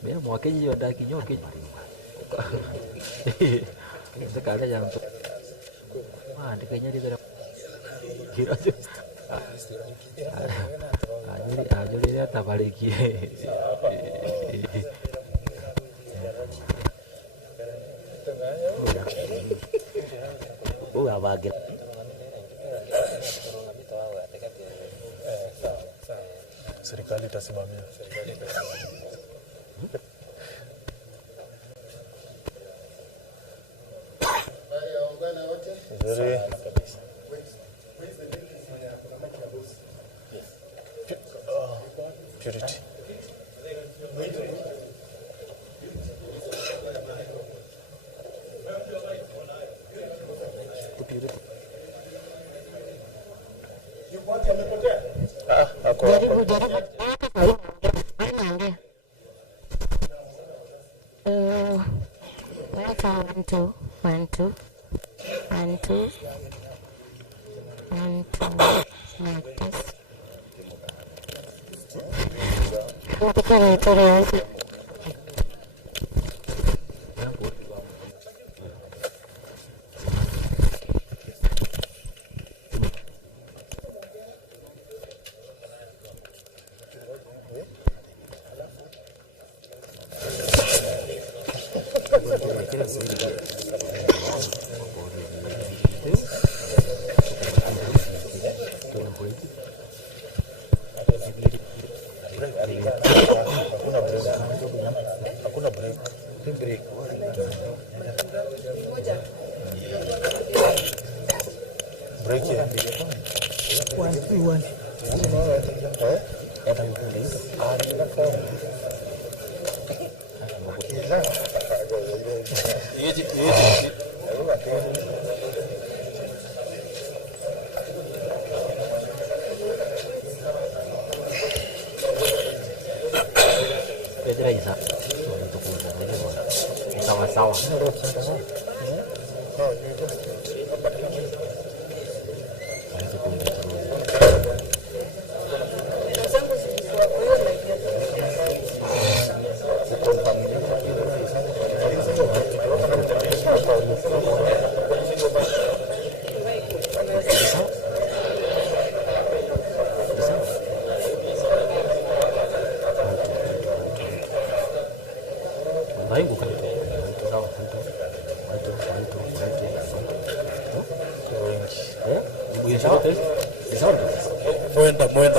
Biar mau aja juga ada kinyoki. Sekali yang ada kayaknya di dalam kira aja. Jadi dia tak balik baget. Serikali itasimamia. Vizuri. Purity.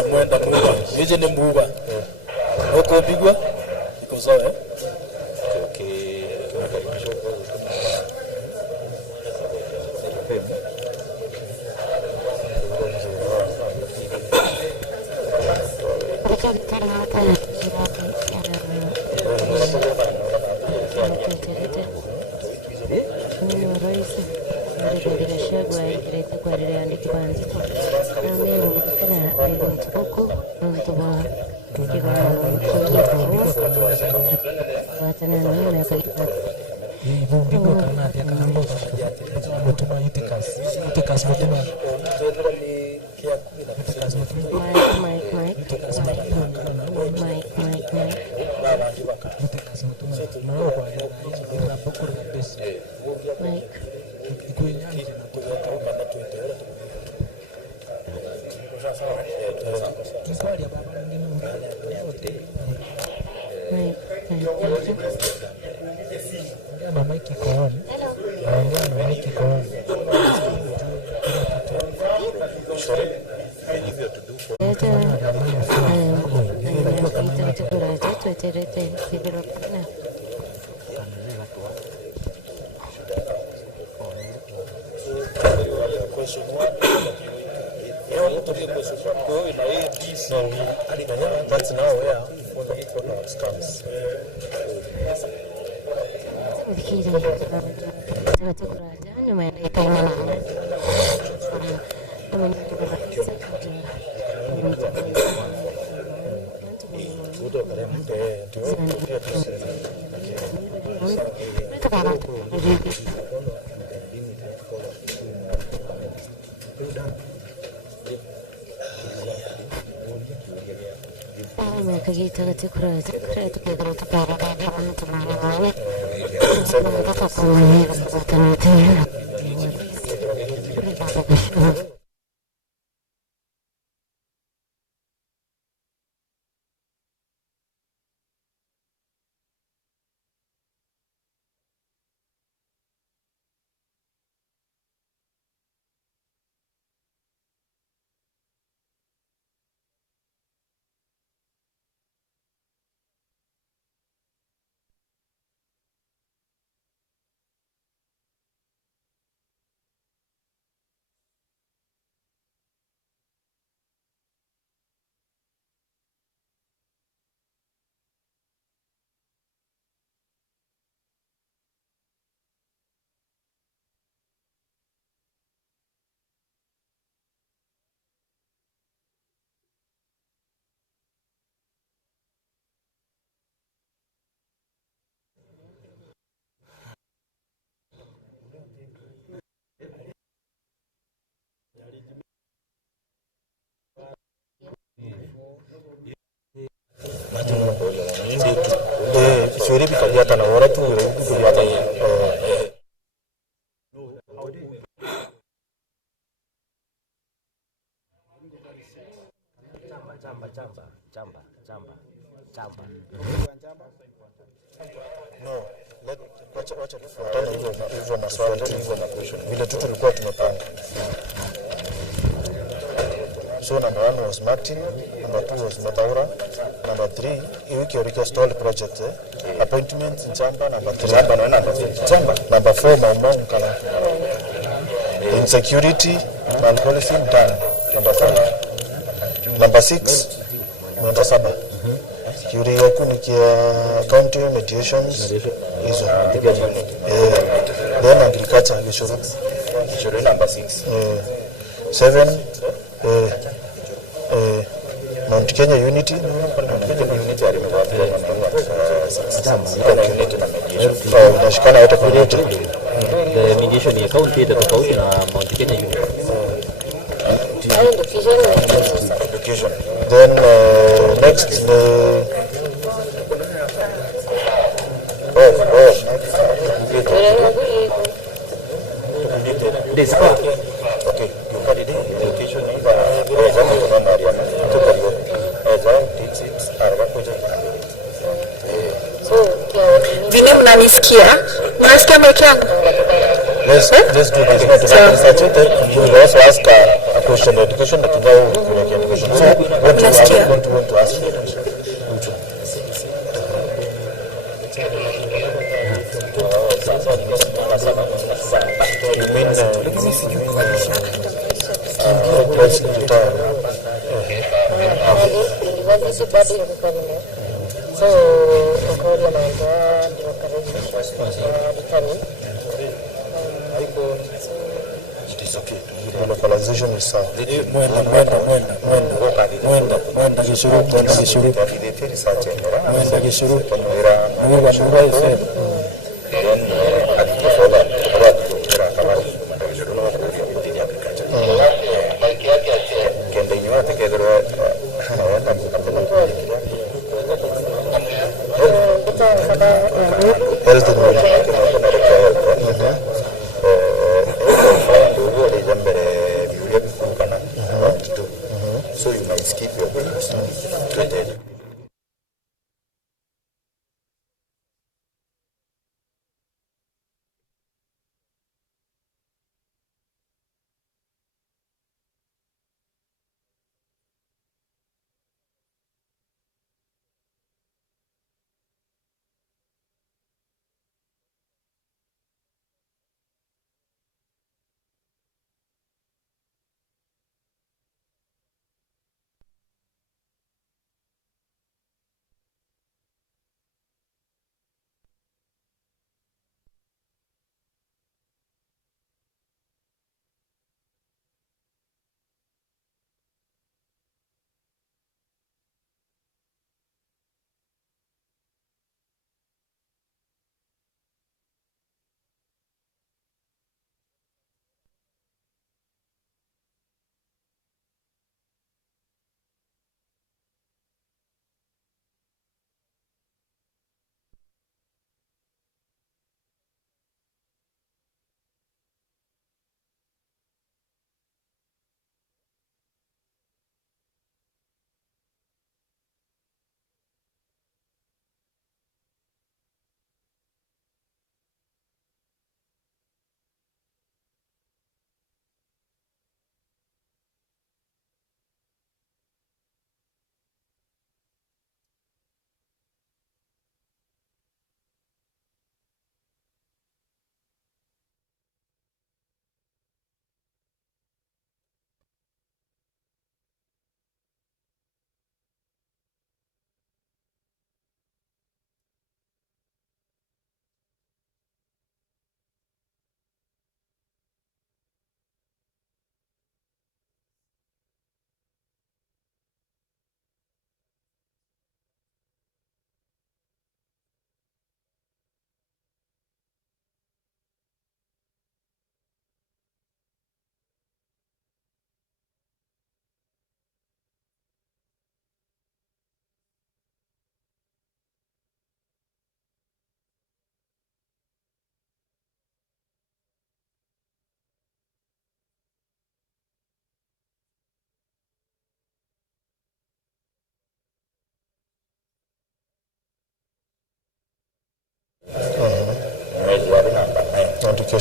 Mwenda hizi ni mbuga huko pigwa iko sawa That's now where the stands. Shuri bikaliata na wara tu bikaliata chamba. No, wacha tufuatane hivyo maswali hivyo na question. Vile tu tulikuwa tumepanga. So number 1 was Martin, number 2 was Mataura, number 3 Iwiki Orika stalled project appointment in Chamba, number 3 Chamba, number 4 Maumau Kala. Insecurity and policy done, number 5. Number 6 number 7. Security yakunikia county mediations hizo. Then agriculture Gishuru number 6. 7 Mount Kenya Unity unashikana yote kwa yote. The mediation ya county tofauti na Mount Kenya Unity. Education. Then next this okay, you carry the education Vile mnanisikia? Mnasikia mic yangu? Let's do this. You will also ask a question education that you know education. So what do you want to ask? You mean localization is so you might skip your bills.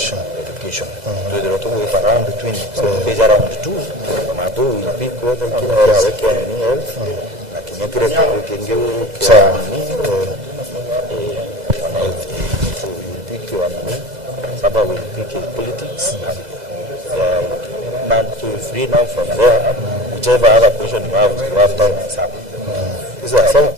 education. So there are two around between. So there's around two. Madu will pick whether to work any else. Lakini pia kingeu Sawa. sababu will pick politics. Not to free now from there. Whichever other position you have done. Is that so?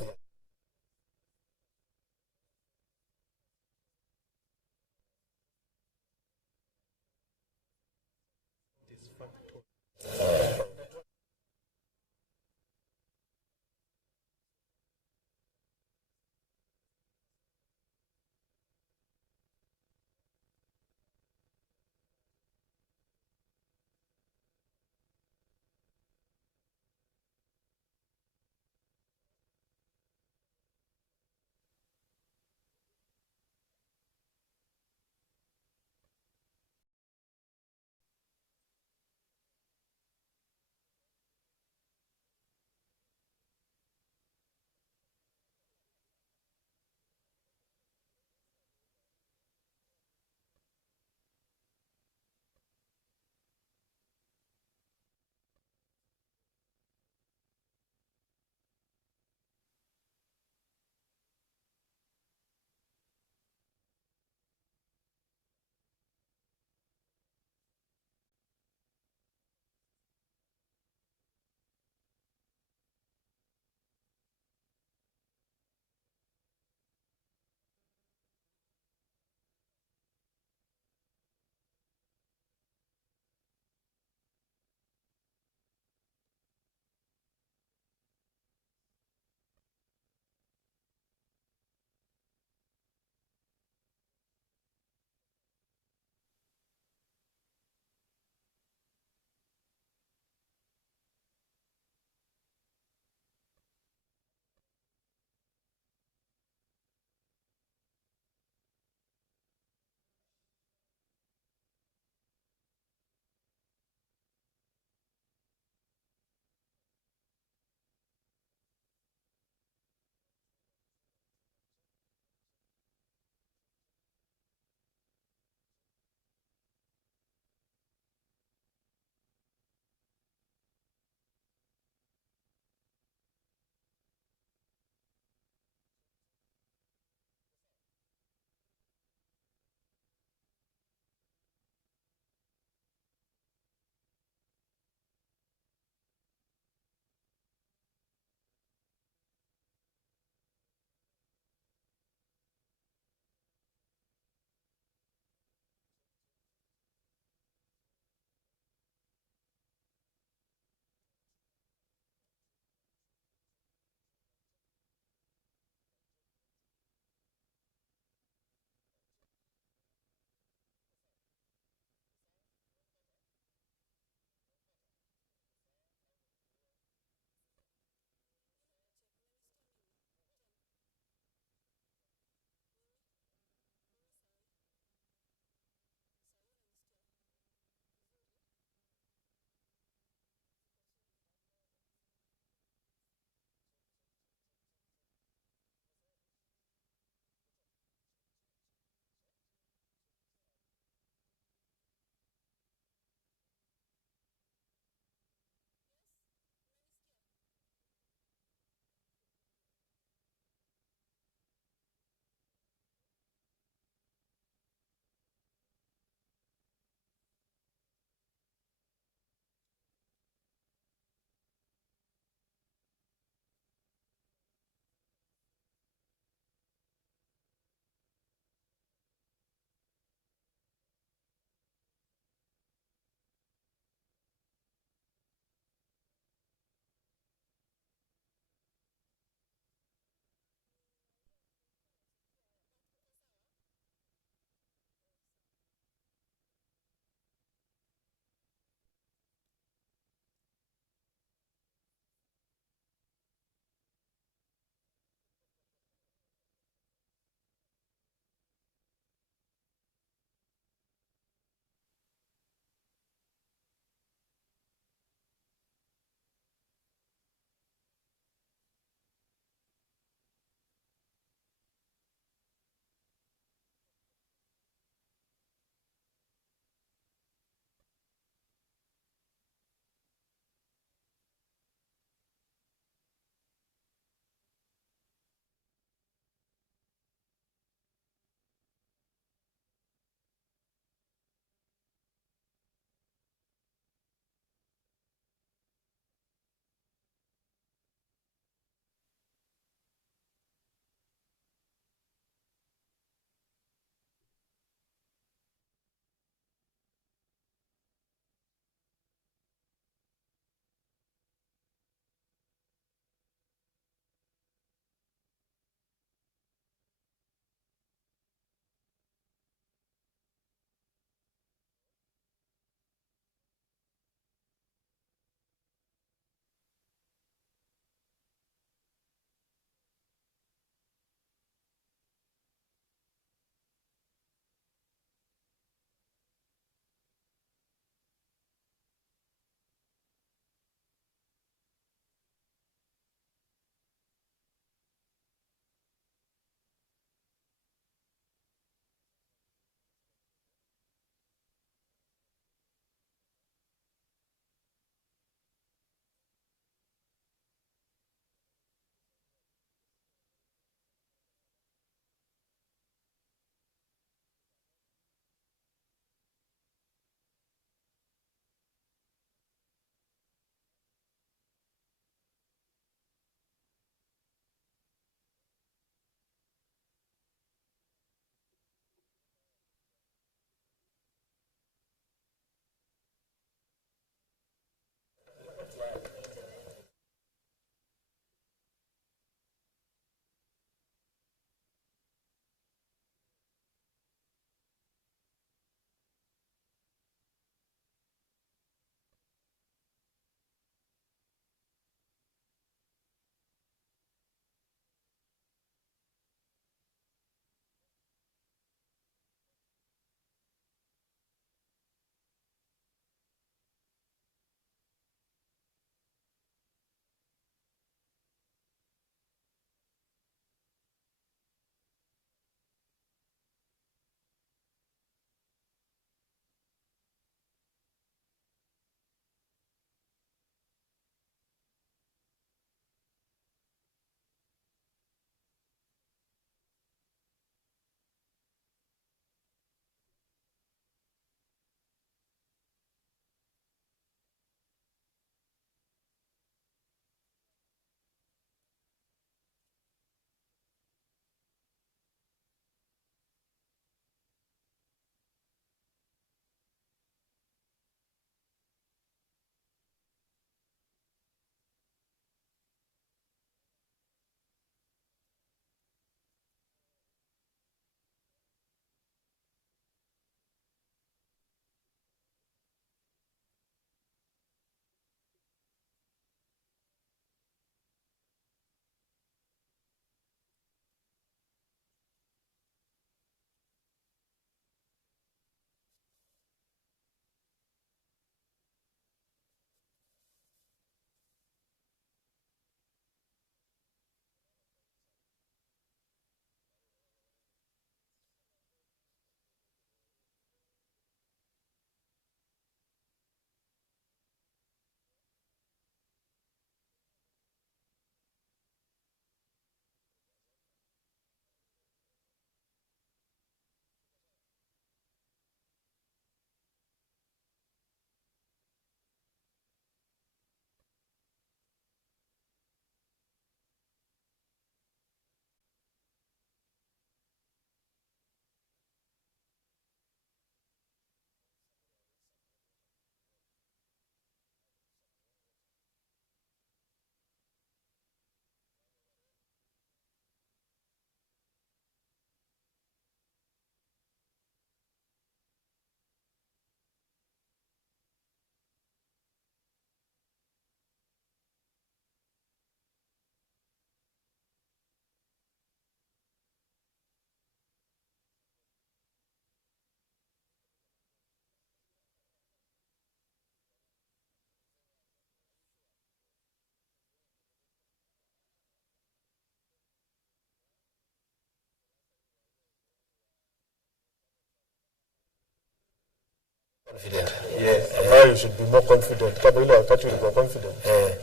Confident. Yes. And now you should be more confident. Kabila wakati ulikuwa confident.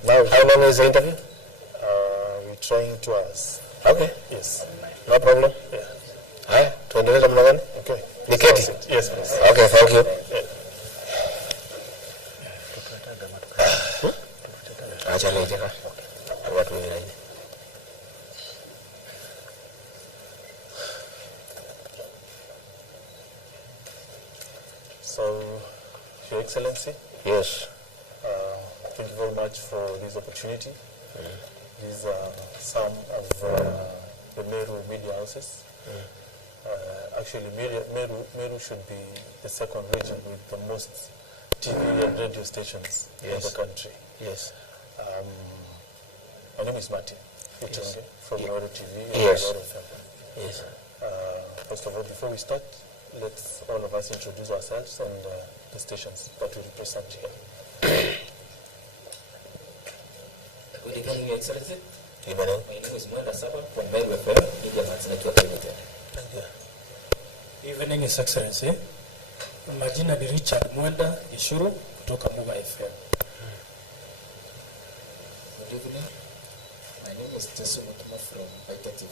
Now, how long is the interview? We're trying 2 hours. Okay. Yes. No problem. Yeah. Haya, tuendelee namna gani? Okay. Niketi. Yes, please. Okay, thank you. Acha nije ka. Watu wengine. So, Your Excellency. Yes. Thank you very much for this opportunity. These are some of the Meru media houses. Actually, Meru should be the second region with the most TV and radio stations in the country. Yes. My name is Martin Uchenge from Meru TV. Yes. Yes. First of all, before we start, let's all of us introduce ourselves and the stations that we represent here. Good evening, Your Excellency. Good evening. My name is Mwenda Saba from Meru FM, Media Arts Network Limited. Thank you. Evening, His Excellency. Majina ni Richard Mwenda Gishuru kutoka Muga FM. Good evening. My name is Tesu Mutuma from Baita TV.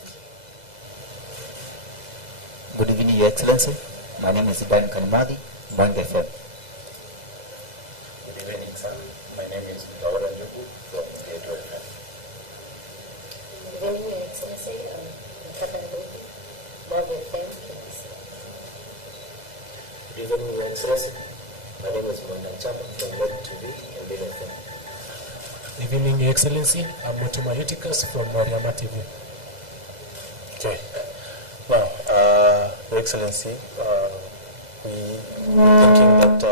Good evening, Your Excellency. My name is Ibrahim Kanimadi, Mwanga FM. Good evening, sir. My name is Gaura Njugu from Gateway FM. Good evening, Your Excellency. Nataka Ndugu, Mwanga FM, KBC. Good evening, Your Excellency. My name is Mwanda Chamba from Red TV and Big FM. Good evening, Your Excellency. I'm Mutuma Hitikas from Mariama TV. Okay. Now, Your Excellency, we're thinking that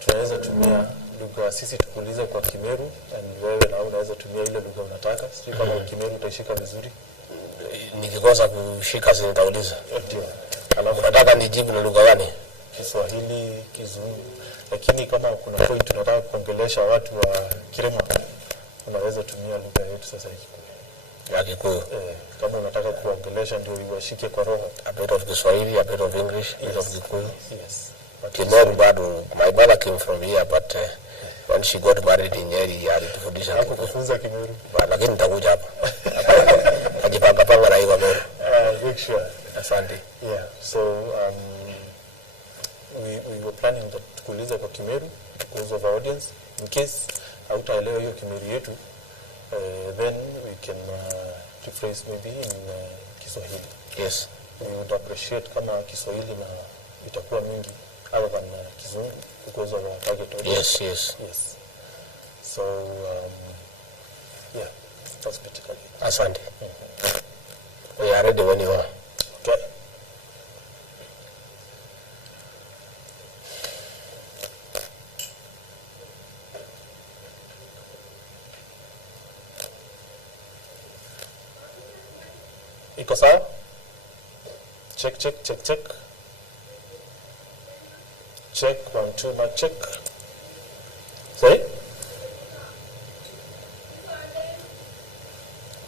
tunaweza tumia lugha sisi tukuulize kwa Kimeru and wewe na unaweza tumia ile lugha unataka. Sio kama Kimeru utashika vizuri. Nikikosa kushika si nitauliza. Ndio. Alafu nataka nijibu na lugha gani? Kiswahili, Kizungu. Lakini kama kuna point tunataka kuongelesha watu wa Kirema, unaweza tumia lugha yetu sasa hivi. Ya Kikuyu. Kama unataka kuongelesha ndio iwashike kwa roho. A bit of Kiswahili, a bit of English, a bit of Kikuyu. Yes. Kimeru bado, my mother came from here, but when she got married in Nyeri, alitufundisha Kikuyu. Kufunza Kimeru. Lakini nitakuja hapa. Ajipanga na hiyo Meru. Make sure. Asante. Yeah. So we were planning that tukuulize kwa Kimeru because of our audience. In case hautaelewa hiyo Kimeru yetu, then we can rephrase maybe in Kiswahili. Yes. We would appreciate kama Kiswahili na itakuwa mingi other than Kizungu because of our target audience. Yes. So yeah, that's basically it. Asante. We are ready when you are. Okay. Iko sawa? Check. Check, 1, 2, mic check. Say?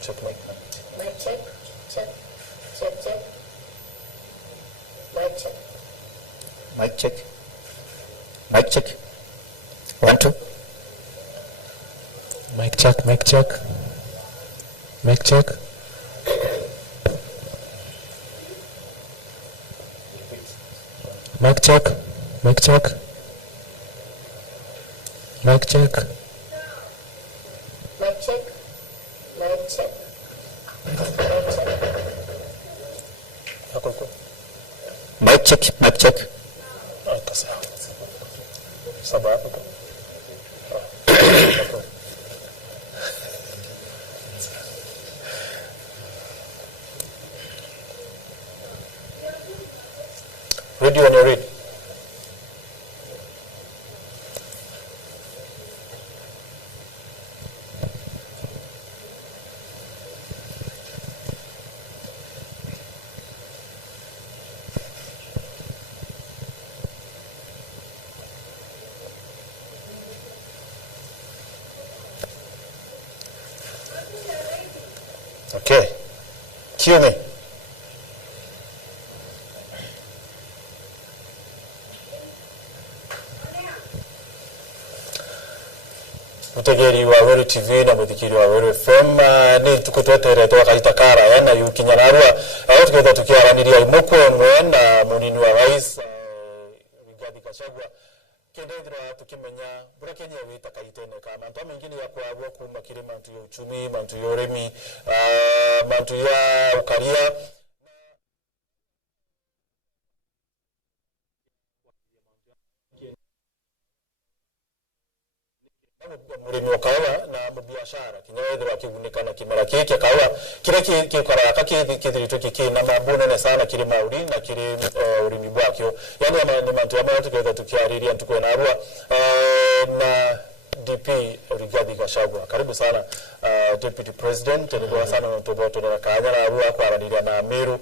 Check, mic. Mic check. Check. Mic check. Mic check. 1, 2. Mic check. Mic check. Mic check. Mic check. Mic check. Sawa. Sababu hapo. Ready when you're ready. Okay. Cue me. mutegeri wa Weru TV na muthikiri wa Weru FM ni tukutwetere twakaita kara yana yukinyanarwa aho tuketha tukiaraniria imukwe na munini wa rais Rigathi Gachagua kendethira tukimenya bura Kenya wita kaitene ka mantu mengine ya kwagwa kuma kire mantu ya uchumi mantu ya uremi mantu ya ukaria murimi wa kawa na biashara kinyaethira akigunikana kimera kike kawa kire kikora kakithirito kikina mabuna na sana kire mauri na kire urimi bwakyo yani ni mantu ya mantu ketha tukiariria tukwena arua na DP Rigathi Gachagua karibu sana Deputy President ndio sana ntoboto na kanya na arua kwa araniria na Meru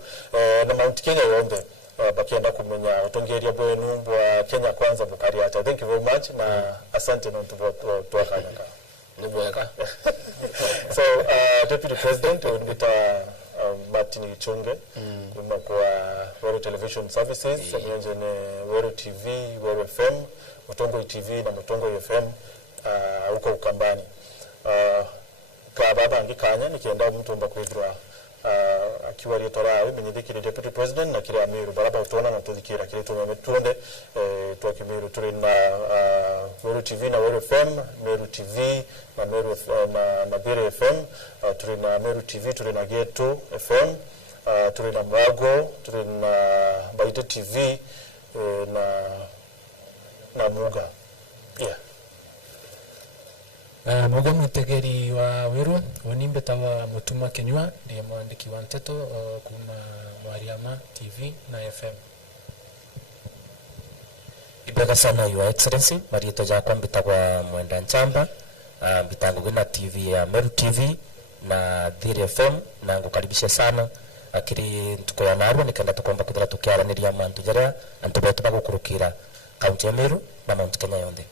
na Mount Kenya yombe bakienda kumenya utongeria bwenu bwa Kenya kwanza bukariata. Thank you very much na asante na tuwakanyaka nibweka. So Deputy President unbita Martin Gichunge kuma kwa Weru Television Services mwenye ne Weru TV, Weru FM, Mutongo TV na Mutongo FM huko Ukambani. Ka baba ngikanya nikienda mtu mba kwithwa akiwa rietora bimenyithikire Deputy President na kire Amiru baraba utona na tuthikira kire tumetuonde twakimiru turi na Weru TV na Weru FM, Meru TV na Meru na Bire FM, turi na Meru TV, turi na Geto FM, turi na Mwago, turi na Baita TV na Muga. Yeah. Muga mutegeri wa Weru wanimbeta wa Mutuma Kenywa ndiye mwandiki wa Nteto kuma Mariama TV na FM. Ibega sana Your Excellency marieto jakwa mbita kwa Mwenda Nchamba mbitangu gina TV ya Meru TV na Dhiri FM na ngukaribisha sana akiri tuko ya Narwa nikenda tukomba kudira tukiaraniria mantu jaria antubeto bagukurukira kaunti ya Meru na Mount Kenya yonde.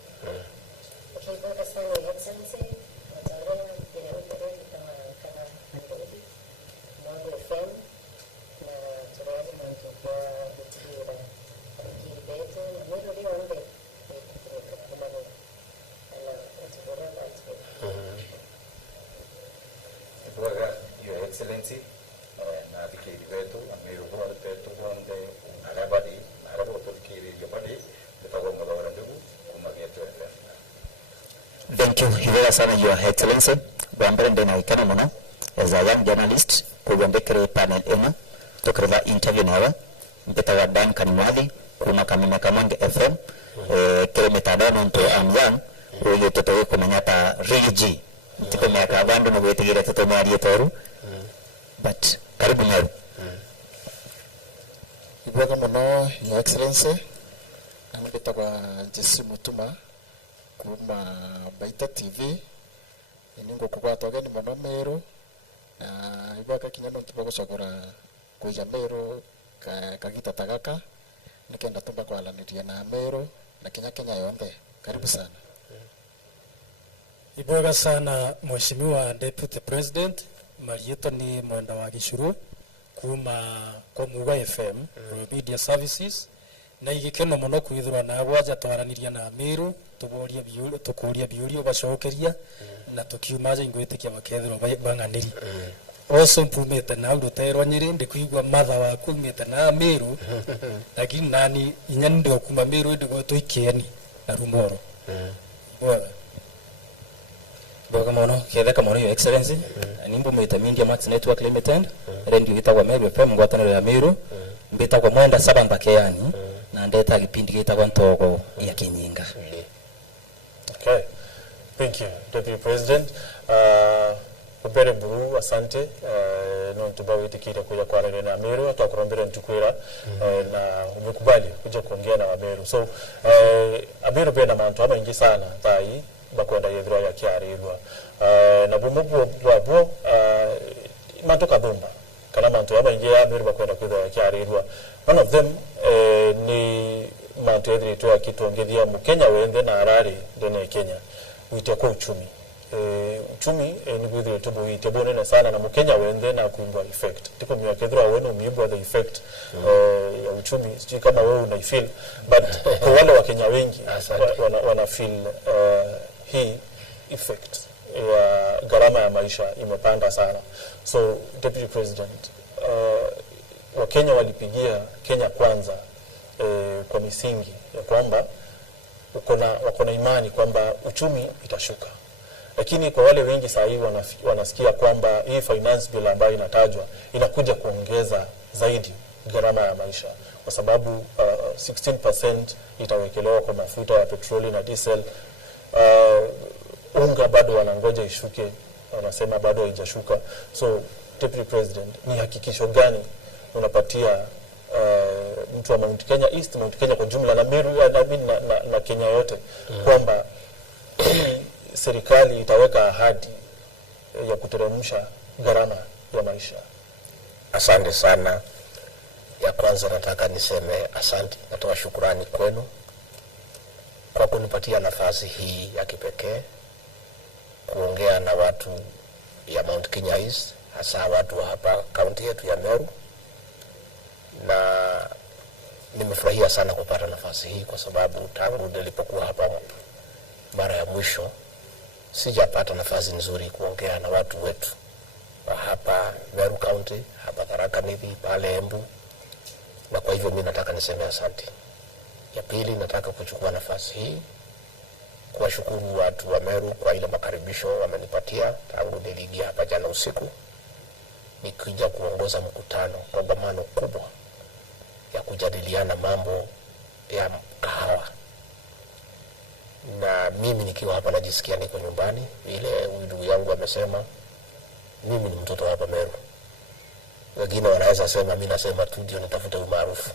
Your Excellency na dikiri wetu Amiru wetu wonde arabadi arabo tukiri yobadi tutago mudawara ndugu kumageto FM. Thank you hivyo sana Your Excellency bambere ndena ikana muno as a young journalist kugendekere panel eno tukreva interview nawe mbetawa Duncan Mwadhi kuma Kamina Kamonge FM kilomita 5 nto amyan uyo totowe kumenyata Rigi tipo miaka bandu na gwetigire totowe ariyetoru but karibu Meru. Ibwaga muno Your Excellency amebeta kwa Jesse Mutuma kuma Baita TV ningo kukwatwa ni muno Meru na ibwaga kinyano tubagocogora kuja Meru kagita tagaka nikenda tumba kwa alaniria na Meru na Kenya yonde karibu sana. Ibwaga sana Mheshimiwa Deputy President marieto ni Mwenda wa Gishuru kuma kwa Muga FM Media Services na igikeno muno kwithura na gwaja twaraniria na Meru tukuria biurio bacokeria na tukiumaje ingwitikia bakethiro banganiri also mpumete na ndutero nyiri ndikuigwa matha wa kumete na Meru lakini nani inyando kuma Meru ndigo tuikieni na rumoro bora Boga mono ketheka mono Your Excellency nimbo meta Media Max Network Limited radio gitagwa Meru FM ngwataniro ya Meru mbeta kwa Mwenda Sabamba Keyani na ndeta gipindi gitagwa Ntogo ya Kinyinga. Okay, thank you Deputy President. Ubere buru asante non tubawitikira kuja kwa rene na Meru atakurombera ntukwira na umekubali kuja kuongea na Meru. So Abiru bena mantu amengi sana tai bakwenda yedra ya kiarirwa na bumubu bwabo mantu kabomba kana mantu amengi ya Meru bakwenda kwenda ya kiarirwa. One of them ni mantu yedri to akitongethia mu Kenya wende na arari ndene Kenya wite kwa uchumi uchumi ni gwithire tubu itebone na sana na mu Kenya wende na kuimba effect tipo miakethra wenu miimba the effect ya uchumi sijui kama wewe una feel but kwa wale wa Kenya wengi wana feel hii effect ya gharama ya maisha imepanda sana. So Deputy President, Wakenya walipigia Kenya kwanza kwa misingi ya kwamba wako na imani kwamba uchumi itashuka. Lakini kwa wale wengi sasa hivi wanasikia kwamba hii finance bill ambayo inatajwa inakuja kuongeza zaidi gharama ya maisha, kwa sababu 16% itawekelewa kwa mafuta ya petroli na diesel. Unga bado wanangoja ishuke, wanasema bado haijashuka. So Deputy President, ni hakikisho gani unapatia mtu wa Mount Kenya East, Mount Kenya kwa jumla na Meru na Kenya yote kwamba serikali itaweka ahadi ya kuteremsha gharama ya maisha? Asante sana. Ya kwanza nataka niseme asante, natoa shukrani kwenu kwa kunipatia nafasi hii ya kipekee kuongea na watu ya Mount Kenya East, hasa watu wa hapa kaunti yetu ya Meru. Na nimefurahia sana kupata nafasi hii kwa sababu tangu nilipokuwa hapa mara ya mwisho sijapata nafasi nzuri kuongea na watu wetu wa hapa Meru County, hapa Tharaka Nithi, pale Embu. Na kwa hivyo mimi nataka niseme asante. Ya pili, nataka kuchukua nafasi hii kuwashukuru watu wa Meru kwa ile makaribisho wamenipatia tangu niliingia hapa jana usiku nikija kuongoza mkutano, kongamano kubwa ya kujadiliana mambo ya kahawa. Na mimi nikiwa hapa najisikia niko nyumbani. Ile ndugu yangu amesema mimi ni mtoto hapa Meru. Wengine wanaweza sema mimi nasema tu ndio nitafuta umaarufu.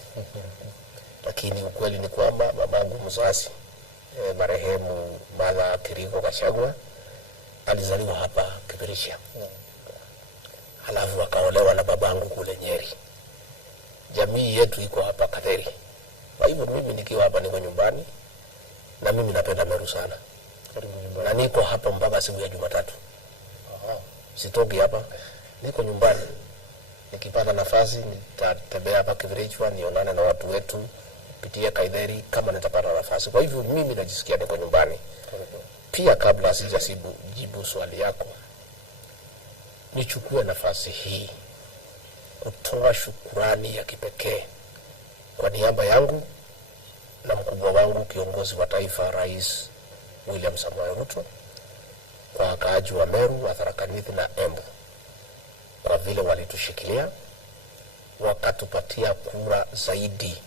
Lakini ukweli ni kwamba babangu mzazi marehemu Mama Kiriko Gachagua alizaliwa hapa Kibiricha. Halafu akaolewa na babangu kule Nyeri. Jamii yetu iko hapa Katheri. Kwa hivyo mimi nikiwa hapa niko nyumbani, na mimi napenda Meru sana. Na niko hapa mpaka siku ya Jumatatu. Sitoki hapa, niko nyumbani. Nikipata nafasi nitatembea hapa Kibiricha nionane na watu wetu, pitia Kaitheri kama nitapata nafasi. Kwa hivyo mimi najisikia niko nyumbani. Pia kabla sijajibu swali yako, nichukue nafasi hii kutoa shukrani ya kipekee kwa niaba yangu na mkubwa wangu kiongozi wa taifa Rais William Samoei Ruto, kwa wakaaji wa Meru, wa Tharaka Nithi na Embu, kwa vile walitushikilia, wakatupatia kura zaidi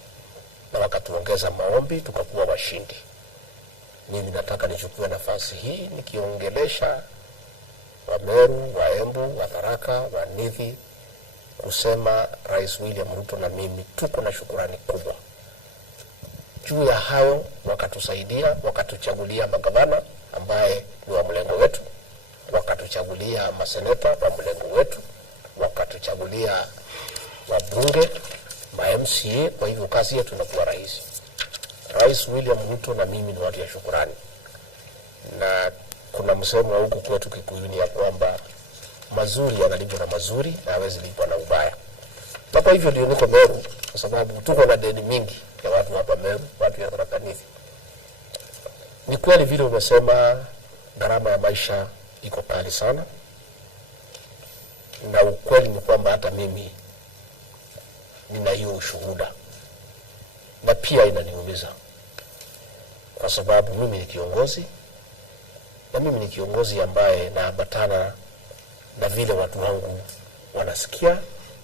na wakatuongeza maombi tukakuwa washindi. Mimi nataka nichukue nafasi hii nikiongelesha wa Meru, wa Embu, wa Tharaka, wa Nithi kusema Rais William Ruto na mimi tuko na shukrani kubwa. Juu ya hayo wakatusaidia, wakatuchagulia magavana ambaye ni wa mlengo wetu, wakatuchagulia maseneta wa mlengo wetu, wakatuchagulia wabunge, ma-MCA. Kwa hivyo kazi yetu inakuwa rahisi. Rais William Ruto na mimi ni watu ya shukrani. Na kuna msemo wa huku kwetu Kikuyuni ya kwamba mazuri yanalipwa na mazuri na hawezi lipwa na ubaya. Na kwa hivyo ndio niko Meru, kwa sababu tuko na deni mingi ya watu hapa Meru, watu ya Tharaka Nithi. Ni kweli vile umesema gharama ya maisha iko kali sana. Na ukweli ni kwamba hata mimi nina hiyo ushuhuda. Na pia inaniumiza. Kwa sababu mimi ni kiongozi. Na mimi ni kiongozi ambaye naambatana na vile watu wangu wanasikia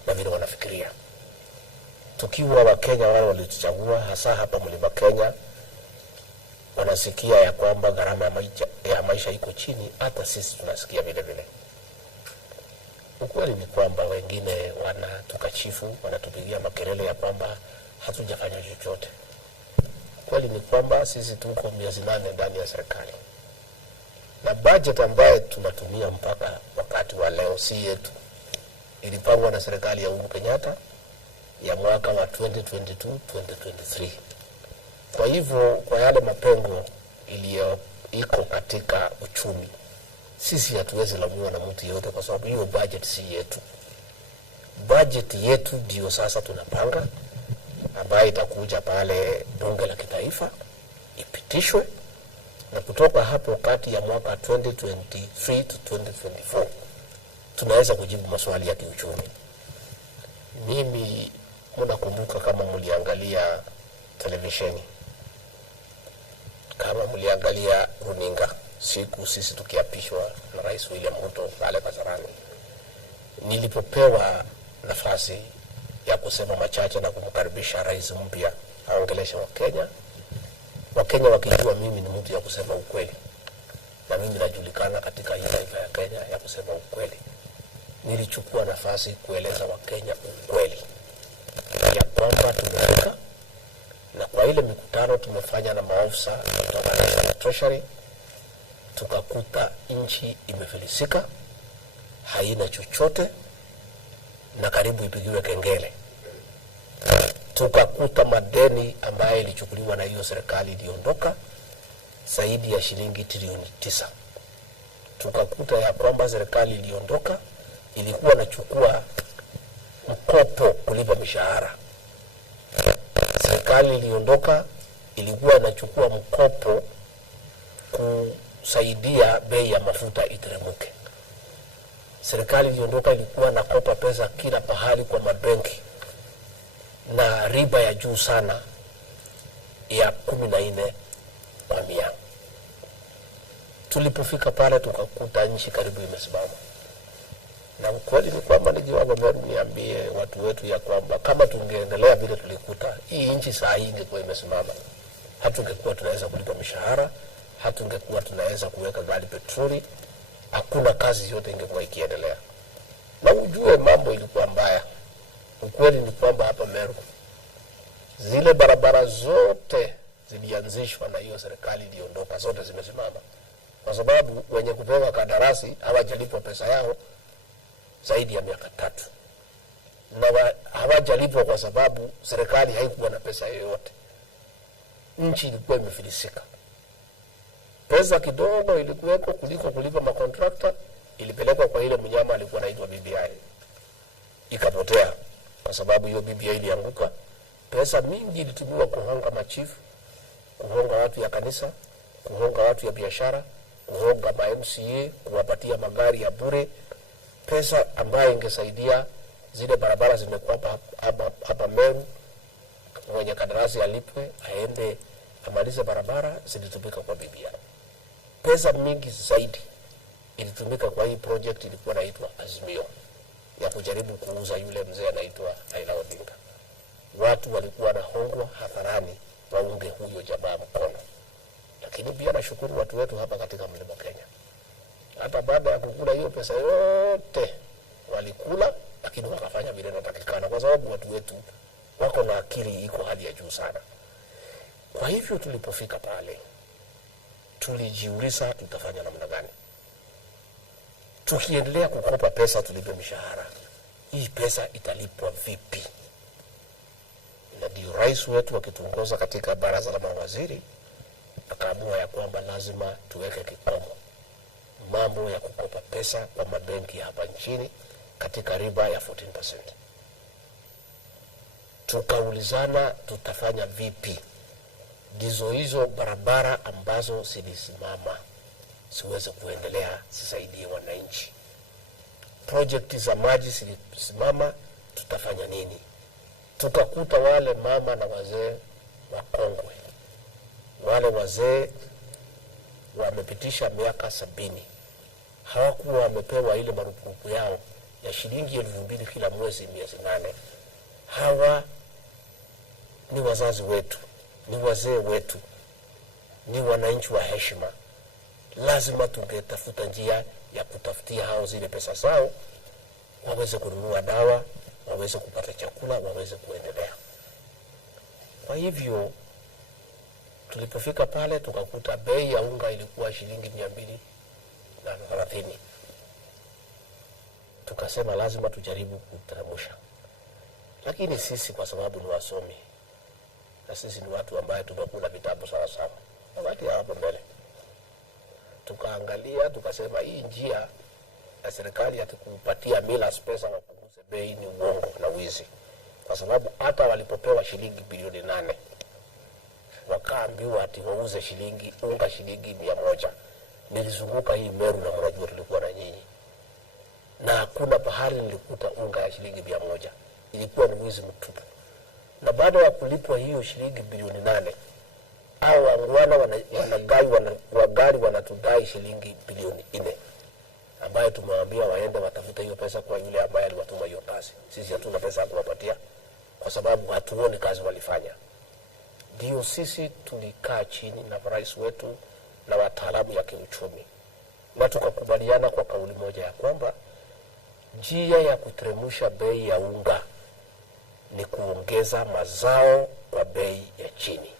na vile wanafikiria. Tukiwa wa Kenya wale walituchagua hasa hapa Mlima Kenya, wanasikia ya kwamba gharama ya maisha iko chini, hata sisi tunasikia vile vile. Ukweli ni kwamba wengine wanatukachifu, wanatupigia makelele ya kwamba hatujafanya chochote. Ukweli ni kwamba sisi tuko miezi 8 ndani ya serikali. Na budget ambayo tunatumia mpaka wakati wa leo si yetu. Ilipangwa na serikali ya Uhuru Kenyatta ya mwaka wa 2022-2023. Kwa hivyo kwa yale mapengo iko katika uchumi, sisi hatuwezi laumiwa na mtu yote kwa sababu hiyo budget si yetu. Budget yetu ndio sasa tunapanga, ambayo itakuja pale bunge la kitaifa ipitishwe, na kutoka hapo kati ya mwaka 2023 to 2024 tunaweza kujibu maswali ya kiuchumi. Mimi mnakumbuka kama mliangalia televisheni, kama mliangalia runinga siku sisi tukiapishwa na Rais William Ruto pale Kasarani, nilipopewa nafasi ya kusema machache na kumkaribisha rais mpya aongeleshe Wakenya wakijua mimi ni mtu ya kusema ukweli, na mimi najulikana katika hii taifa ya Kenya ya kusema ukweli. Nilichukua nafasi kueleza Wakenya ukweli ya kwamba tumefika, na kwa ile mikutano tumefanya na maofisa kutoka National Treasury, tukakuta nchi imefilisika, haina chochote na karibu ipigiwe kengele. Tukakuta madeni ambayo ilichukuliwa na hiyo serikali iliondoka zaidi ya shilingi trilioni 9. Tukakuta ya kwamba serikali iliondoka ilikuwa nachukua mkopo kulipa mishahara. Serikali iliondoka ilikuwa inachukua mkopo kusaidia bei ya mafuta iteremke. Serikali iliondoka ilikuwa nakopa pesa kila pahali kwa mabenki na riba ya juu sana ya 14%. Tulipofika pale tukakuta nchi karibu imesimama. Na ukweli ni kwamba niambie watu wetu ya kwamba kama tungeendelea vile tulikuta, hii nchi saa hii ingekuwa imesimama. Hatungekuwa tunaweza kulipa mishahara, hatungekuwa tunaweza kuweka gari petroli, hakuna kazi yote ingekuwa ikiendelea. Na ujue mambo ilikuwa mbaya. Ukweli ni kwamba hapa Meru zile barabara zote zilianzishwa na hiyo serikali iliondoka, zote zimesimama. Kwa sababu wenye kupewa kandarasi hawajalipwa pesa yao zaidi ya miaka 3. Na hawajalipwa kwa sababu serikali haikuwa na pesa yoyote. Nchi ilikuwa imefilisika. Pesa kidogo ilikuweko kuliko kulipa makontrakta, ilipelekwa kwa ile mnyama alikuwa anaitwa BBI. Ikapotea kwa sababu hiyo BBI ilianguka. Pesa mingi ilitumiwa kuhonga machifu, kuhonga watu ya kanisa, kuhonga watu ya biashara, kuhonga MCA, kuwapatia magari ya bure. Pesa ambayo ingesaidia zile barabara zimekuwa hapa Meru, mwenye kandarasi alipwe aende amalize barabara, zilitumika kwa BBI. Pesa mingi zaidi ilitumika kwa hii project ilikuwa inaitwa Azimio, ya kujaribu kuuza yule mzee anaitwa Raila Odinga. Watu walikuwa na hongwa hadharani waunge huyo jamaa mkono. Lakini pia nashukuru watu wetu hapa katika Mlima Kenya, hata baada ya kukula hiyo pesa yote walikula, lakini wakafanya vile inatakikana, kwa sababu watu wetu wako na akili iko hali ya juu sana. Kwa hivyo tulipofika pale tulijiuliza tutafanya namna gani. Tukiendelea kukopa pesa tulipe mishahara, hii pesa italipwa vipi? Na ndio rais wetu akituongoza katika baraza la mawaziri akaamua ya kwamba lazima tuweke kikomo mambo ya kukopa pesa kwa mabenki hapa nchini katika riba ya 14%. Tukaulizana tutafanya vipi hizo barabara ambazo zilisimama siweze kuendelea, sisaidie wananchi. Project za maji zilisimama, tutafanya nini? Tukakuta wale mama na wazee wakongwe, wale wazee wamepitisha miaka 70, hawakuwa wamepewa ile marupurupu yao ya shilingi 2,000 kila mwezi miezi 8. Hawa ni wazazi wetu, ni wazee wetu, ni wananchi wa heshima. Lazima tungetafuta njia ya kutafutia hao zile pesa zao, waweze kununua dawa, waweze kupata chakula, waweze kuendelea. Kwa hivyo tulipofika pale tukakuta bei ya unga ilikuwa shilingi 230. Tukasema lazima tujaribu kuteremsha. Lakini sisi kwa sababu ni wasomi na sisi ni watu ambaye tumekula vitabu sawa sawa, wakati hapo mbele tukaangalia tukasema hii njia ya serikali ya kupatia millers pesa wapunguze bei ni uongo na wizi, kwa sababu hata walipopewa shilingi bilioni 8 wakaambiwa ati wauze unga shilingi 100. Nilizunguka hii Meru na mnajua tulikuwa na nyinyi. Na hakuna pahali nilikuta unga ya shilingi 100. Ilikuwa ni wizi mtupu. Na baada ya kulipwa hiyo shilingi bilioni 8, hao wangwana wagali wanatudai shilingi bilioni 4. Ambayo tumewaambia waende watafute hiyo pesa kwa yule ambaye aliwatuma hiyo kazi. Sisi hatuna pesa ya kuwapatia kwa sababu hatuoni kazi walifanya. Ndio sisi tulikaa chini na rais wetu na wataalamu ya kiuchumi na tukakubaliana kwa kauli moja ya kwamba njia ya kuteremsha bei ya unga ni kuongeza mazao kwa bei ya chini.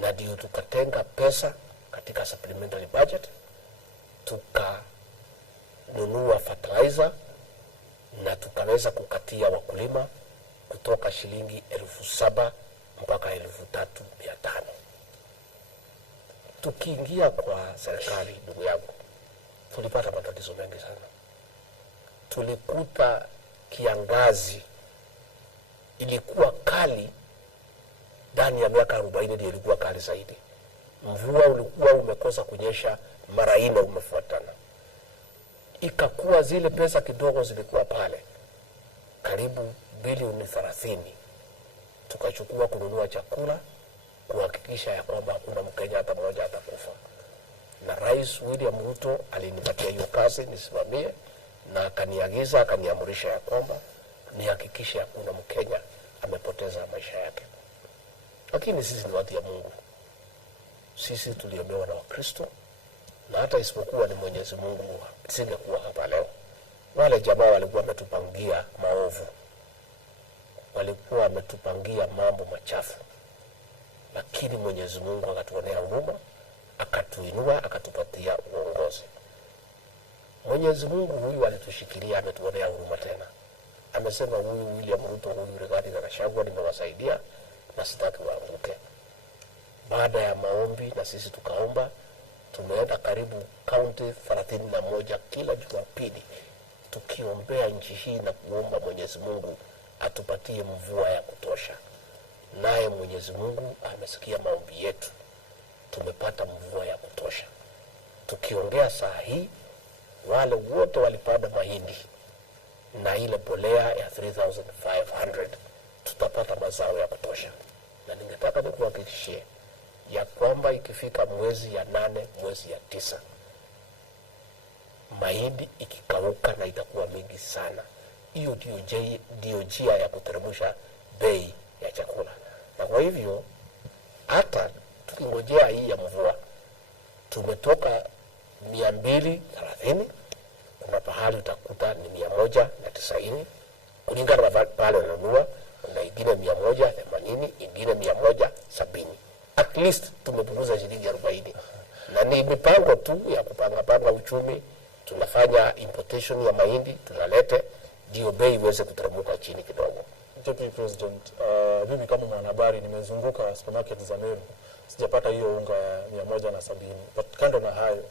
Na ndio tukatenga pesa katika supplementary budget, tukanunua fertilizer na tukaweza kukatia wakulima kutoka shilingi 7,000 mpaka 3,500. Tukiingia kwa serikali, ndugu yangu, tulipata matatizo mengi sana. Tulikuta kiangazi ilikuwa kali, ndani ya miaka 40 ndio ilikuwa kali zaidi. Mvua ulikuwa umekosa kunyesha mara 4 umefuatana. Ikakuwa zile pesa kidogo zilikuwa pale, karibu bilioni 30. Tukachukua kununua chakula, kuhakikisha ya kwamba hakuna Mkenya hata mmoja atakufa. Na Rais William Ruto alinipatia hiyo kazi nisimamie, na akaniamurisha ya kwamba nihakikishe hakuna Mkenya amepoteza maisha yake. Lakini sisi ni watu ya Mungu. Sisi tuliomewa na Wakristo, na hata isipokuwa ni Mwenyezi Mungu singekuwa hapa leo. Wale jamaa walikuwa wametupangia maovu, walikuwa wametupangia mambo machafu, lakini Mwenyezi Mungu akatuonea huruma, akatuinua, akatupatia uongozi. Mwenyezi Mungu huyu alitushikilia, ametuonea huruma tena. Amesema huyu William Ruto, huyu Rigathi Gachagua nimewasaidia na sitaki waanguke. Baada ya maombi na sisi tukaomba, tumeenda karibu kaunti 31 kila Jumapili tukiombea nchi hii na kuomba Mwenyezi Mungu atupatie mvua ya kutosha. Naye Mwenyezi Mungu amesikia maombi yetu. Tumepata mvua ya kutosha. Tukiongea saa hii, wale wote walipanda mahindi na ile bolea ya 3,500 tutapata mazao ya kutosha. Na ningetaka nikuhakikishie ya kwamba ikifika mwezi ya 8, mwezi ya 9, mahindi ikikauka na itakuwa mingi sana. Hiyo ndio njia ya kuteremsha bei ya chakula. Na kwa hivyo hata tukingojea hii ya mvua, tumetoka 230, kuna pahali utakuta ni 190 kulingana na pale unanunua, kuna ingine 180, ingine 170. At least tumepunguza shilingi 40. Na ni mipango tu ya kupanga uchumi. Tunafanya importation ya mahindi, tunalete ndio bei iweze kuteremka chini kidogo. Deputy President, mimi kama mwanahabari nimezunguka supermarket za Meru, sijapata hiyo unga ya 170. But kando na hayo,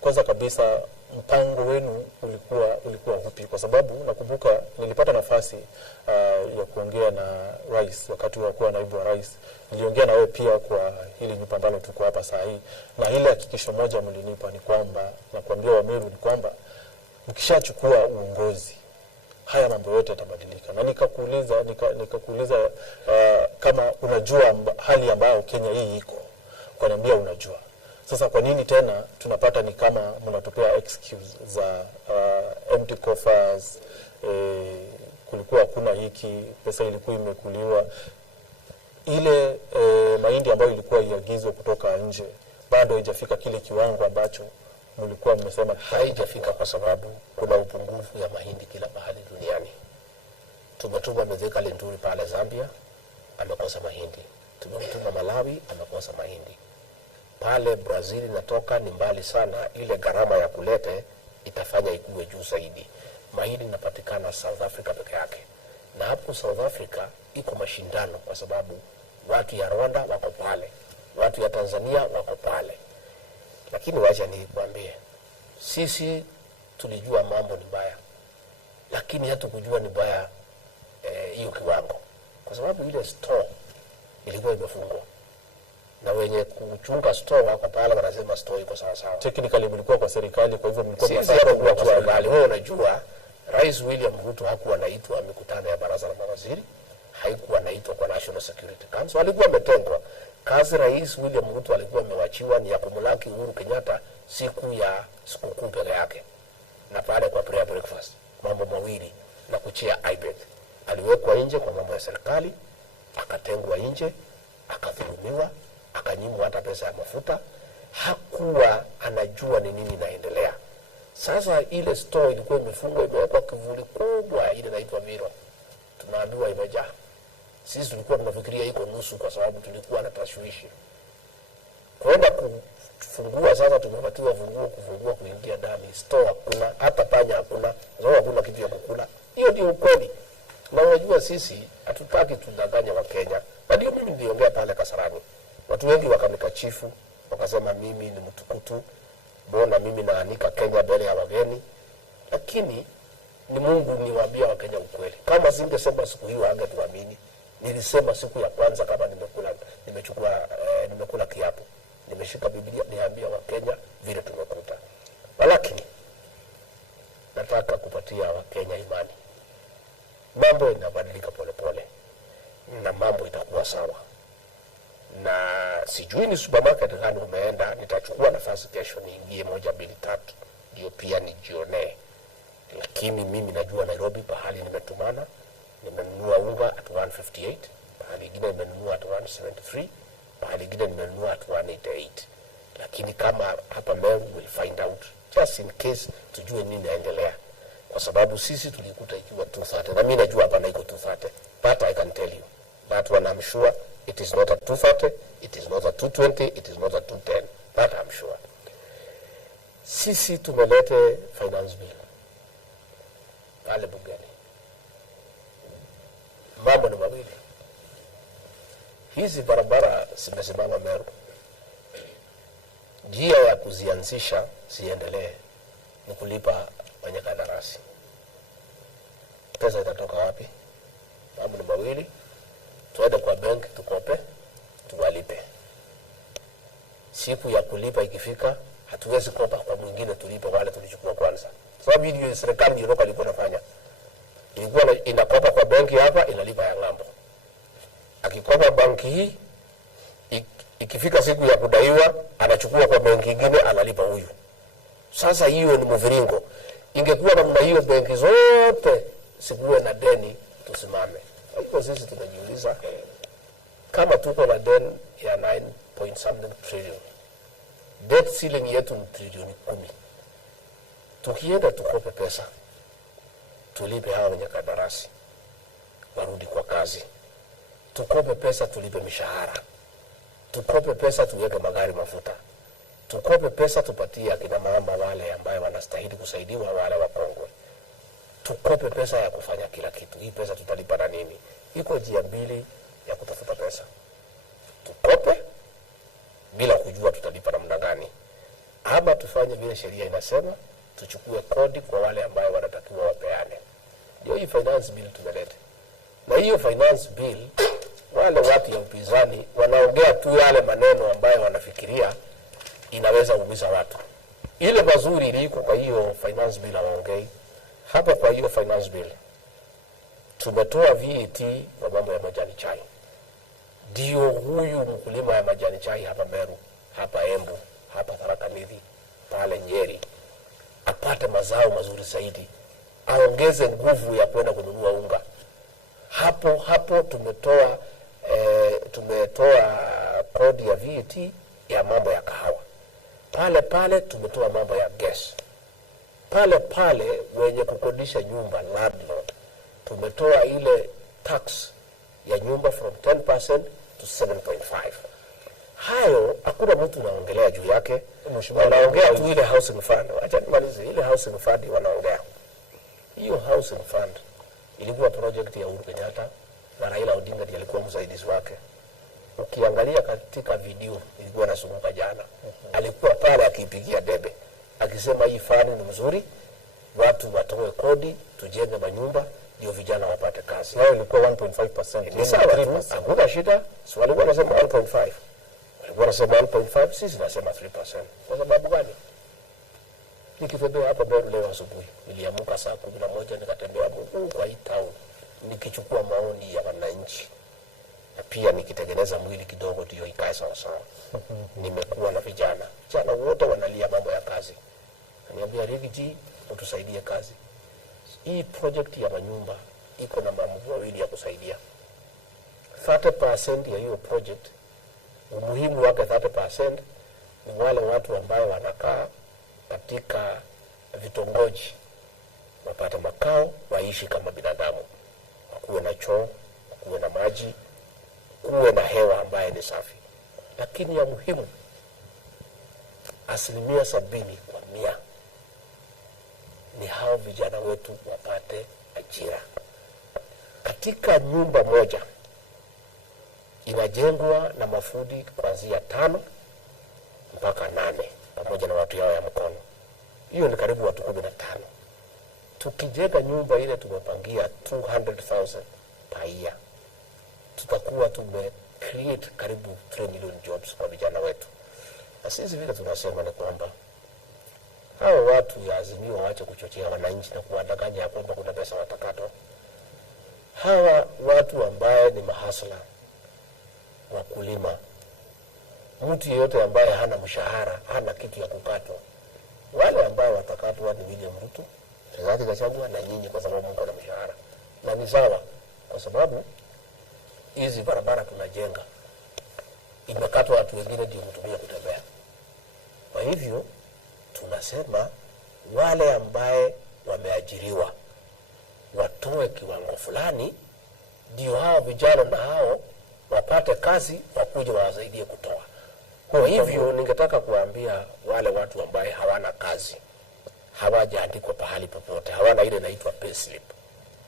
kwanza kabisa mpango wenu ulikuwa upi? Kwa sababu nakumbuka nilipata nafasi ya kuongea na rais wakati wakuwa naibu wa rais. Niliongea na wewe pia kwa hili nyumba ambalo tuko hapa saa hii, na ile hakikisho moja mlinipa ni kwamba, na kuambia wa Meru ni kwamba mkishachukua uongozi haya mambo yote yatabadilika. Na nikakuuliza kama unajua hali ambayo Kenya hii iko. Ukaniambia unajua. Sasa kwa nini tena tunapata ni kama mnatupea excuse za empty coffers, kulikuwa hakuna hiki, pesa ilikuwa imekuliwa. Ile mahindi ambayo ilikuwa iagizwe kutoka nje bado haijafika kile kiwango ambacho mlikuwa mmesema. Haijafika kwa sababu kuna upungufu ya mahindi kila mahali duniani. Tumetuma Mithika Linturi pale Zambia, amekosa mahindi. Tumetuma Malawi, amekosa mahindi. Pale Brazil natoka ni mbali sana, ile gharama ya kulete itafanya ikuwe juu zaidi. Mahindi inapatikana South Africa peke yake. Na hapo South Africa iko mashindano kwa sababu watu ya Rwanda wako pale, watu ya Tanzania wako pale. Lakini wacha nikwambie, sisi tulijua mambo ni mbaya, lakini hatukujua ni mbaya hiyo kiwango. Kwa sababu ile store ilikuwa imefungwa. Na wenye kuchunga store wako pale wanasema store iko sawa sawa. Technically mlikuwa kwa serikali, kwa hivyo mlikuwa kwa serikali. Wewe unajua Rais William Ruto hakuwa anaitwa mikutano ya baraza la mawaziri, haikuwa anaitwa kwa National Security Council, alikuwa ametengwa. Kazi Rais William Ruto alikuwa amewachiwa ni ya kumlaki Uhuru Kenyatta siku ya sikukuu peke yake, na pale kwa prayer breakfast, mambo mawili, na kuchia IBEC. Aliwekwa nje kwa mambo ya serikali, akatengwa nje, akadhulumiwa, akanyimwa hata pesa ya mafuta, hakuwa anajua ni nini inaendelea. Sasa ile store ilikuwa imefungwa, imewekwa kivuli kubwa, ile inaitwa Miro. Tunaambiwa imejaa. Sisi tulikuwa tunafikiria iko nusu kwa sababu tulikuwa na tashwishi. Kwenda kufungua sasa, tumepatiwa funguo kufungua kuingia ndani. Store hakuna, hata panya hakuna, sababu hakuna kitu ya kukula. Hiyo ndio ukweli. Na unajua sisi hatutaki tudanganya wa Kenya. Na ndio mimi niliongea pale Kasarani. Watu wengi wakanikachifu, wakasema mimi ni mtukutu, mbona mimi naanika Kenya mbele ya wageni. Lakini ni Mungu niwaambia wa Kenya ukweli. Kama singesema siku hiyo hangetuamini. Nilisema siku ya kwanza kama nimekula kiapo. Nimeshika Biblia niambia wa Kenya vile tumekuta. Lakini nataka kupatia wa Kenya imani. Mambo inabadilika polepole na mambo itakuwa sawa. Na sijui ni supermarket gani umeenda, nitachukua nafasi kesho niingie 1, 2, 3 ndio pia nijione. Lakini mimi najua Nairobi pahali nimetumana, nimenunua unga at 158, pahali ingine nimenunua at 173, pahali ingine nimenunua at 188. Lakini kama hapa Meru will find out, just in case tujue nini inaendelea. Kwa sababu sisi tulikuta ikiwa 230, na mimi najua hapa naiko 230, but I can tell you that one I'm sure it is not a 230, it is not a 220, it is not a 210, but I'm sure. Sisi tumelete finance bill pale bungeni. Mambo ni mawili. Hizi barabara zimesimama Meru. Njia ya kuzianzisha ziendelee ni kulipa wenye kandarasi. Pesa itatoka wapi? Mambo ni mawili. Tuende kwa benki tukope, tuwalipe. Siku ya kulipa ikifika, hatuwezi kopa kwa mwingine tulipe wale tulichukua kwanza. Sababu hiyo serikali ndio ilikuwa inafanya. Ilikuwa inakopa kwa benki hapa, inalipa ya ng'ambo. Akikopa banki hii, ikifika siku ya kudaiwa, anachukua kwa benki nyingine, analipa huyu. Sasa hiyo ni mviringo. Ingekuwa namna hiyo benki zote sikuwe na deni, tusimame. Kwa sisi tunajiuliza kama tuko na deni ya 9.something trillion. Debt ceiling yetu ni trilioni 10. Tukienda tukope pesa, tulipe hawa wenye kandarasi warudi kwa kazi. Tukope pesa tulipe mishahara. Tukope pesa tuweke magari mafuta. Tukope pesa tupatie akina mama wale ambao wanastahili kusaidiwa, wale wakongwe. Tukope pesa ya kufanya kila kitu. Hii pesa tutalipa na nini? Iko njia mbili ya kutafuta pesa. Tukope bila kujua tutalipa namna gani. Ama tufanye vile sheria inasema, tuchukue kodi kwa wale ambao wanatakiwa wapeane. Ndio hii finance bill tumeleta. Na hiyo finance bill, wale watu ya upinzani wanaongea tu yale maneno ambayo wanafikiria inaweza kuumiza watu. Ile mazuri iliko kwa hiyo finance bill hawaongei. Hapa kwa hiyo finance bill tumetoa VAT kwa mambo ya majani chai. Ndio huyu mkulima ya majani chai hapa Meru, hapa Embu, hapa Tharaka Nithi, pale Nyeri, apate mazao mazuri zaidi, aongeze nguvu ya kwenda kununua unga. Hapo tumetoa kodi ya VAT ya mambo ya kahawa. Pale tumetoa mambo ya gas. Pale wenye kukodisha nyumba, landlord, tumetoa ile tax ya nyumba from 10% to 7.5. Hayo hakuna mtu anaongelea juu yake. Wanaongea tu ile housing fund. Acha nimalize ile housing fund wanaongea. Hiyo housing fund ilikuwa project ya Uhuru Kenyatta na Raila Odinga ndiye alikuwa msaidizi wake. Ukiangalia katika video ilikuwa nasunguka jana, alikuwa pale akipigia debe akisema hii fund ni mzuri, watu watoe kodi, tujenge manyumba, ndio vijana wapate kazi. Leo ilikuwa 1.5%. Ni sawa tu, hakuna shida. Si walikuwa wanasema 1.5. Walikuwa wanasema 1.5, sisi tunasema 3%. Kwa sababu gani? Nikitembea hapa Meru leo asubuhi, niliamka saa 11 nikatembea mguu kwa hii town nikichukua maoni ya wananchi. Na pia nikitengeneza mwili kidogo ndio ikae sawa sawa. Nimekuwa na vijana wote wanalia mambo ya kazi. Niambia Rigiji, utusaidie kazi. Hii project ya manyumba iko na mambo mawili ya kusaidia. 30% ya hiyo project, umuhimu wake 30% ni wale watu ambao wanakaa katika vitongoji wapate makao, waishi kama binadamu, kuwe na choo, kuwe na maji, kuwe na hewa ambaye ni safi. Lakini ya muhimu 70% ni hao vijana wetu wapate ajira. Katika nyumba moja inajengwa na mafundi kuanzia 5 mpaka 8 pamoja na watu yao ya mkono. Hiyo ni karibu watu 15. Tukijenga nyumba ile tumepangia 200,000 per year, tutakuwa create karibu 3 million jobs kwa vijana wetu. Na sisi vile tunasema ni kwamba hao watu ya Azimio waache kuchochea wananchi na kuwadanganya kwamba kuna pesa watakatwa. Hawa watu ambaye ni mahasla, wakulima, mtu yeyote ambaye hana mshahara, hana kitu ya kukatwa, wale ambao watakatwa ni William Ruto, Rigathi Gachagua na nyinyi, kwa sababu mko na mshahara. Na ni sawa, kwa sababu hizi barabara tunajenga imekatwa watu wengine ndio mtumia kutembea. Kwa hivyo tunasema wale ambaye wameajiriwa watoe kiwango fulani, ndio hao vijana na hao wapate kazi, wakuja wasaidie kutoa. Kwa hivyo ningetaka kuambia wale watu ambaye hawana kazi, hawajaandikwa pahali popote, hawana ile inaitwa payslip,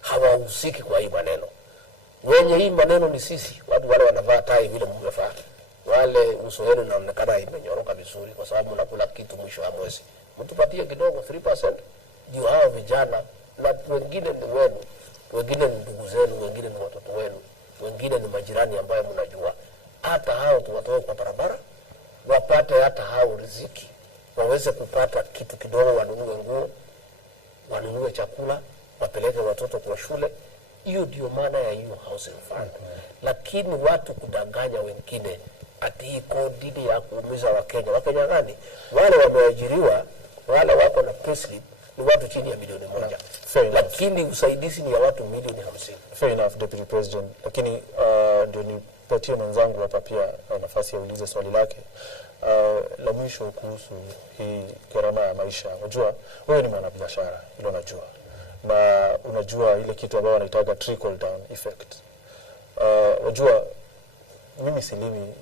hawahusiki kwa hii maneno. Wenye hii maneno ni sisi, watu wale wanavaa tai vile mmevaa. Wale uso wenu unaonekana imenyoroka vizuri kwa sababu mnakula kitu mwisho wa mwezi. Mtupatie kidogo 3%, ndio hao vijana, na wengine ni wenu, wengine ni ndugu zenu, wengine ni watoto wenu, wengine ni majirani ambayo mnajua. Hata hao tuwatoe kwa barabara, wapate hata hao riziki, waweze kupata kitu kidogo, wanunue nguo, wanunue chakula, wapeleke watoto kwa shule. Hiyo ndio maana ya hiyo housing fund. Lakini watu kudanganya wengine ati hii kodi ya kuumiza Wakenya. Wakenya gani? Wale wameajiriwa, wale wako na payslip ni watu chini ya milioni 1. Lakini usaidizi ni ya watu milioni 50. Fair enough, Deputy President. Lakini ndio nipatie mwenzangu hapa pia nafasi ya ulize swali lake. La mwisho kuhusu hii gharama ya maisha. Unajua wewe ni mwanabiashara, hilo najua. Na unajua ile kitu ambayo wanaitaga trickle down effect. Unajua mimi silimi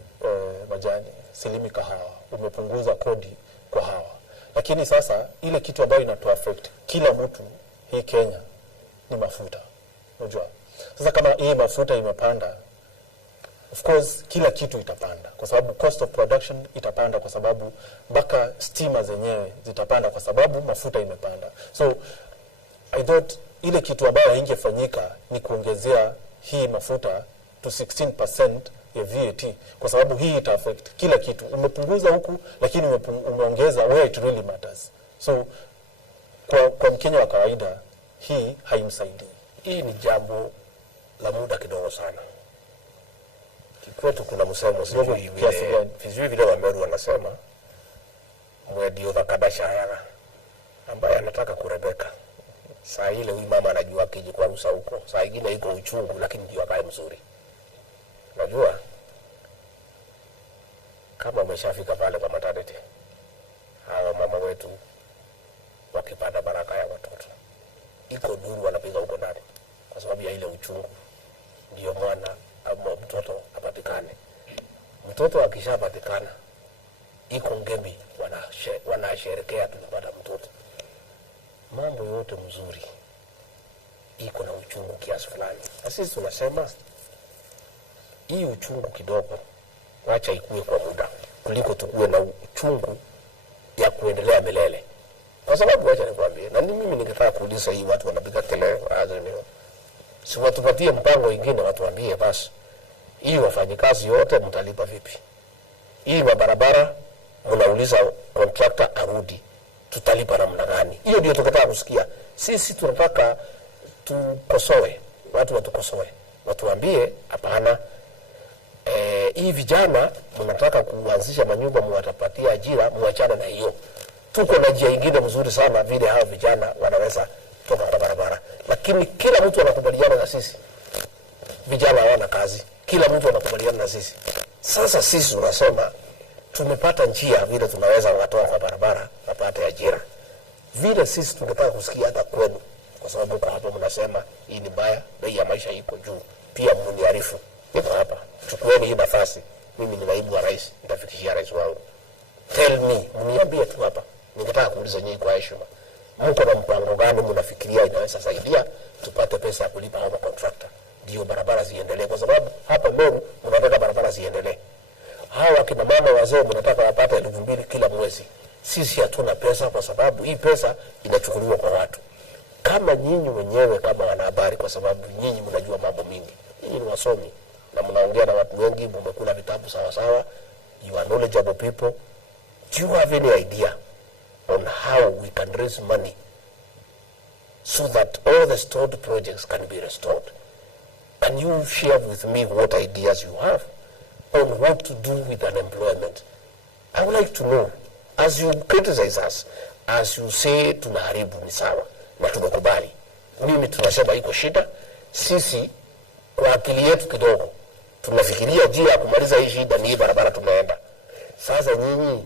majani, silimi kahawa, umepunguza kodi kwa hawa. Lakini sasa ile kitu ambayo inatoa affect kila mtu hii Kenya ni mafuta. Unajua sasa kama hii mafuta imepanda, of course kila kitu itapanda kwa sababu cost of production itapanda, kwa sababu mpaka stima zenyewe zitapanda kwa sababu mafuta imepanda. So I thought ile kitu ambayo ingefanyika ni kuongezea hii mafuta to 16% ya VAT, kwa sababu hii ita affect kila kitu. Umepunguza huku lakini umeongeza where it really matters. So kwa Mkenya wa kawaida hii haimsaidii. Hii ni jambo la muda kidogo sana. Kikwetu kuna msemo sijui vile Wameru wanasema mwedio dhakadasha hayana, ambaye anataka kurebeka. Saa ile huyu mama anajua kiji kwa rusa huko. Saa ingine iko uchungu lakini ndio akae mzuri. Unajua kama umeshafika pale kwa maternity, hawa mama wetu wakipata baraka ya watoto, iko duru wanapiga huko ndani kwa sababu ya ile uchungu. Ndio mwana ama mtoto apatikane. Mtoto akishapatikana iko ngemi, wanasherekea tumepata mtoto. Mambo yote mzuri iko na uchungu kiasi fulani. Na sisi tunasema hii uchungu kidogo wacha ikue kwa muda kuliko tukue na uchungu ya kuendelea milele. Kwa sababu wacha nikwambie, na mimi ningetaka kuuliza hii watu wanapiga kelele Azimio. Si watupatie mpango mwingine, watuambie basi hii wafanyikazi yote mtalipa vipi? Hii barabara mnauliza contractor arudi, tutalipa namna gani? Hiyo ndio tukataka kusikia. Sisi tunataka tukosoe, watu watukosoe. Watuambie hapana, hii vijana mnataka kuanzisha manyumba, mwatapatia ajira, muachane na hiyo. Tuko na njia nyingine mzuri sana vile hao vijana wanaweza toka kwa barabara. Lakini kila mtu anakubaliana na sisi. Vijana hawana kazi. Kila mtu anakubaliana na sisi. Sasa sisi tunasema tumepata njia vile tunaweza watoa kwa barabara wapate ajira. Vile sisi tungetaka kusikia hata kwenu, kwa sababu kwa hapo mnasema hii ni mbaya, bei ya maisha iko juu. Pia mniarifu. Niko hapa. Chukueni hii nafasi. Mimi ni naibu wa rais, nitafikishia rais wangu. Tell me, mniambie tu hapa. Ningetaka kuuliza nyinyi kwa heshima. Mko na mpango gani mnafikiria inaweza saidia tupate pesa ya kulipa hao contractor? Ndio barabara ziendelee, kwa sababu hapa Meru mnataka barabara ziendelee. Hawa kina mama wazee mnataka wapate 2,000 kila mwezi. Sisi hatuna pesa kwa sababu hii pesa inachukuliwa kwa watu. Kama nyinyi wenyewe kama wanahabari, kwa sababu nyinyi mnajua mambo mingi. Nyinyi ni wasomi na mnaongea na watu wengi, mmekula vitabu sawa sawa. You are knowledgeable people. Do you have any idea on how we can raise money so that all the stalled projects can be restored? Can you share with me what ideas you have on what to do with unemployment? I would like to know, as you criticize us, as you say tunaharibu ni sawa na tumekubali. Mimi tunasema iko shida. Sisi kwa akili yetu kidogo tunafikiria njia ya kumaliza hii shida ni barabara tunaenda. Sasa nyinyi,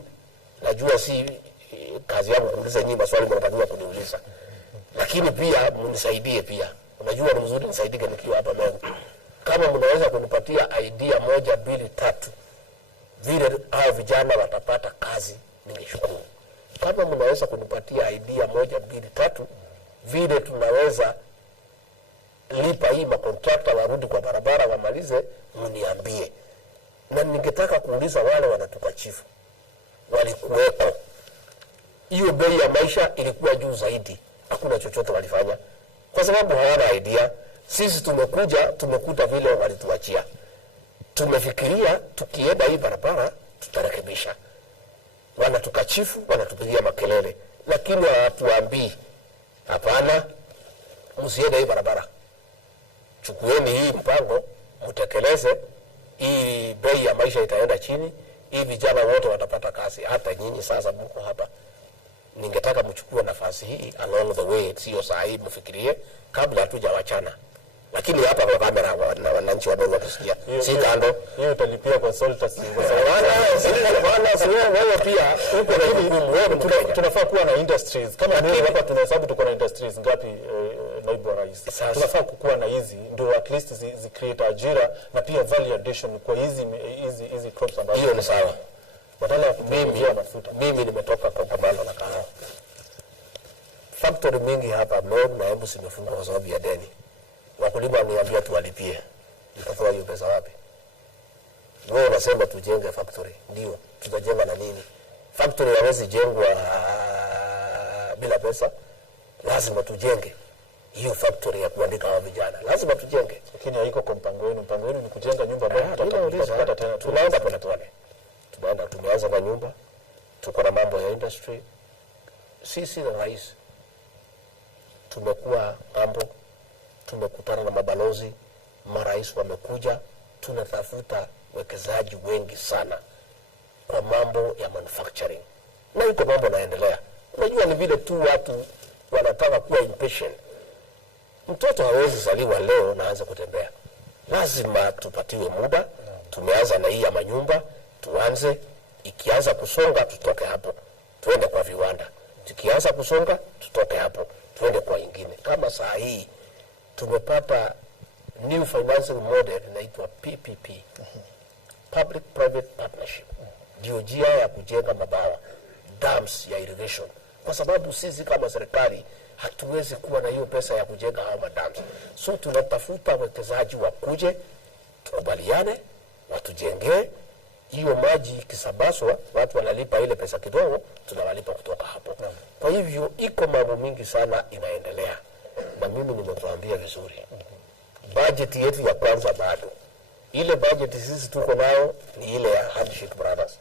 najua si kazi yangu kuuliza nyinyi maswali mnatakiwa kuniuliza. Lakini pia mnisaidie pia. Unajua ni mzuri nisaidike nikiwa hapa Meru. Kama mnaweza kunipatia idea 1, 2, 3 vile hao vijana watapata kazi, ningeshukuru. Kama mnaweza kunipatia idea 1, 2, 3 vile tunaweza lipa hii makontrakta warudi kwa barabara wamalize, mniambie. Na ningetaka kuuliza wale wanatupa chifu walikuwepo, hiyo bei ya maisha ilikuwa juu zaidi, hakuna chochote walifanya kwa sababu hawana idea. Sisi tumekuta vile walituachia. Tumefikiria tukienda hii barabara tutarekebisha. Wanatukachifu, wanatupigia makelele, lakini hawatuambii hapana, msiende hii barabara. Chukueni hii mpango, mtekeleze, hii bei ya maisha itaenda chini, hii vijana wote watapata kazi. Hata nyinyi sasa mko hapa, ningetaka mchukue nafasi hii along the way, sio saa hii mfikirie kabla hatujawachana. Lakini hapa kwa kamera wananchi wanaweza kusikia. Si kando. Hiyo utalipia consultancy. Wewe pia uko na jukumu. Wewe tunafaa kuwa na industries. Kama ndio hapa tunahesabu tuko na industries ngapi, naibu wa rais? Tunafaa kuwa na hizi ndio at least zi create ajira na pia value addition kwa hizi crops ambazo. Hiyo ni sawa. Badala ya kutumia mafuta. Mimi nimetoka kwa Komando na kahawa. Factory mingi hapa Meru na Embu zimefungwa kwa sababu ya deni. Wakulima waniambia tuwalipie. Nitatoa hiyo pesa wapi? Wewe unasema tujenge factory. Ndio, tutajenga na nini? Factory haiwezi jengwa bila pesa. Lazima tujenge hiyo factory ya kuandika wa vijana. Lazima tujenge. Lakini haiko kwa mpango wenu. Mpango wenu ni kujenga nyumba ambayo tutapata tena. Tunaenda pole. Tumeanza na nyumba. Tuko na mambo ya industry. Sisi na rais tumekuwa mambo, tumekutana na mabalozi, marais wamekuja, tunatafuta wekezaji wengi sana kwa mambo ya manufacturing. Na iko mambo naendelea. Unajua ni vile tu watu wanataka kuwa impatient. Mtoto hawezi zaliwa leo na aanze kutembea. Lazima tupatiwe muda. Tumeanza na hii ya manyumba, tuanze, ikianza kusonga tutoke hapo, tuende kwa viwanda. Tukianza kusonga tutoke hapo, tuende kwa ingine. Kama saa hii tumepata new financing model inaitwa PPP, Public Private Partnership. Ndio njia ya kujenga mabawa, dams ya irrigation. Kwa sababu sisi kama serikali hatuwezi kuwa na hiyo pesa ya kujenga hao madams. So tunatafuta wekezaji wakuje, tukubaliane, watujengee. Hiyo maji ikisabaswa, watu wanalipa ile pesa kidogo, tunawalipa kutoka hapo. Kwa hivyo iko mambo mingi sana inaendelea. Na mimi nimekuambia vizuri. budget yetu ya kwanza bado. Ile budget sisi tuko nayo ni ile ya Handshake Brothers.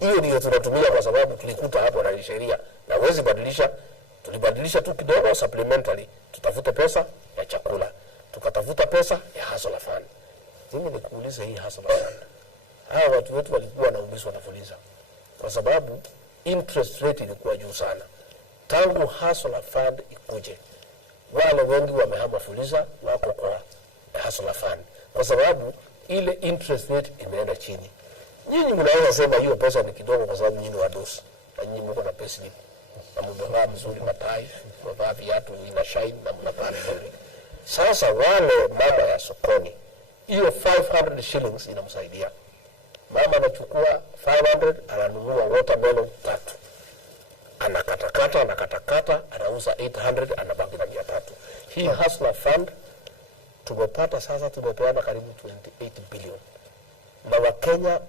Hiyo ndio tunatumia kwa sababu tulikuta hapo na sheria na huwezi badilisha. Tulibadilisha tu kidogo supplementary, tutafute pesa ya chakula, tukatafuta pesa ya hustler fund. Mimi nikuulize hii hustler fund, hawa watu wetu walikuwa wanaumizwa na Fuliza kwa sababu interest rate ilikuwa juu sana. Tangu hustler fund ikuje, wale wengi wamehama Fuliza wako kwa hustler fund kwa sababu ile interest rate imeenda chini. Nyinyi mnaweza sema hiyo pesa ni kidogo kwa sababu nyinyi wadosi na nyinyi mko na pesa nyingi na mmevaa mzuri matai, mmevaa viatu ina shine na mnavaa vizuri. Sasa wale mama ya sokoni, hiyo 500 shillings inamsaidia. Mama anachukua 500 ananunua watermelon 3. Anakatakata, anauza 800 anabaki na 300. Hii hustler fund tumepata sasa, tumepeana karibu 28 billion. Na Wakenya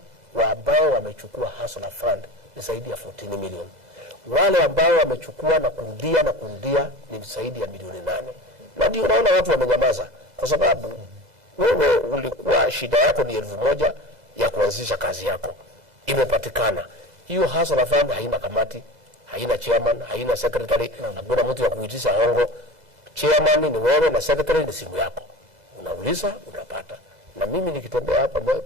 ambao wamechukua hustler fund ni zaidi ya 14 million. Wale ambao wamechukua na kurudia ni zaidi ya milioni 8. Na ndio unaona watu wamenyamaza kwa sababu wewe ulikuwa shida yako ni 1,000 ya kuanzisha kazi yako. Imepatikana. Hiyo hustler fund haina kamati, haina chairman, haina secretary, hakuna mtu ya kuitisha hongo. Chairman ni wewe na secretary ni simu yako. Unauliza, unapata. Na mimi nikitembea hapa leo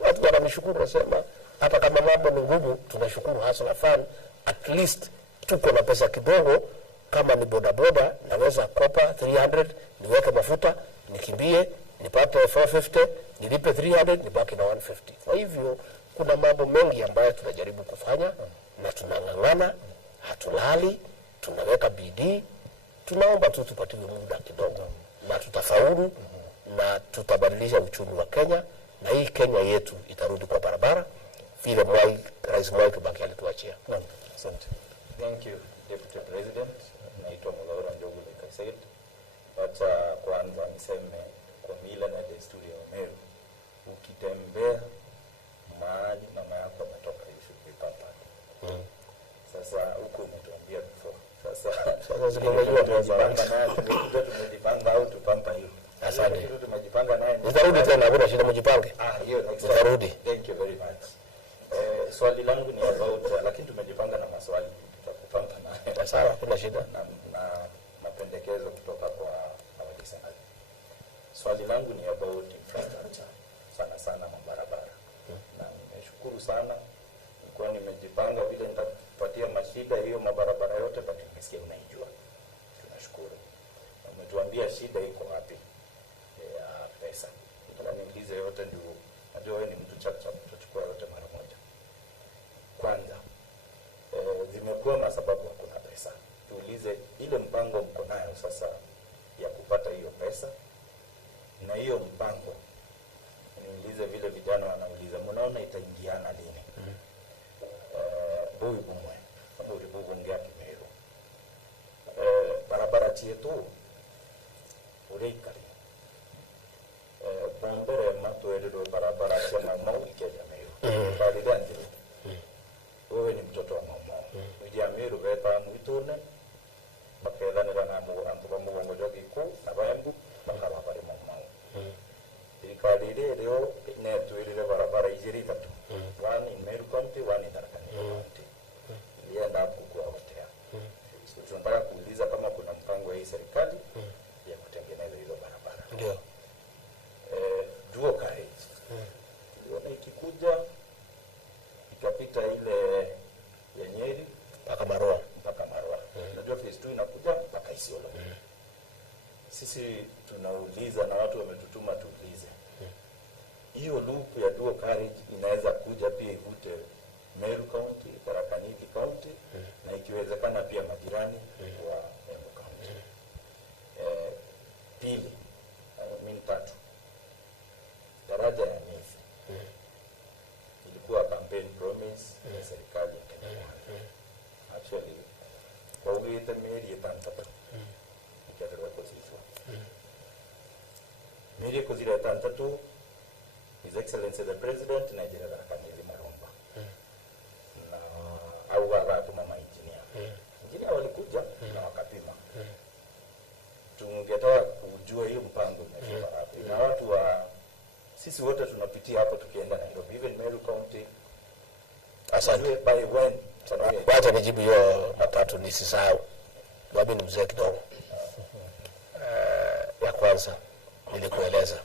watu wananishukuru, nasema hata kama mambo ni ngumu tunashukuru hustler fund, at least tuko na pesa kidogo. Kama ni bodaboda naweza kopa 300 niweke mafuta nikimbie nipate 450 nilipe 300 nibaki na 150. Kwa hivyo kuna mambo mengi ambayo tunajaribu kufanya na tunang'ang'ana, hatulali, tunaweka bidii, tunaomba tu tupatiwe muda kidogo na tutafaulu na tutabadilisha uchumi wa Kenya na hii Kenya yetu itarudi kwa barabara vile Rais Mwai Kibaki alituachia. Asante. Thank you, Deputy President. Naitwa Mulaura Njogu like I said. Kwanza niseme kwa mila na desturi ya Wameru, ukitembea mahali mama yako ametoka you should be pampered. Sasa huko umetuambia before. Sasa tumejipanga au tupampa hiyo. Asante. Tumejipanga naye. Nitarudi tena, hakuna shida, mjipange. Hiyo next time. Nitarudi. Thank you very much. Swali langu ni about lakini tumejipanga na maswali tutakupampa naye. Sawa, hakuna shida. Na mapendekezo kutoka kwa walisenali. Swali langu ni about infrastructure, sana mabarabara. Na nimeshukuru sana. Nilikuwa nimejipanga vile nitakupatia mashida hiyo mabarabara yote but nimesikia unaijua. Tunashukuru. Umetuambia shida iko wapi ya pesa. Nataka niulize yote ndio najua wewe ni mtu chap tutachukua yote mara moja. Kwanza zimekuwa na sababu hakuna pesa. Tuulize ile mpango mko nayo sasa ya kupata hiyo pesa, na hiyo mpango niulize vile vijana wanauliza mnaona itaingiana lini? Boy bumwe kama ulivyoongea Kimeru, barabara yetu ureikari bombere matoelelo barabara kwa mau Kenya Meru bali gani? Wewe ni mtoto wa mama ujia Meru beta muitone bakela ni bana mu antuba mu ngojo giku na bayambu bakara bari mama ikali leo ne tuelele barabara ijiri tatu one in Meru County, one in Tharaka County ya ndapo kwa wote. So tunataka kuuliza kama kuna mpango hii serikali ya kutengeneza hizo barabara. Ndio. Dual carriage. Ndio ikikuja ikapita ile ya Nyeri mpaka Marua. Najua phase 2 inakuja mpaka Isiolo. Sisi tunauliza na watu wametutuma tuulize. Hiyo loop ya dual carriage inaweza kuja pia ivute Meru County, Tharaka Nithi County na ikiwezekana pia majirani wa Embu County. Pili, tatu. Daraja ya Nithi. Ilikuwa campaign promise ya serikali ya Kenya. Actually, kwa wita Meri etantata. Ikadwa kwa sisi. Meri kwa zile etantatu His Excellency the President Nigeria Tharaka Nithi Maromba. Na au watu mama engineer walikuja na wakapima. Tungetaka kujua hiyo mpango umefika sisi wote tunapitia hapo tukienda Nairobi, even Meru County. Asante. By when? Wacha nijibu hiyo matatu nisisahau. Mimi ni mzee kidogo. Ya kwanza nilikueleza.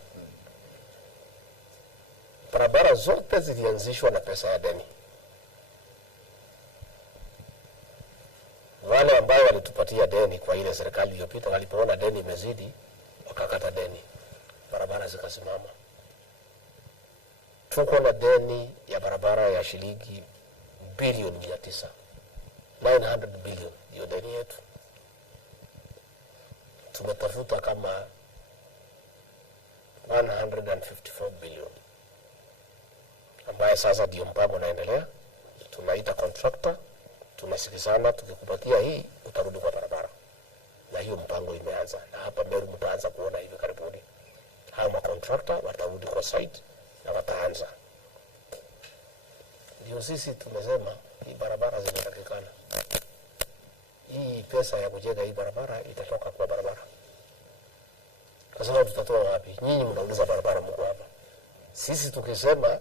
Barabara zote zilianzishwa na pesa ya deni. Wale ambao walitupatia deni kwa ile serikali iliyopita walipoona deni imezidi wakakata deni. Barabara zikasimama. Tuko na deni ya barabara ya shilingi bilioni 900. 900 billion hiyo deni yetu. Tumetafuta kama 154 billion. Ambaye sasa ndio mpango unaendelea. Tunaita contractor, tunasikizana, tukikupatia hii utarudi kwa barabara. Na hiyo mpango imeanza. Na hapa Meru mtaanza kuona hivi karibuni. Hao contractor watarudi kwa site na wataanza. Ndio sisi tumesema hii barabara zinatakikana. Hii pesa ya kujenga hii barabara itatoka kwa barabara. Kwa sababu tutatoa wapi? Nyinyi mnauliza barabara mko hapa. Sisi tukisema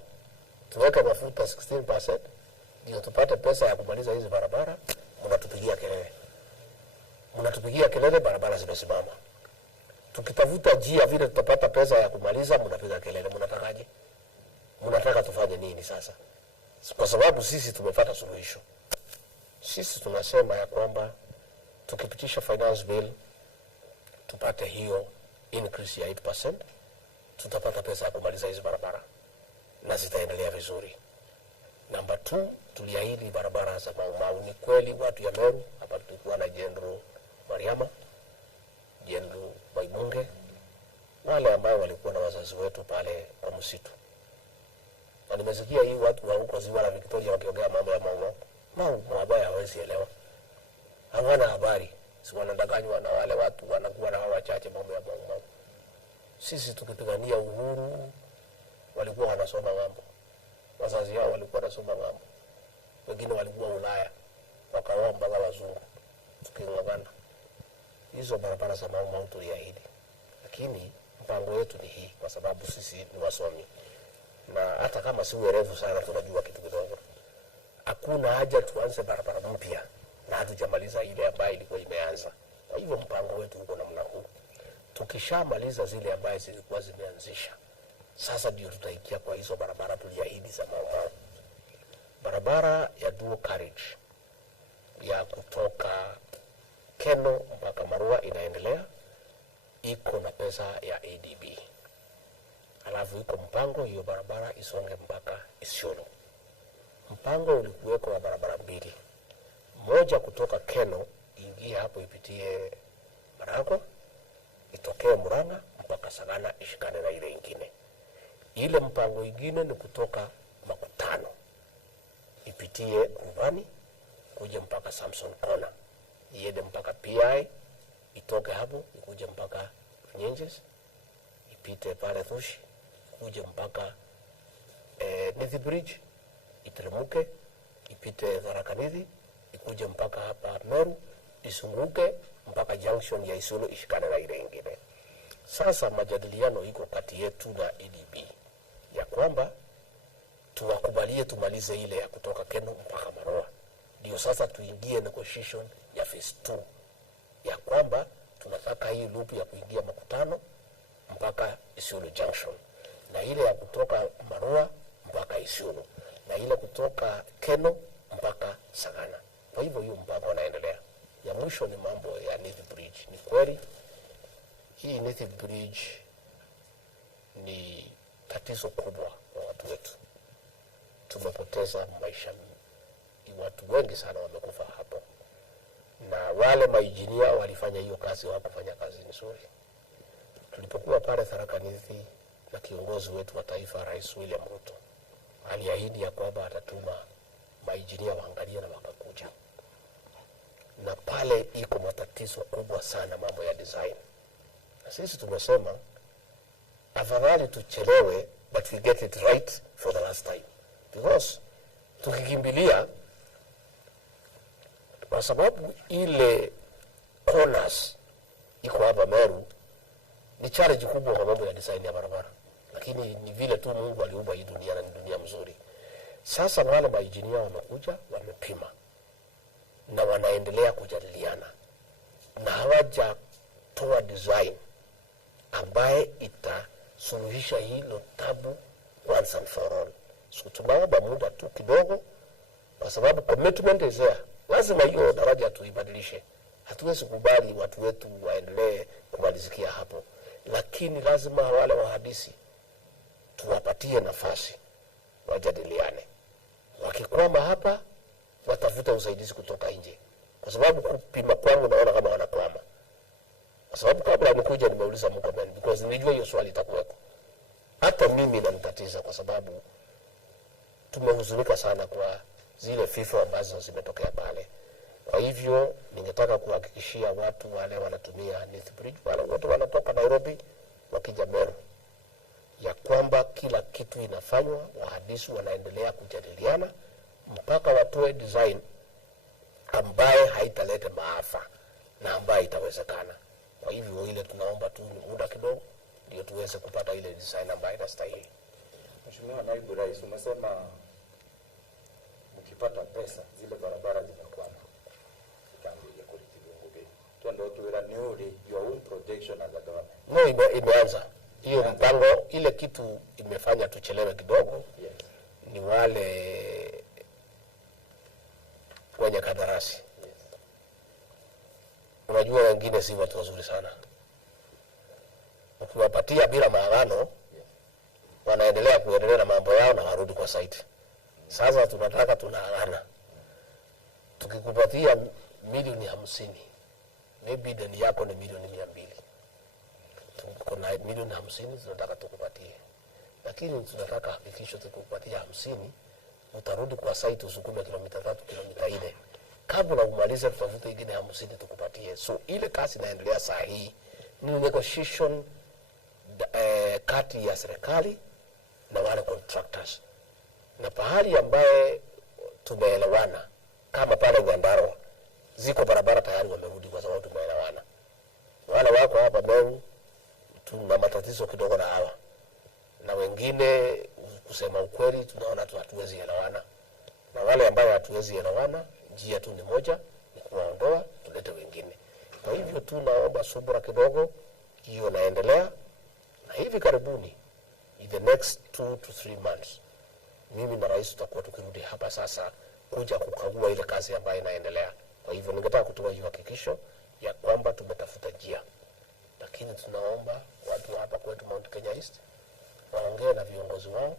tuweke mafuta 16% ndio tupate pesa ya kumaliza hizi barabara, mnatupigia kelele. Mnatupigia kelele, barabara zimesimama. Tukitafuta njia vile tutapata pesa ya kumaliza, mnapiga kelele. Mnatakaje? Mnataka tufanye nini sasa? Kwa sababu sisi tumepata suluhisho. Sisi tunasema ya kwamba tukipitisha finance bill tupate hiyo increase ya 8%, tutapata pesa ya kumaliza hizi barabara na zitaendelea vizuri. Number 2, tuliahidi barabara za Mau. Ni kweli watu ya Meru hapa tulikuwa na General Mariama, General Baimunge, wale ambao walikuwa na wazazi wetu pale kwa msitu. Na nimesikia hii watu wa huko Ziwa la Victoria wakiongea mambo ya Mau. Mau mabaya hawezi elewa. Hawana habari. Si wanadanganywa na wale watu wanakuwa na hawa chache mambo ya Mau. Sisi tukipigania uhuru walikuwa wanasoma mambo. Wazazi hao walikuwa wanasoma mambo. Wengine walikuwa Ulaya wakaomba kama wazungu. Tukingangana. Hizo barabara za Mau tuliahidi. Lakini mpango wetu ni hii kwa sababu sisi ni wasomi. Na hata kama si werevu sana tunajua kitu kidogo. Hakuna haja tuanze barabara mpya na hatujamaliza ile ambayo ilikuwa imeanza. Kwa hivyo mpango wetu uko namna huu. Tukishamaliza zile ambazo zilikuwa zimeanzisha, sasa ndio tutaingia kwa hizo barabara tuliahidi za Mau. Barabara ya dual carriage ya kutoka Keno mpaka Marua inaendelea, iko na pesa ya ADB. Alafu iko mpango hiyo barabara isonge mpaka Isiolo. Mpango ulikuweko wa barabara mbili. Moja kutoka Keno ingia hapo ipitie Marago, itokee Murang'a mpaka Sagana ishikane na ile ingine. Ile mpango ingine ni kutoka Makutano ipitie Ruvani kuja mpaka Samson Kona, iende mpaka PI, itoke hapo ikuje mpaka Nyenjes, ipite pale Thushi kuja mpaka Nithi Bridge, itermuke ipite Tharaka Nithi, ikuje mpaka hapa Meru, isunguke mpaka junction ya Isiolo ishikane na ile ingine. Sasa majadiliano iko kati yetu na ADB ya kwamba tuwakubalie tumalize ile ya kutoka Keno mpaka Marua. Ndio sasa tuingie negotiation ya phase 2 ya kwamba tunataka hii loop ya kuingia Makutano mpaka Isiolo junction, na ile ya kutoka Marua mpaka Isiolo, na ile kutoka Keno mpaka Sagana. Kwa hivyo hiyo mpango unaendelea. Ya mwisho ni mambo ya Nithi Bridge. Ni kweli hii Nithi Bridge ni tatizo kubwa kwa watu wetu. Tumepoteza maisha, watu wengi sana wamekufa hapo, na wale mainjinia walifanya hiyo kazi hawakufanya kazi nzuri. Tulipokuwa pale Tharaka Nithi na kiongozi wetu wa taifa Rais William Ruto aliahidi ya kwamba atatuma mainjinia waangalie, na wakakuja. Na pale iko matatizo kubwa sana mambo ya design. Na sisi tumesema afadhali tuchelewe but we get it right for the last time. Because tukikimbilia, kwa sababu ile corners iko hapa Meru ni challenge kubwa kwa mambo ya design ya barabara. Lakini lakini ni vile tu Mungu aliumba hii dunia na ni dunia mzuri. Sasa wale maengineer wamekuja, wamepima na wanaendelea kujadiliana na hawajatoa design ambaye itasuluhisha hilo tabu once and for all. So tunaomba muda tu kidogo, kwa sababu commitment is there. Lazima hiyo daraja tuibadilishe. Hatuwezi kubali watu wetu waendelee kumalizikia hapo, lakini lazima wale wahandisi tuwapatie nafasi wajadiliane. Wakikwama hapa, watafuta usaidizi kutoka nje, kwa sababu kupima kwangu naona kama wanakwama. Kwa sababu kabla nikuja nimeuliza Murkomen, because nilijua hiyo swali itakuweko. Hata mimi inanitatiza kwa sababu tumehuzunika sana kwa zile vifo ambazo zimetokea pale. Kwa hivyo ningetaka kuhakikishia watu wale wanatumia Nithi Bridge, wale wote wanatoka Nairobi wakija Meru, ya kwamba kila kitu inafanywa, wahandisi wanaendelea kujadiliana mpaka watoe design ambaye haitaleta maafa na ambaye itawezekana. Kwa hivyo ile tunaomba tu ni muda kidogo ndio tuweze kupata ile design ambayo inastahili. Mheshimiwa Naibu Rais, umesema mkipata pesa zile barabara zinakwama. Kitambo ya kuritibu ngube. Tuende tuwera neuri your own projection as a government. No, imeanza. Hiyo mpango ile kitu imefanya tuchelewe kidogo. Yes. Ni wale wenye kandarasi. Yes. Unajua wengine si watu wazuri sana. Ukiwapatia bila maagano, wanaendelea kuendelea na mambo yao na warudi kwa site. Sasa tunataka tunaagana. Tukikupatia milioni 50, maybe deni yako ni milioni 200. Kuna milioni 50 tunataka tukupatie. Lakini tunataka hakikisho tukupatia 50, utarudi kwa site usukume kilomita 3, kilomita 4. Kabla umalize tutafuta ingine 50 tukupatie. So ile kazi inaendelea saa hii ni negotiation kati ya serikali na wale contractors. Na pahali ambaye tumeelewana kama pale Nyandarua, ziko barabara tayari wamerudi kwa sababu tumeelewana. Wale wako hapa Meru tuna matatizo kidogo na hawa. Na wengine kusema ukweli tunaona tu hatuwezi elewana. Na wale ambao hatuwezi elewana, njia tu ni moja, ni kuwaondoa tulete wengine. Kwa hivyo tunaomba subira kidogo, hiyo naendelea. Na hivi karibuni, in the next 2 to 3 months, mimi na rais tutakuwa tukirudi hapa sasa kuja kukagua ile kazi ambayo inaendelea. Kwa hivyo ningetaka kutoa hiyo hakikisho ya kwamba tumetafuta njia. Lakini tunaomba watu hapa kwetu Mount Kenya East waongee na viongozi wao,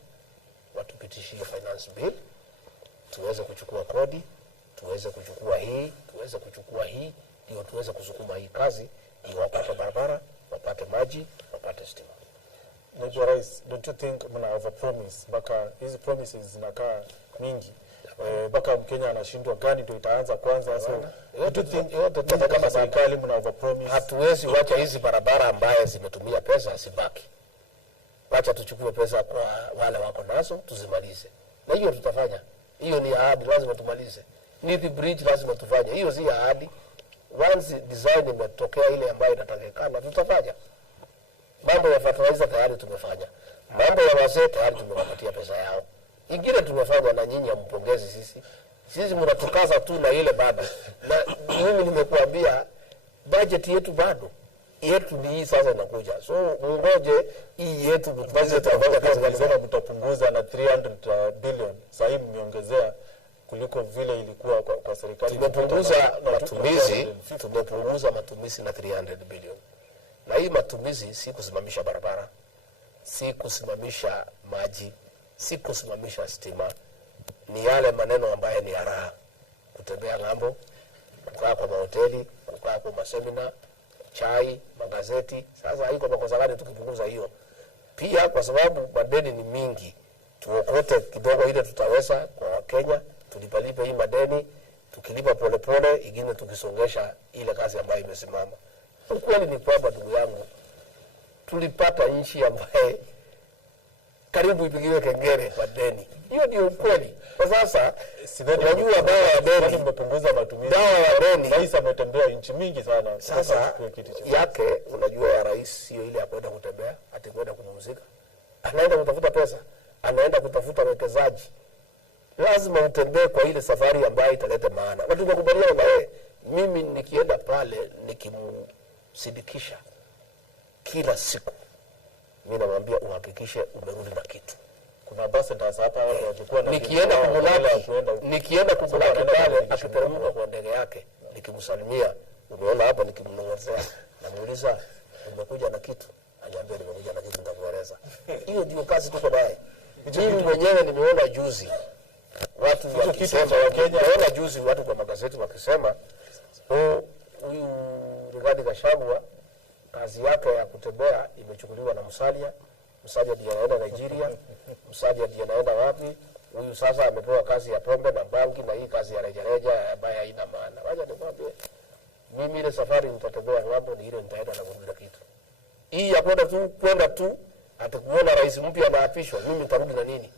watupitishie finance bill, tuweze kuchukua kodi, tuweze kuchukua hii, ndio tuweze kusukuma hii kazi, ndio wapate barabara, wapate maji, wapate stima. Naibu Rais, don't you think mna overpromise? Baka hizi promises zinakaa mingi. Baka Mkenya anashindwa gani ndio itaanza kwanza. So do you think yote kama serikali mna overpromise? Hatuwezi wacha hizi barabara ambaye zimetumia pesa asibaki. Wacha tuchukue pesa kwa wale wako nazo tuzimalize. Na hiyo tutafanya. Hiyo ni ahadi, lazima tumalize. Nithi Bridge lazima tufanye. Hiyo si ahadi. Once design imetokea ile ambayo inatakikana tutafanya. Mambo ya fertilizer tayari tumefanya. Mambo ya wazee tayari tumewapatia pesa yao. Ingine tumefanya na nyinyi mpongezi sisi. Sisi mnatukaza tu na ile bado. Na mimi nimekuambia budget yetu bado. Yetu ni hii sasa inakuja. So ngoje hii yetu budget tutafanya kazi gani sana mtapunguza na 300 billion. Sasa hii mmeongezea kuliko vile ilikuwa kwa serikali. Tumepunguza matumizi na 300 billion. Na hii matumizi si kusimamisha barabara, si kusimamisha maji, si kusimamisha stima. Ni yale maneno ambayo ni raha. Kutembea ng'ambo, kukaa kwa mahoteli, kukaa kwa masemina, chai, magazeti. Sasa haiko makosa gani tukipunguza hiyo? Pia kwa sababu madeni ni mingi, tuokote kidogo ile tutaweza kwa Wakenya, tulipalipe hii madeni, tukilipa polepole, ingine tukisongesha ile kazi ambayo imesimama. Ukweli ni kwamba ndugu yangu, tulipata nchi ambaye karibu ipigiwe kengele kwa deni. Hiyo ndio ukweli. Kwa sasa unajua dawa ya deni mmepunguza matumizi. Dawa ya deni rais ametembea nchi mingi sana. Sasa yake unajua ya rais sio ile ya kwenda kutembea, ati kwenda kupumzika. anaenda kutafuta pesa, anaenda kutafuta wekezaji. Lazima utembee kwa ile safari ambayo italeta maana. Na tumekubaliana na yeye, mimi nikienda pale nikimsindikisha kila siku, mimi namwambia uhakikishe umerudi na kitu. Kuna ambassadors hapa wachukua na nikienda kumulaki pale akiteremka kwa ndege yake, nikimsalimia, umeona hapa, nikimnongozea, namuuliza umekuja na kitu, aniambia nimekuja na kitu, nitakueleza. Hiyo ndio kazi tuko naye. Mimi mwenyewe nimeona juzi watu wakisema wa Kenya, naona juzi watu kwa magazeti wakisema huyu Rigathi Gachagua kazi yake ya kutembea imechukuliwa na Musalia ndiye anaenda Nigeria, Musalia ndiye anaenda wapi, huyu sasa amepewa kazi ya pombe na banki, na hii kazi ya rejareja ambayo haina maana. Wacha nikwambie, mimi ile safari nitatembea hapo ni ile nitaenda na kurudi kitu. Hii ya kwenda tu atakuona rais mpya anaapishwa, mimi nitarudi na nini?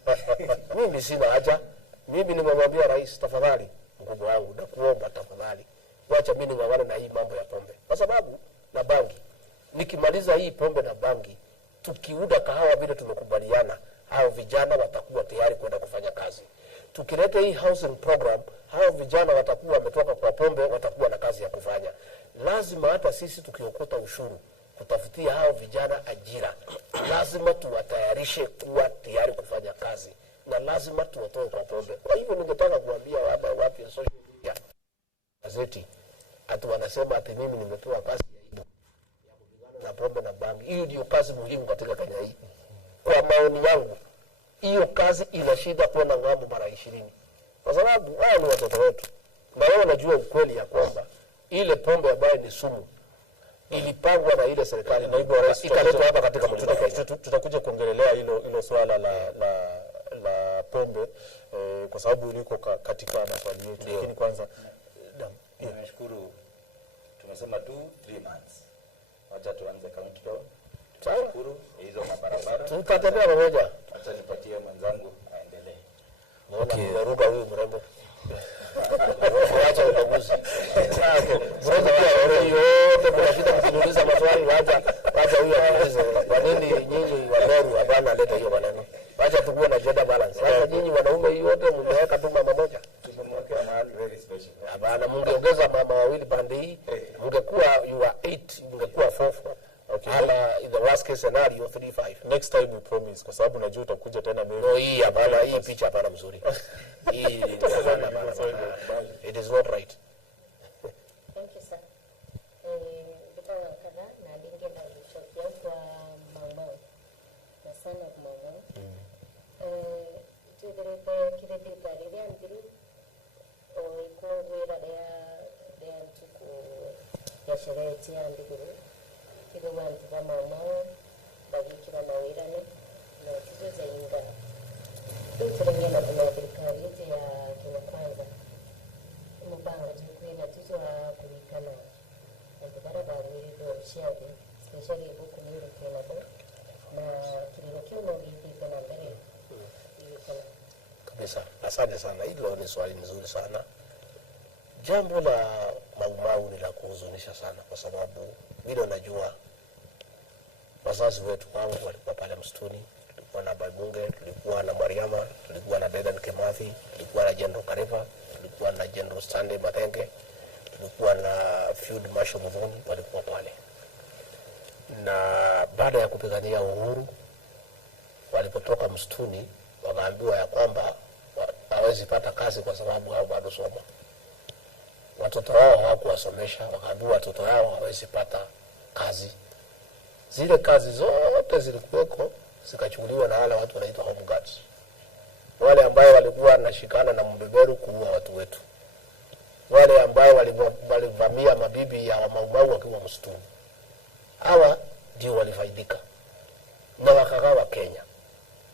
Mimi sina haja. Mimi nimemwambia rais, tafadhali mkubwa wangu, nakuomba tafadhali, wacha mimi niwaone na hii mambo ya pombe. Kwa sababu na banki, nikimaliza hii pombe na banki, tukiuda kahawa vile tumekubaliana, hao vijana watakuwa tayari kwenda kufanya kazi. Tukileta hii housing program, hao vijana watakuwa wametoka kwa pombe, watakuwa na kazi ya kufanya. Lazima hata sisi tukiokota ushuru kutafutia hao vijana ajira, lazima tuwatayarishe kuwa tayari kufanya kazi, na lazima tuwatoe kwa pombe. Kwa hivyo ningetaka kuambia watu ya social media, gazeti, ati wanasema ati mimi nimepewa kazi ya kupigana na pombe na bangi. Hiyo ndio kazi muhimu katika Kenya hii. Kwa maoni yangu, hiyo kazi ina shida kuona ngambo mara 20. Kwa sababu hao ni watoto wetu. Na wao wanajua ukweli ya kwamba ile pombe ambayo ni sumu ilipangwa na ile serikali, na hivyo rais ikaletwa hapa katika mlima Kenya. Tutakuja kuongelea hilo swala la pombe kwa sababu liko katika maswali yetu. Lakini kwanza nimeshukuru, tumesema tu 3 months. Wacha tuanze countdown. Sawa. Tunashukuru hizo mabarabara. Tutatembea pamoja. Acha nipatie mwenzangu aendelee. Naona mnaruka huyu mrembo. Wacha ubaguzi. Mrembo pia yote kuna shida mkiniuliza maswali, wacha huyu aulize. Kwa nini nyinyi wadoru hapana leta hiyo maneno? Wacha tukuwe na gender balance. Sasa nyinyi wanaume yote mmeweka tu mama moja. Tumemwekea mahali very special. Hapana, mungeongeza mama wawili pande hii, mungekuwa you are 8, mungekuwa 4. Okay. Ama in the worst case scenario 3-5. Next time we promise, kwa sababu najua utakuja tena mimi. No, hii hapana, hii picha hapana mzuri. Hii hapana. It is not right. Thank you, sir. Bitawa kada na linge na lishokia kwa Mau na son of Mau. Tudirete kiredi tarire andiru o ikongwera ya ntuku ya sherehe ya andiru. Kido wantu wa Mau bagikira mawirane na tuzoza inga. Tutirenge na kuna serikali ya Kenya Kwanza. Mubanga tukwena tuzo kulikana na barabara ndio shauri especially huko ni Kenya na kilio no giti na mbele kabisa. Asante sana, hilo ni swali nzuri sana. Jambo la Mau ni la kuhuzunisha sana, kwa sababu vile unajua wazazi wetu wangu walikuwa pale msituni. Tulikuwa na Babunge, tulikuwa na Mariama, tulikuwa na Dedan Kimathi, tulikuwa na General Karifa, tulikuwa na General Stanley Matenge, tulikuwa na Field Marshal Muthoni, walikuwa pale. Na baada ya kupigania uhuru, walipotoka msituni wakaambiwa ya kwamba hawezi pata kazi kwa sababu hao bado soma. Watoto wao hawakuwasomesha, wakaambiwa watoto wao hawezi pata kazi. Zile kazi zote zilikuweko zikachukuliwa na wale watu wanaitwa home guards, wale ambao walikuwa wanashikana na mbeberu kuua watu wetu, wale ambao walivamia mabibi ya Mau wakiwa msituni. Hawa ndio walifaidika na wakagawa Kenya.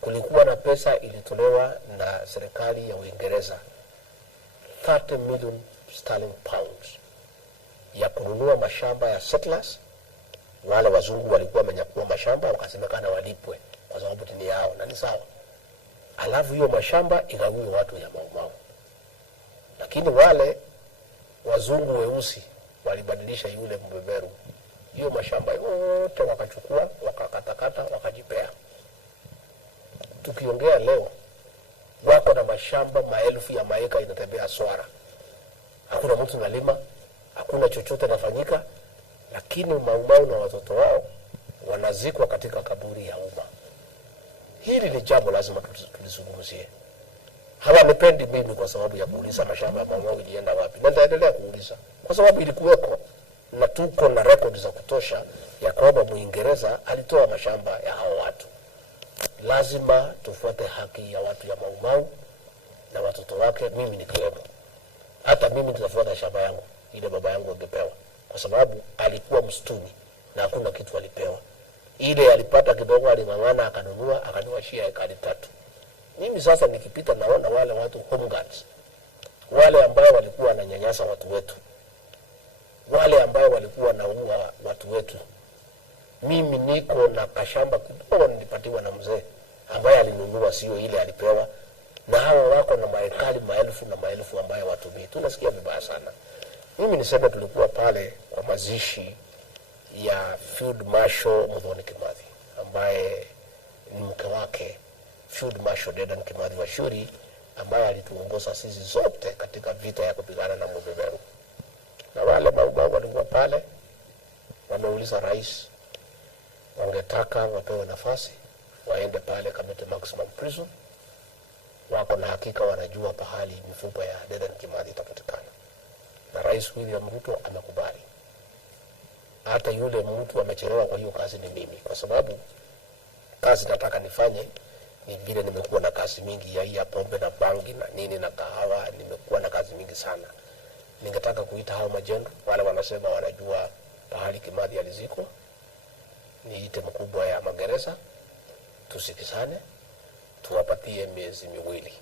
Kulikuwa na pesa ilitolewa na serikali ya Uingereza 30 million sterling pounds ya kununua mashamba ya settlers. Wale wazungu walikuwa wamenyakua mashamba, wakasemekana walipwe kwa sababu ni yao, na ni sawa. Alafu hiyo mashamba igawiwe watu ya Mau. Lakini wale wazungu weusi walibadilisha yule mbeberu. Hiyo mashamba yote wakachukua, wakakatakata, wakajipea. tukiongea leo wako na mashamba maelfu ya maeka inatembea swara. Hakuna mtu nalima, hakuna chochote nafanyika, lakini Mau na watoto wao wanazikwa katika kaburi ya umma. Hili ni jambo lazima tulizungumzie. Hawanipendi mimi kwa sababu ya kuuliza mashamba ya Mau ilienda wapi. Na nitaendelea kuuliza kwa sababu ilikuweko na tuko na records za kutosha ya kwamba Muingereza alitoa mashamba ya hao watu. Lazima tufuate haki ya watu ya Mau na watoto wake, mimi nikiwemo. Hata mimi nitafuata shamba yangu ile baba yangu angepewa, kwa sababu alikuwa msituni na hakuna kitu alipewa. Ile alipata kidogo aling'ang'ana akanunua shia ekari 3. Mimi sasa nikipita naona wale watu home guards, wale ambao walikuwa wananyanyasa watu wetu, wale ambao walikuwa wanaua watu wetu. Mimi niko na kashamba kidogo nilipatiwa na mzee ambaye alinunua, sio ile alipewa, na hawa wako na maekari maelfu na maelfu ambayo watumii. Tunasikia vibaya sana. Mimi niseme tulikuwa pale kwa mazishi ya Field Marshal Muthoni Kimathi ambaye ni mke wake Field Marshal Dedan Kimathi wa Shuri, ambaye alituongoza sisi zote katika vita ya kupigana na mbeberu. Na wale Mau walikuwa pale, wameuliza rais wangetaka wapewe nafasi waende pale Kamiti Maximum Prison. Wako na hakika wanajua pahali mifupa ya Dedan Kimathi itapatikana. Na Rais William Ruto amekubali. Hata yule mtu amechelewa kwa hiyo kazi ni mimi, kwa sababu kazi nataka nifanye ni vile nimekuwa na kazi mingi ya pombe na bangi na nini na kahawa, nimekuwa na kazi mingi sana. Ningetaka kuita hao majendo wale wanasema wanajua pahali Kimathi alizikwa, niite mkubwa ya magereza, tusikizane, tuwapatie miezi miwili.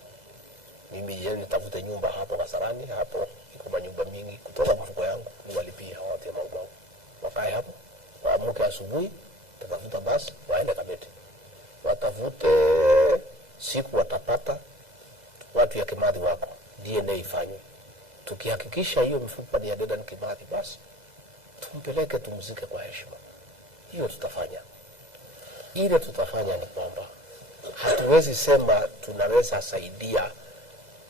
Mimi yeye nitafute nyumba hapo Kasarani, hapo iko manyumba mingi, kutoka mfuko yangu niwalipie hao watu Mau. Wakae hapo, waamuke asubuhi, tutafuta basi waende Kamiti. Watafute siku watapata watu ya Kimathi wako, DNA ifanywe. Tukihakikisha hiyo mifupa ni ya Dedan Kimathi, basi tumpeleke tumzike kwa heshima. Hiyo tutafanya. Ile tutafanya ni kwamba hatuwezi sema tunaweza saidia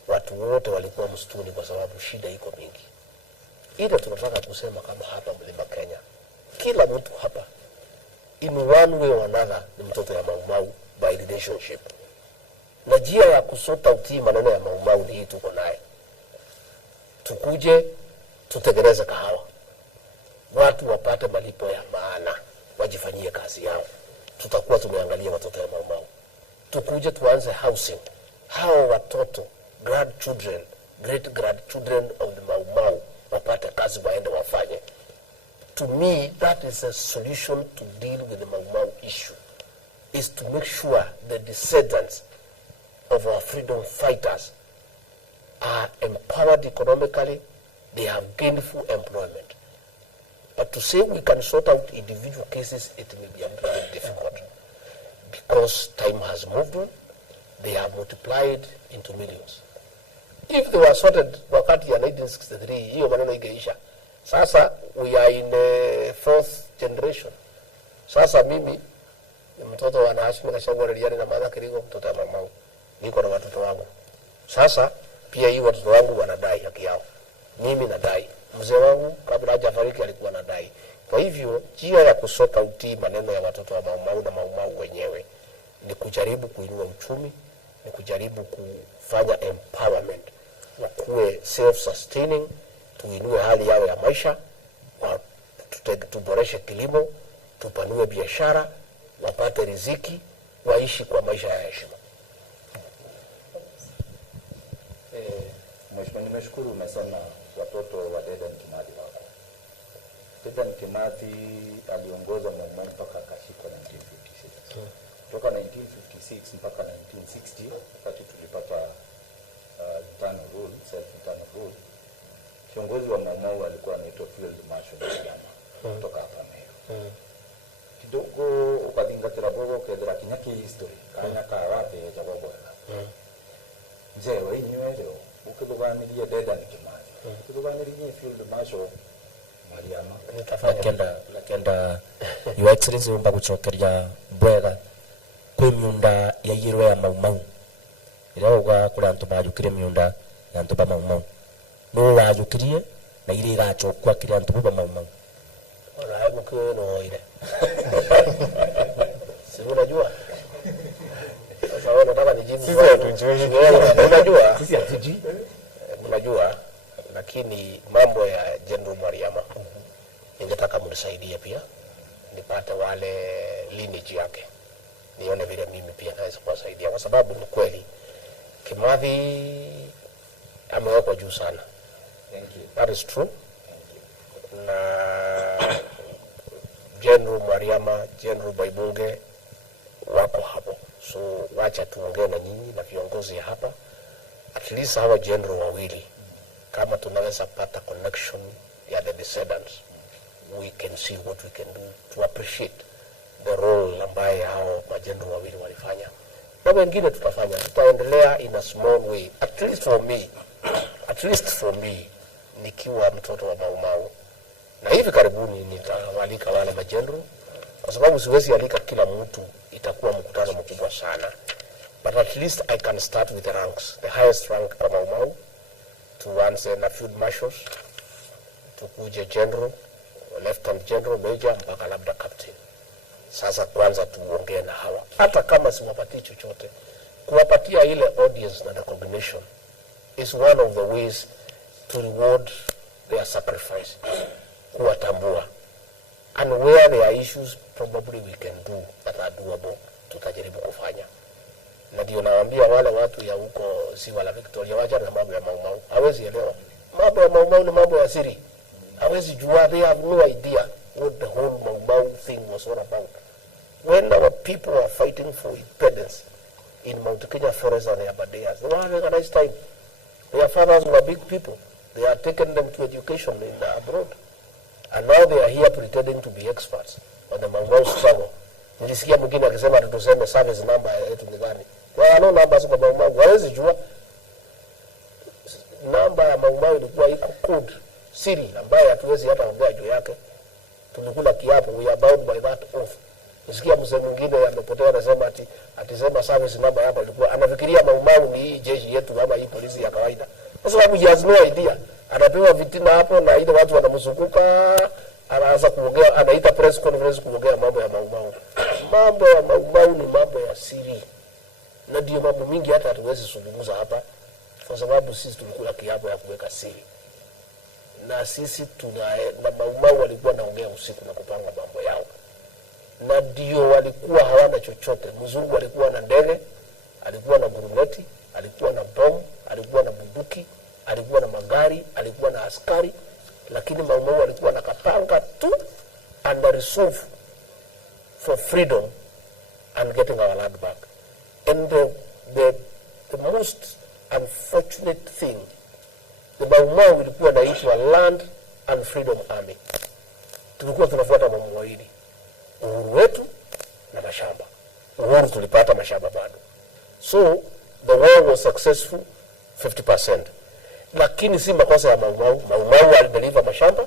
watu wote walikuwa msituni kwa sababu shida iko mingi. Ile tunataka kusema kama hapa Mlima Kenya, kila mtu hapa in one way or another ni mtoto ya Mau by relationship. Na njia ya kusota utii maneno ya Mau ni hii tuko naye. Tukuje tutengeneze kahawa, watu wapate malipo ya maana, wajifanyie kazi yao. Tutakuwa tumeangalia watoto ya Mau. Tukuje tuanze housing. Hao watoto, grandchildren, great grandchildren of the Mau wapate kazi waende wafanye. To me, that is a solution to deal with the Mau issue, is to make sure the descendants of our freedom fighters are empowered economically, they have gainful employment. But to say we can sort out individual cases, it may be very difficult. Because time has moved on, they have multiplied into millions. If they were sorted wakati ya 1963, hiyo maneno ingeisha. Sasa we are in the 4th generation. Sasa mimi ni mtoto wa Hashim Gachagua Rigathi na Martha Kirigo, mtoto wa Mau. Niko na watoto wangu. Sasa pia hii watoto wangu wanadai haki yao. Mimi nadai. Mzee wangu kabla hajafariki alikuwa anadai. Kwa hivyo njia ya kusota utii maneno ya watoto wa Mau na Mau wenyewe ni kujaribu kuinua uchumi, ni kujaribu kufanya empowerment, wakuwe self-sustaining, tuinue hali yao ya maisha, tuboreshe kilimo, tupanue biashara, wapate riziki, waishi kwa maisha ya heshima. Nimeshukuru umesema watoto wa Dedan Kimathi wako. Dedan Kimathi aliongoza Mau mpaka akashikwa 1956. Kutoka 1956 mpaka 1960 wakati tulipata internal rule, self-internal rule, kiongozi wa Mau alikuwa anaitwa Field Marshal Muyama kutoka hapa Meru. Kidogo ukazingatia bogo kedra kinyaki history kanya kawape ya jabogo. Mzee wewe leo ukidoganilia Dedan Kimathi, ukidoganilia Field Marshal Muyama lakenda Your Excellency umba kuchokeria bwega kwimi miunda ya yirwe ya Mau ira uga kuri antu bajukire miunda ya antu ba Mau no rajukirie na ile igachokwa kiri antu ba Mau ora hapo kwa no ile sio unajua sasa wewe unataka nijibu sisi hatujui unajua sisi hatujui unajua lakini mambo ya General Mariama ningetaka mnisaidie pia nipate wale lineage yake nione vile mimi pia naweza kuwasaidia kwa sababu ni kweli Kimathi amewekwa juu sana. Thank you. That is true. Na General Mariama, General Baibunge wako hapo. So wacha tuongee na nyinyi na viongozi hapa. At least hawa general wawili kama tunaweza pata connection ya the descendants, we can see what we can do to appreciate the role ambaye hao majenero wawili walifanya. Na wengine tutaendelea in a small way, at least for me nikiwa mtoto wa Mau. Na hivi karibuni nitawalika wale majenero kwa sababu siwezi alika kila mtu, itakuwa mkutano mkubwa sana. But at least I can start with the ranks, the highest rank kwa Mau, to answer na field marshals, tukuje general, lieutenant general, major, mpaka labda captain. Sasa kwanza tuongee na hawa. Hata kama siwapatii chochote, kuwapatia ile audience na recognition is one of the ways to reward their sacrifice. Kuwatambua. And where there are issues, probably we can do that are doable, tutajaribu kufanya. Na ndio nawaambia wale watu ya huko Ziwa la Victoria wacha na mambo ya Mau. Hawezi elewa. Mambo ya Mau ni mambo ya siri. Hawezi jua, they have no idea what the whole Mau thing was all about. When our people were fighting for independence in Mount Kenya Forest and Abadeas, they were having a nice time. Their fathers were big people. They had taken them to education in abroad. And now they are here pretending to be experts on the Mau struggle. Nilisikia mwingine akisema tutuseme service number yetu ni gani. Kwa no number za Mau. Hawezi jua namba ya Mau ilikuwa iko code siri ambayo hatuwezi hata ongea juu yake. Tulikula kiapo, we are bound by that oath. Nisikia mzee mwingine amepotea anasema atisema service number hapa ilikuwa anafikiria Mau ni jeshi yetu ama hii polisi ya kawaida. Kwa sababu he has no idea. Anapewa vitina hapo na ile watu wanamzunguka, anaanza kuongea, anaita press conference kuongea mambo ya Mau. Mambo ya Mau ni mambo ya siri. Na ndio mambo mingi hata hatuwezi zungumza hapa kwa sababu sisi tulikula kiapo ya kuweka siri. Na sisi na Mau walikuwa naongea usiku na kupanga mambo yao. Na ndio walikuwa hawana chochote. Mzungu alikuwa na ndege, alikuwa na guruneti, alikuwa na bomu, alikuwa na bunduki, alikuwa na magari, alikuwa na askari, lakini Mau walikuwa na kapanga tu and resolve for freedom and getting our land back. And the most unfortunate thing, the Mau ilikuwa naitwa Land and Freedom Army. Tulikuwa tunafuata mambo mawili, uhuru wetu na mashamba. Uhuru tulipata, mashamba bado. So the war was successful 50%. Lakini si makosa ya Mau. Mau walideliver mashamba,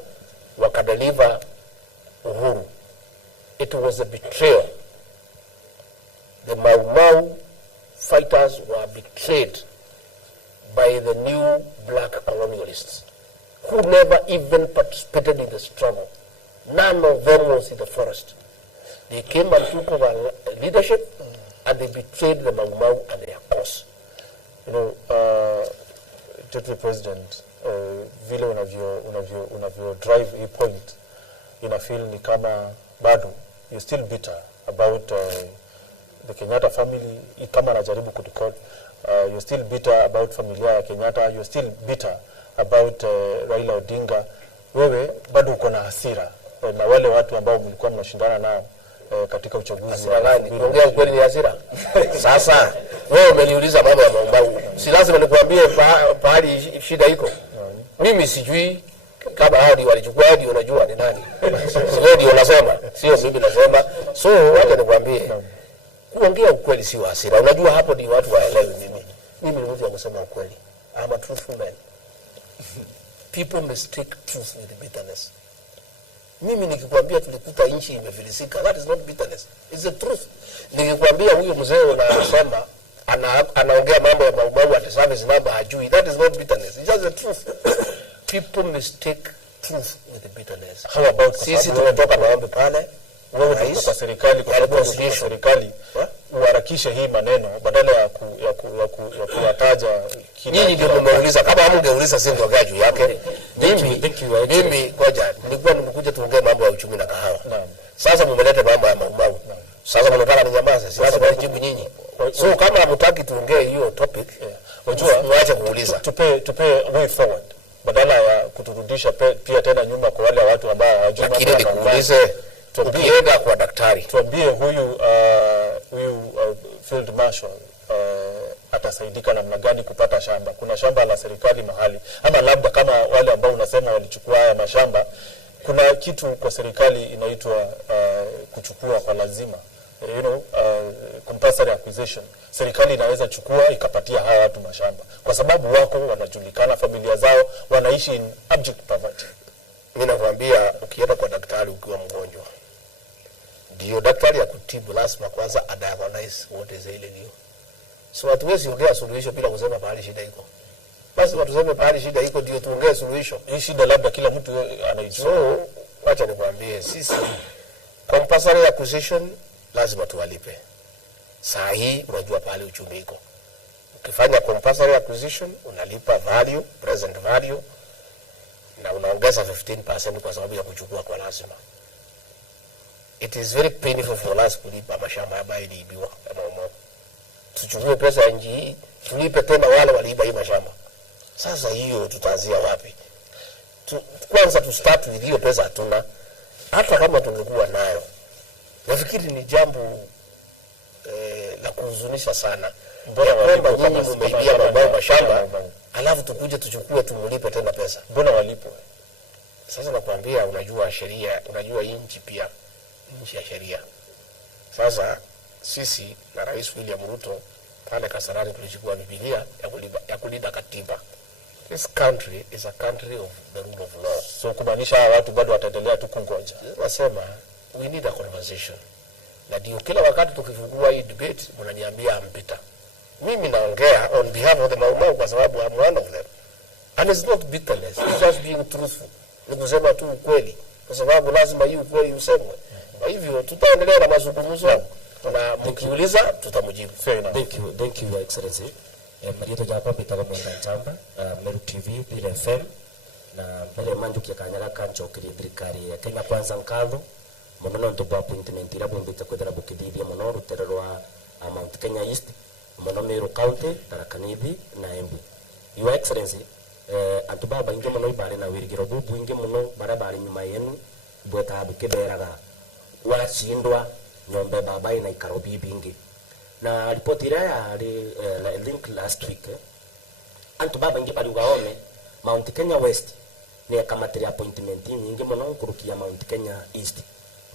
wakadeliver uhuru. It was a betrayal. The Mau fighters were betrayed by the new black colonialists who never even participated in the struggle. None of them was in the forest. They came and took over leadership and they betrayed the Mau and their cause. You know, Deputy President, vile unavyo drive a point, feel ni kama bado you're still bitter about the Kenyatta family. Kama anajaribu kutikot, you're still bitter about familia ya Kenyatta. You're still bitter about Raila Odinga. Wewe bado uko na hasira na wale watu ambao mlikuwa mnashindana nao katika uchaguzi. Kuongea ukweli ni hasira. Sasa wewe umeniuliza mambo ya Mau. Si lazima nikwambie pahali shida iko. Mimi sijui kama hao walichukua hadi unajua ni nani. Wewe ndio unasema, sio mimi nasema. So wacha nikwambie. Kuongea ukweli si hasira. Unajua hapo ni watu waelewe nini. Mimi ni mtu wa kusema ukweli. I'm a truthful man. People mistake truth with bitterness. Mimi nikikwambia tulikuta nchi imefilisika, that is not bitterness, it's the truth. Nikikwambia huyu mzee unasema anaongea mambo ya Mau at service number hajui, that is not bitterness, it's just the truth. People mistake truth with the bitterness. How about sisi tumetoka maombi pale, wewe kwa serikali, kwa sababu serikali uharakishe hii maneno badala ya kuwataja. Nyinyi ndio mmeuliza, kama hamngeuliza sisi ndio juu yake. Mimi ngoja, nilikuwa nimekuja tuongee mambo ya uchumi na kahawa. Sasa mmeleta mambo ya Mau. Sasa mnataka ninyamaze, siwezi kujibu nyinyi. So kama hamtaki tuongee hiyo topic, unajua mwache kuuliza. Tupe way forward badala ya kuturudisha pia tena nyuma kwa wale watu ambao hawajui. Lakini nikuulize, tukienda kwa daktari, tuambie huyu field marshal atasaidika namna gani kupata shamba? Kuna shamba la serikali mahali, ama labda kama wale ambao unasema walichukua haya mashamba, kuna kitu kwa serikali inaitwa kuchukua kwa lazima, compulsory acquisition. Serikali inaweza chukua ikapatia hawa watu mashamba kwa sababu wako wanajulikana, familia zao wanaishi in abject poverty. Mimi nakwambia, ukienda kwa daktari ukiwa mgonjwa, ndio daktari ya kutibu lazima kwanza diagnose what is ailing you. So hatuwezi ongea suluhisho bila kusema pahali shida iko. Basi tuseme pahali shida iko ndio tuongee suluhisho. Hii shida labda kila mtu anaijua. So acha nikwambie, sisi compulsory acquisition lazima tuwalipe. Saa hii unajua pahali uchumi iko. Ukifanya compulsory acquisition unalipa value, present value, na unaongeza 15% kwa sababu ya kuchukua kwa lazima. It is very painful for us kulipa mashamba ambayo iliibiwa kama Mau. Tuchukue pesa ya nchi hii, tulipe tena wale waliiba hii mashamba. Sasa hiyo tutaanzia wapi? Kwanza tu start with hiyo pesa hatuna. Hata kama tungekuwa nayo, nafikiri ni jambo la kuhuzunisha sana. Mbona kwamba nyinyi mmeibia Mau mashamba, alafu tukuje tuchukue tumulipe tena pesa? Mbona walipo? Sasa nakwambia, unajua sheria, unajua nchi pia nchi ya sheria. Sasa sisi na Rais William Ruto pale Kasarani tulichukua Biblia ya kulinda katiba. This country is a country of the rule of law. So kumaanisha hawa watu bado wataendelea tu kungoja. Nasema we need a conversation. Na ndio kila wakati tukifungua hii debate mnaniambia ampita. Mimi naongea on behalf of the Mau kwa sababu I'm one of them. And it's not bitterness, it's just being truthful. Ni kusema tu ukweli, kwa sababu lazima hii ukweli usemwe. Kwa hivyo tutaendelea na mazungumzo na mkiuliza tutamjibu. Thank you Your Excellency. Marieto japa pita kama Chamba, Meru TV, Lila FM na mbele manjuki ya kanyaga kancho kiri thirikari ya Kenya Kwanza nkatho muno ntuba appointment ira bombita kwethera bukithithia muno rutererwa Mount Kenya East muno Meru County, Tharaka Nithi na Embu. Your Excellency, atuba baingi muno ibare na wirigiro bubu ingi muno barabara nyuma yenu bweta bukiberaga washindwa nyombe baba ina ikaro bibingi na ripoti ile ya link last week antu baba ingi bari ugaome Mount Kenya West ni akamatria appointment nyingi muno kurukia Mount Kenya East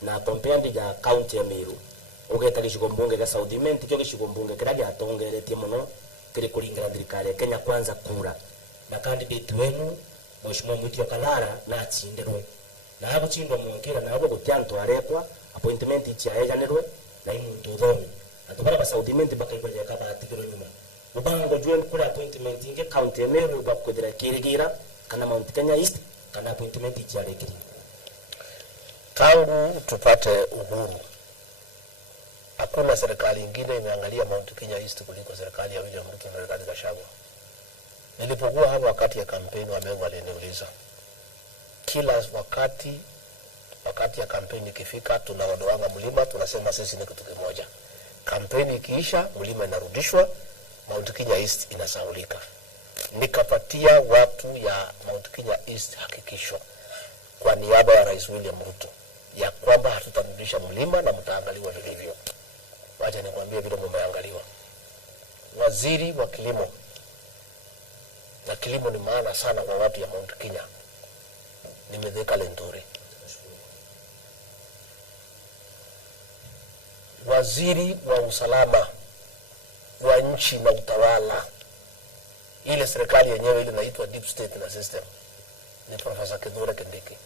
na compared ya county ya Meru ugeta gicigo mbunge ga South Imenti kyo gicigo mbunge kiragia atongeretie muno kiri kuringana thirikari ya Kenya Kwanza kura na candidate wenu Mheshimiwa Mwitio Kalara na atsindirwe na hapo chindwa muongera na hapo gutianto arekwa appointment ichi ayejanirwe na imuntu thoni atubara ba South Imenti bakaigwa kaba atigiro nyuma ubango juen kura appointment inge county Meru bakuthira kirigira kana Mount Kenya East kana appointment ichi arekiri. Tangu tupate uhuru hakuna serikali nyingine imeangalia Mount Kenya East kuliko serikali ya William Ruto na Rigathi Gachagua. Nilipokuwa hapo wakati ya kampeni wamego waliniuliza kila wakati ya kampeni ikifika tunaondoanga mlima tunasema sisi ni kitu kimoja. Kampeni ikiisha mlima inarudishwa, Mount Kenya East inasaulika. Nikapatia watu ya Mount Kenya East hakikisho kwa niaba ya Rais William Ruto ya kwamba hatutarudisha mlima na mtaangaliwa vilivyo. Wacha nikwambie vile mmeangaliwa. Waziri wa kilimo, na kilimo ni maana sana kwa watu ya Mount Kenya, ni Mithika Linturi. Waziri wa usalama wa nchi na utawala, ile serikali yenyewe ile inaitwa deep state na system, ni Professor Kithure Kindiki.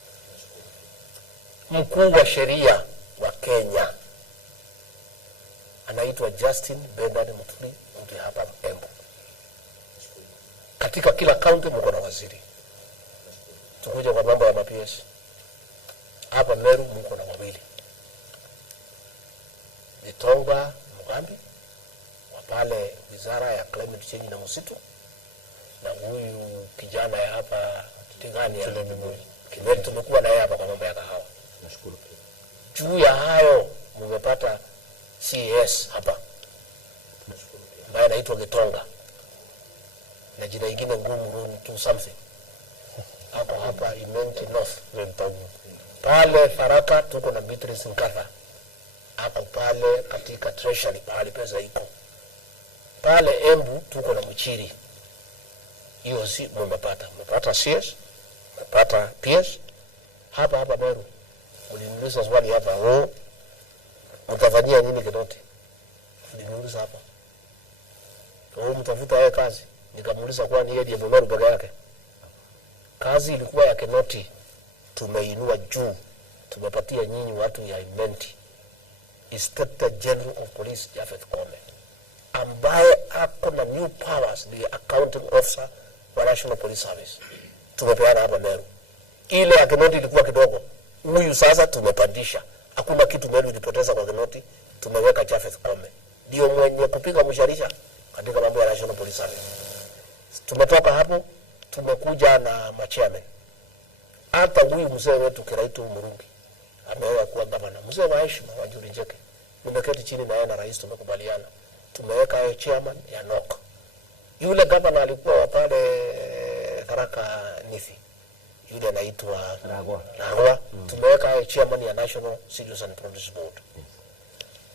mkuu wa sheria wa Kenya anaitwa Justin Bernard Muturi, mtu hapa Embu. Katika kila kaunti mko na waziri. Tukuje kwa mambo ya maps. Hapa Meru mko na wawili. Gitonga Mugambi wa pale wizara ya climate change na msitu, na huyu kijana ya hapa Tigani ya Kimeli tumekuwa naye hapa kwa mambo ya kahawa. Nashukuru. Juu ya hayo mmepata CS hapa. Nashukuru. Ambaye anaitwa Gitonga. Na jina lingine ngumu to something. Hapo hapa Imenti North Lempangu. Pale Faraka tuko na Beatrice Nkatha. Hapo pale katika treasury pale pesa iko. Pale Embu tuko na Mchiri. Hiyo si mmepata. Mmepata CS, mmepata PS. Hapa Meru. Mliniuliza swali hapa, mtafanyia nini Kinoti? Mliniuliza hapa. Mtafuta yeye kazi. Nikamuuliza kwani yeye ndiye Meru peke yake? Kazi ilikuwa ya Kinoti. Tumeinua juu. Tumepatia nyinyi watu ya Imenti. Inspector General of Police Japhet Koome, ambaye ako na new powers, the accounting officer wa National Police Service. Tumepeana hapa Meru. Ile ya Kinoti ilikuwa kidogo. Huyu sasa tumepandisha. Hakuna kitu Meru ilipoteza kwa Kinoti. Tumeweka Japhet Koome. Ndio mwenye kupiga msharisha katika mambo ya National Police Service. Tumetoka hapo, tumekuja na machairman. Hata huyu mzee wetu Kiraitu Murungi ameoa kuwa gavana. Mzee wa heshima wa Njuri Njeke. Nimeketi chini na yeye na rais tumekubaliana. Tumeweka yeye chairman ya NOC. Yule gavana alikuwa pale Tharaka Nithi. Yule anaitwa Ragwa. Tumeweka yeye chairman ya National Cereals and Produce Board.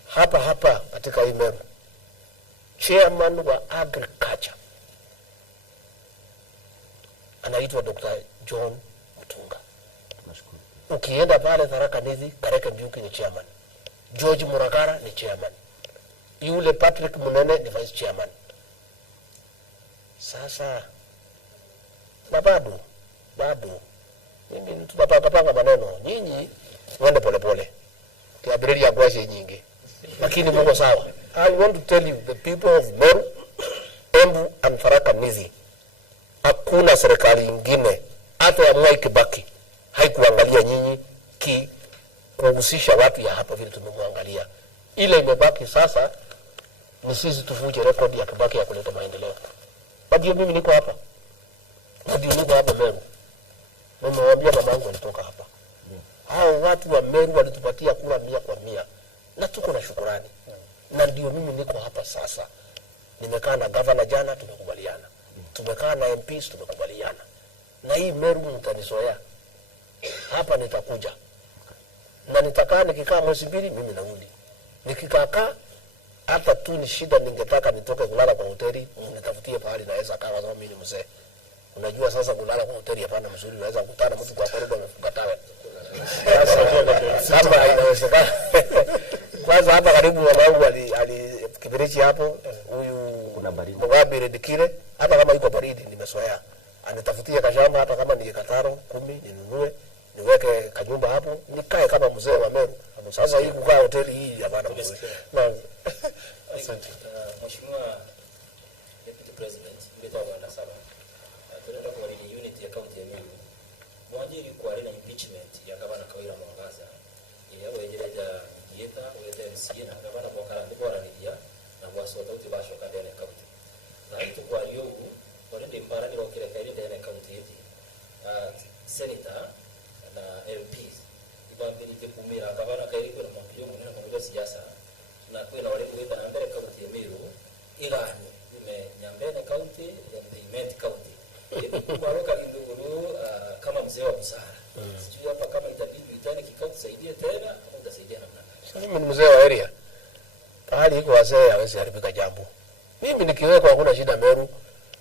Hapa katika hii Meru, chairman wa agriculture anaitwa Dr. John Mutunga. Ukienda pale Tharaka Nithi, Kareke Mbiuki ni chairman. George Muragara ni chairman. Yule Patrick Munene ni vice chairman. Sasa na bado mimi tutapanga maneno. Nyinyi mwende polepole. Kiabiri ya kwaje nyingi. Lakini mko sawa. I want to tell you the people of Meru, Embu and Tharaka Nithi, hakuna serikali nyingine hata ya Mwai Kibaki haikuangalia nyinyi kuhusisha watu ya hapa vile tumemwangalia. Ile imebaki sasa ni sisi tuvuje rekodi ya Kibaki ya kuleta maendeleo. Ndio mimi niko hapa. Ndio niko hapa Meru. Nimewaambia babangu alitoka hapa. Hao watu wa Meru walitupatia kura 100%. Na tuko na shukrani. Na ndio mimi niko hapa sasa. Nimekaa na governor jana tumekubaliana. Tumekaa na MPs tumekubaliana. Na hii Meru mtanizoea. Hapa nitakuja. Na nitakaa nikikaa mwezi 2 mimi narudi. Nikikaa hata tu ni shida ningetaka nitoke kulala kwa hoteli, nitafutie pahali naweza kaa kama mimi ni mzee. Unajua sasa kulala kwa hoteli hapana mzuri, unaweza kukutana mtu kwa karibu amefunga tawe. Sasa inawezekana. Kwanza hapa karibu wanangu alikibirichi hapo, huyu kuna baridi. Mugabe Redikire, hata kama iko baridi nimesoea. Anitafutie kashamba hata kama ni kataro 10 ninunue, niweke kanyumba hapo, nikae kama mzee wa Meru. Sasa hii kukaa hoteli hii hapana mzuri. Asante. Mheshimiwa Deputy President, mbele bwana saba. Tunaenda kwa ile unit ya county ya Meru. Mwajiri kwa ile impeachment ya gavana Kawira Mwangaza. Ile yao yejereja yeta wete MCA na gavana Bokara ndipo ananidia na wasota uti basho kadene county. Na hiyo kwa hiyo wale mbarani wa kile kaili ndani county yetu. Senator na MPs. Ibambeni kumira gavana kaili kwa mapio mwenye kwa siasa. Na kwa wale weta na mbele county ya Meru igani Nyambene county ya Imenti county. Kubaroka Kinduguru kama mzee wa busara. Sijui hapa kama itabidi itane kikao tusaidie tena au utasaidia namna gani? Mimi ni mzee wa area. Pahali iko wazee hawezi haribika jambo. Mimi nikiwekwa hakuna shida Meru.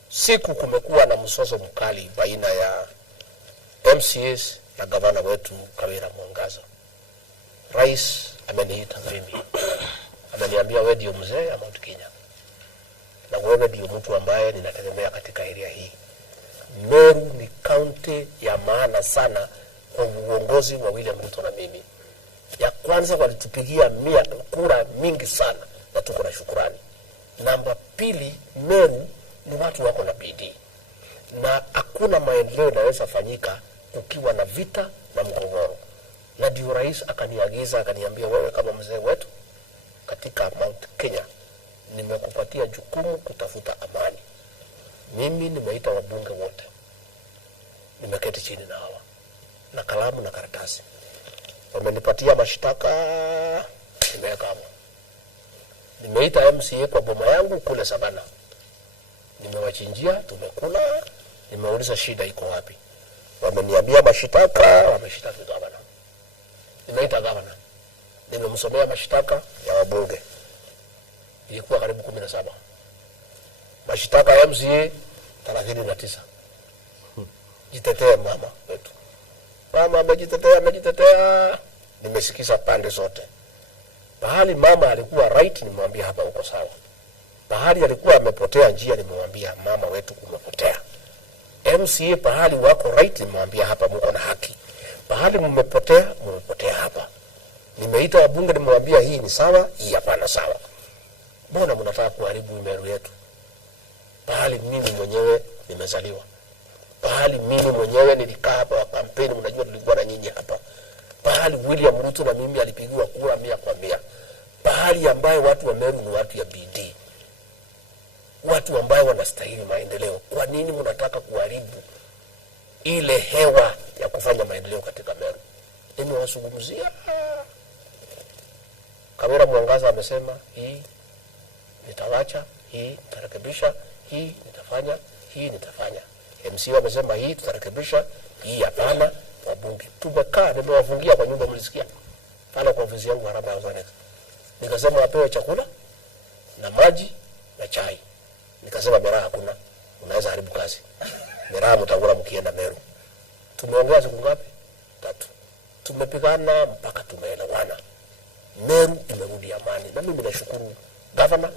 Siku kumekuwa na msoso mkali baina ya MCS na gavana wetu Kawira Mwangaza. Rais ameniita mimi. Ameniambia wewe ndio mzee wa Mount Kenya. Na wewe ndio mtu ambaye ninategemea katika area hii. Meru ni county ya maana sana kwa uongozi wa William Ruto na mimi. Ya kwanza walitupigia kura mingi sana na tuko na shukrani. Namba pili, Meru ni watu wako na bidii. Na hakuna maendeleo yanaweza fanyika ukiwa na vita na mgogoro. Na ndio rais akaniagiza, akaniambia, wewe kama mzee wetu katika Mount Kenya, nimekupatia jukumu kutafuta amani. Mimi nimeita wabunge wote. Nimeketi chini na hawa na kalamu na karatasi. Wamenipatia mashtaka, nimeweka hapo. Nimeita MCA kwa boma yangu kule Savana. Nimewachinjia, tumekula, nimeuliza shida iko wapi. Wameniambia mashtaka, wameshitaki gavana. Nimeita gavana. Nimemsomea mashtaka ya wabunge. Ilikuwa karibu 17. Mashtaka ya MCA 39. Jitetee mama wetu. Mama amejitetea. Nimesikiza pande zote. Bahali mama alikuwa right, nimwambia hapa uko sawa. Bahali alikuwa amepotea njia, nimwambia mama wetu umepotea. MCA bahali wako right, nimwambia hapa mko na haki. Bahali mmepotea hapa. Nimeita wabunge, nimwambia hii ni sawa, hii hapana sawa. Mbona mnataka kuharibu Meru yetu? Bahali mimi mwenyewe nimezaliwa. Bahali mimi mwenyewe nilikaa hapa wa kampeni, mnajua tulikuwa na nyinyi hapa. Bahali William Ruto na mimi alipigiwa kura 100%. Bahali ambayo watu wa Meru ni watu ya bidii. Watu ambao wanastahili maendeleo. Kwa nini mnataka kuharibu ile hewa ya kufanya maendeleo katika Meru? Nimewazungumzia. Kamera Mwangaza amesema hii nitawacha, hii nitarekebisha, hii nitafanya, hii nitafanya. MCA amesema hii tutarekebisha, hii hapana. Wabunge tumekaa, nimewafungia kwa nyumba, mlisikia pale kwa ofisi yangu Harambee House. Nikasema wapewe chakula na maji na chai. Nikasema Mera hakuna, unaweza haribu kazi. Mera mtangura mkienda Meru. Tumeongea siku ngapi? 3. Tumepigana mpaka tumeelewana. Meru imerudi amani. Na mimi nashukuru governor,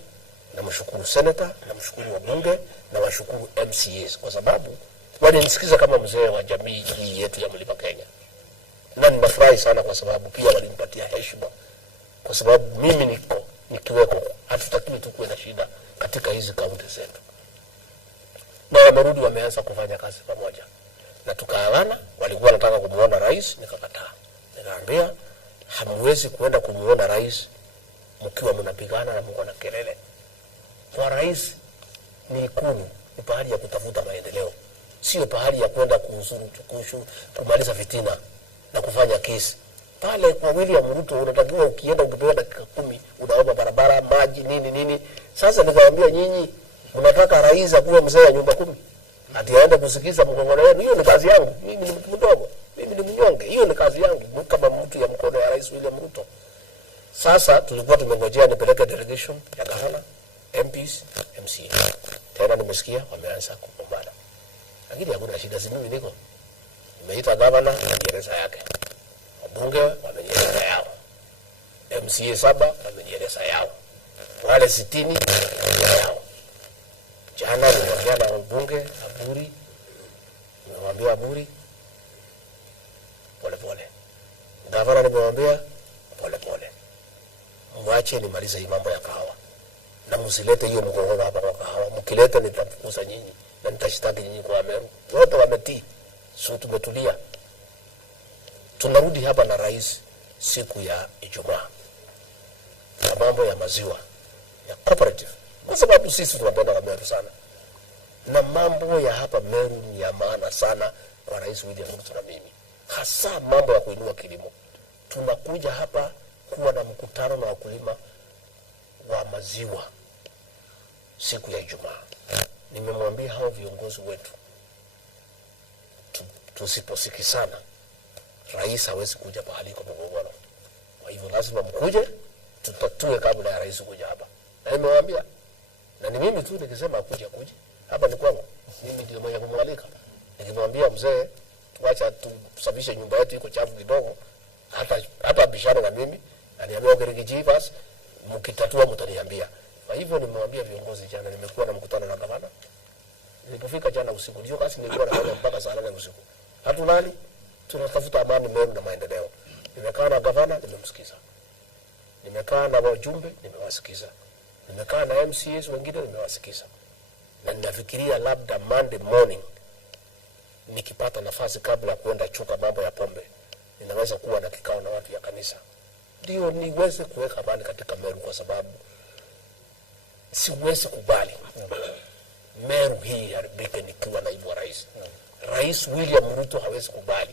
namshukuru senator, namshukuru wabunge, na washukuru MCAs kwa sababu walinisikiza kama mzee wa jamii hii yetu ya Mlima Kenya. Na ninafurahi sana kwa sababu pia walinipatia heshima. Kwa sababu mimi nikiweko hatutakiwi tukue na shida katika hizi kaunti zetu. Na wamerudi wameanza kufanya kazi pamoja. Na tukaagana, walikuwa wanataka kumuona rais, nikakataa. Nikaambia hamwezi kwenda kumuona rais mkiwa mnapigana na mko na kelele. Kwa rais ni Ikulu, ni pahali ya kutafuta maendeleo. Sio pahali ya kwenda kumaliza fitina na kufanya kesi. Pale kwa William Ruto unatakiwa ukienda ukipewa dakika 10 unaomba barabara, maji, nini. Sasa nikawaambia nyinyi mnataka rais akuwe mzee wa nyumba 10. Ati aende kusikiza mgongano wenu. Hiyo ni kazi yangu. Mimi ni mtu mdogo. Mimi ni mnyonge. Hiyo ni kazi yangu kama mtu ya mkono ya Rais William Ruto. Sasa tulikuwa tumengojea nipeleke delegation ya gavana, MPs, MCA. Tena nimesikia wameanza kugombana. Lakini hakuna shida, mimi niko. Nimeita gavana na gereza yake. Wabunge wamenyeleza yao. MCA 7 wamenyeleza yao. Wale 60 yao. Jana nimeongea na wabunge Aburi. Nimemwambia Aburi pole. Gavana nimemwambia pole. Mwache nimalize hii mambo ya kahawa. Na msilete hiyo mgogoro hapa kwa kahawa. Mkileta nitafukuza nyinyi na nitashtaki nyinyi kwa Meru. Wote wametii. Sio tumetulia. Tunarudi hapa na rais siku ya Ijumaa. Na mambo ya maziwa ya cooperative. Kwa sababu sisi tunapenda Meru sana. Na mambo ya hapa Meru ni ya maana sana kwa Rais William Ruto na mimi. Hasa mambo ya kuinua kilimo. Tunakuja hapa kuwa na mkutano na wakulima wa maziwa siku ya Ijumaa. Nimemwambia hao viongozi wetu tusiposikizana rais hawezi kuja pahali kwa mgogoro. Kwa hivyo lazima mkuje tutatue kabla ya rais kuja hapa. Na nimemwambia na ni mimi tu nikisema akuje hapa ni kwangu. Mimi ndio mwenye kumwalika. Nikimwambia mzee tuacha tusafishe nyumba yetu iko chafu kidogo, hata bishara na mimi aniambia Okerikiji basi mkitatua mtaniambia. Kwa hivyo nimemwambia viongozi jana, nimekuwa na mkutano na gavana. Nilipofika jana usiku ndio kasi nilikuwa nafanya mpaka saa 8 usiku. Hatulali tunatafuta amani Meru na maendeleo. Nimekaa na gavana, nimemsikiza. Nimekaa na wajumbe, nimewasikiza. Nimekaa na MCAs wengine, nimewasikiza. Na ninafikiria labda Monday morning nikipata nafasi kabla kuenda chuka mambo ya pombe, ninaweza kuwa na kikao na watu ya kanisa. Ndio niweze kuweka amani katika Meru, kwa sababu siwezi kubali Meru hii haribike nikiwa naibu wa rais. Rais William Ruto hawezi kubali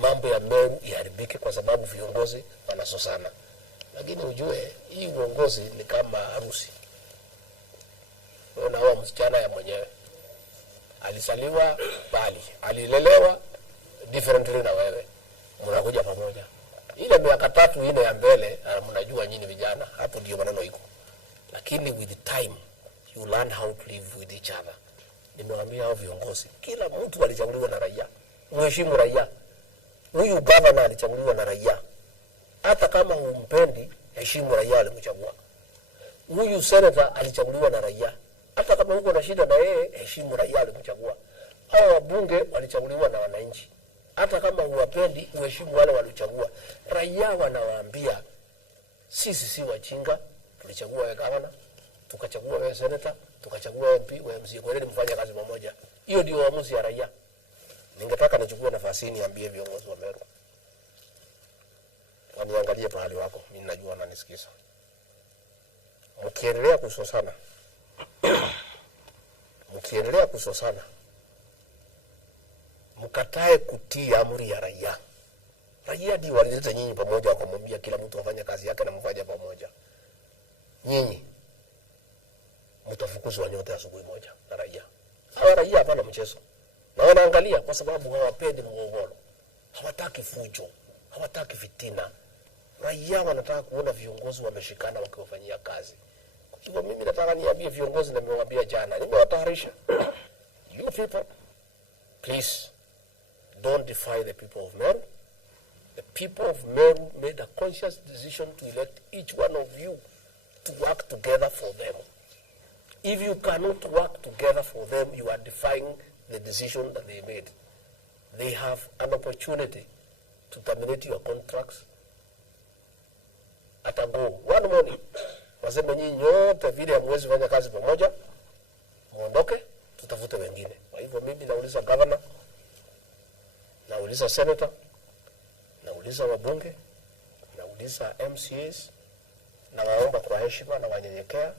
mambo ya Meru iharibike kwa sababu viongozi wanasosana. Lakini ujue hii uongozi ni kama harusi. Unaona msichana ya mwenyewe alisaliwa bali, alilelewa differently na wewe, mnakuja pamoja. Ile miaka 3-4 ya mbele mnajua nyinyi vijana, hapo ndio maneno iko. Lakini with time you learn how to live with each other. Nimewaambia hao viongozi, kila mtu alichaguliwa na raia. Mheshimu raia. Huyu governor alichaguliwa na raia. Hata kama humpendi, heshimu raia alimchagua. Huyu senator alichaguliwa na raia. Hata kama uko na shida na yeye, heshimu raia alimchagua. Hao wabunge walichaguliwa na wananchi. Hata kama huwapendi, uheshimu wale walichagua. Raia wanawaambia, sisi si wajinga, tulichagua wewe governor, tukachagua wewe senator, tukachagua MP, wewe MC, kwa nini mfanye kazi pamoja? Hiyo ndio uamuzi ya raia. Ningetaka nichukue nafasi hii niambie viongozi wa Meru, waniangalie pahali wako, mimi najua wananisikiza. Mkiendelea kusosana, mkatae kutii amri ya raia. Raia ndio walileta nyinyi pamoja, wakamwambia kila mtu afanye kazi yake na mfanye pamoja. Nyinyi mtafukuzwa nyote asubuhi moja na raia. Hawa raia hapana mchezo. Na wanaangalia kwa sababu hawapendi mgogoro. Hawataki fujo, hawataki fitina. Raia wanataka kuona viongozi wameshikana wakiwafanyia kazi. Kwa hivyo mimi nataka niambie viongozi, na nimewaambia jana, nimewataharisha. You people, please don't defy the people of Meru. The people of Meru made a conscious decision to elect each one of you to work together for them. If you cannot work together for them, you are defying the decision that they made. They have an opportunity to terminate your contracts at a go. One morning, waseme nyinyi nyote vile hamwezi fanya kazi pamoja, muondoke, tutafute wengine. Kwa hivyo mimi nauliza governor, nauliza senator, nauliza wabunge, nauliza MCAs, na waomba kwa heshima na wanyenyekea,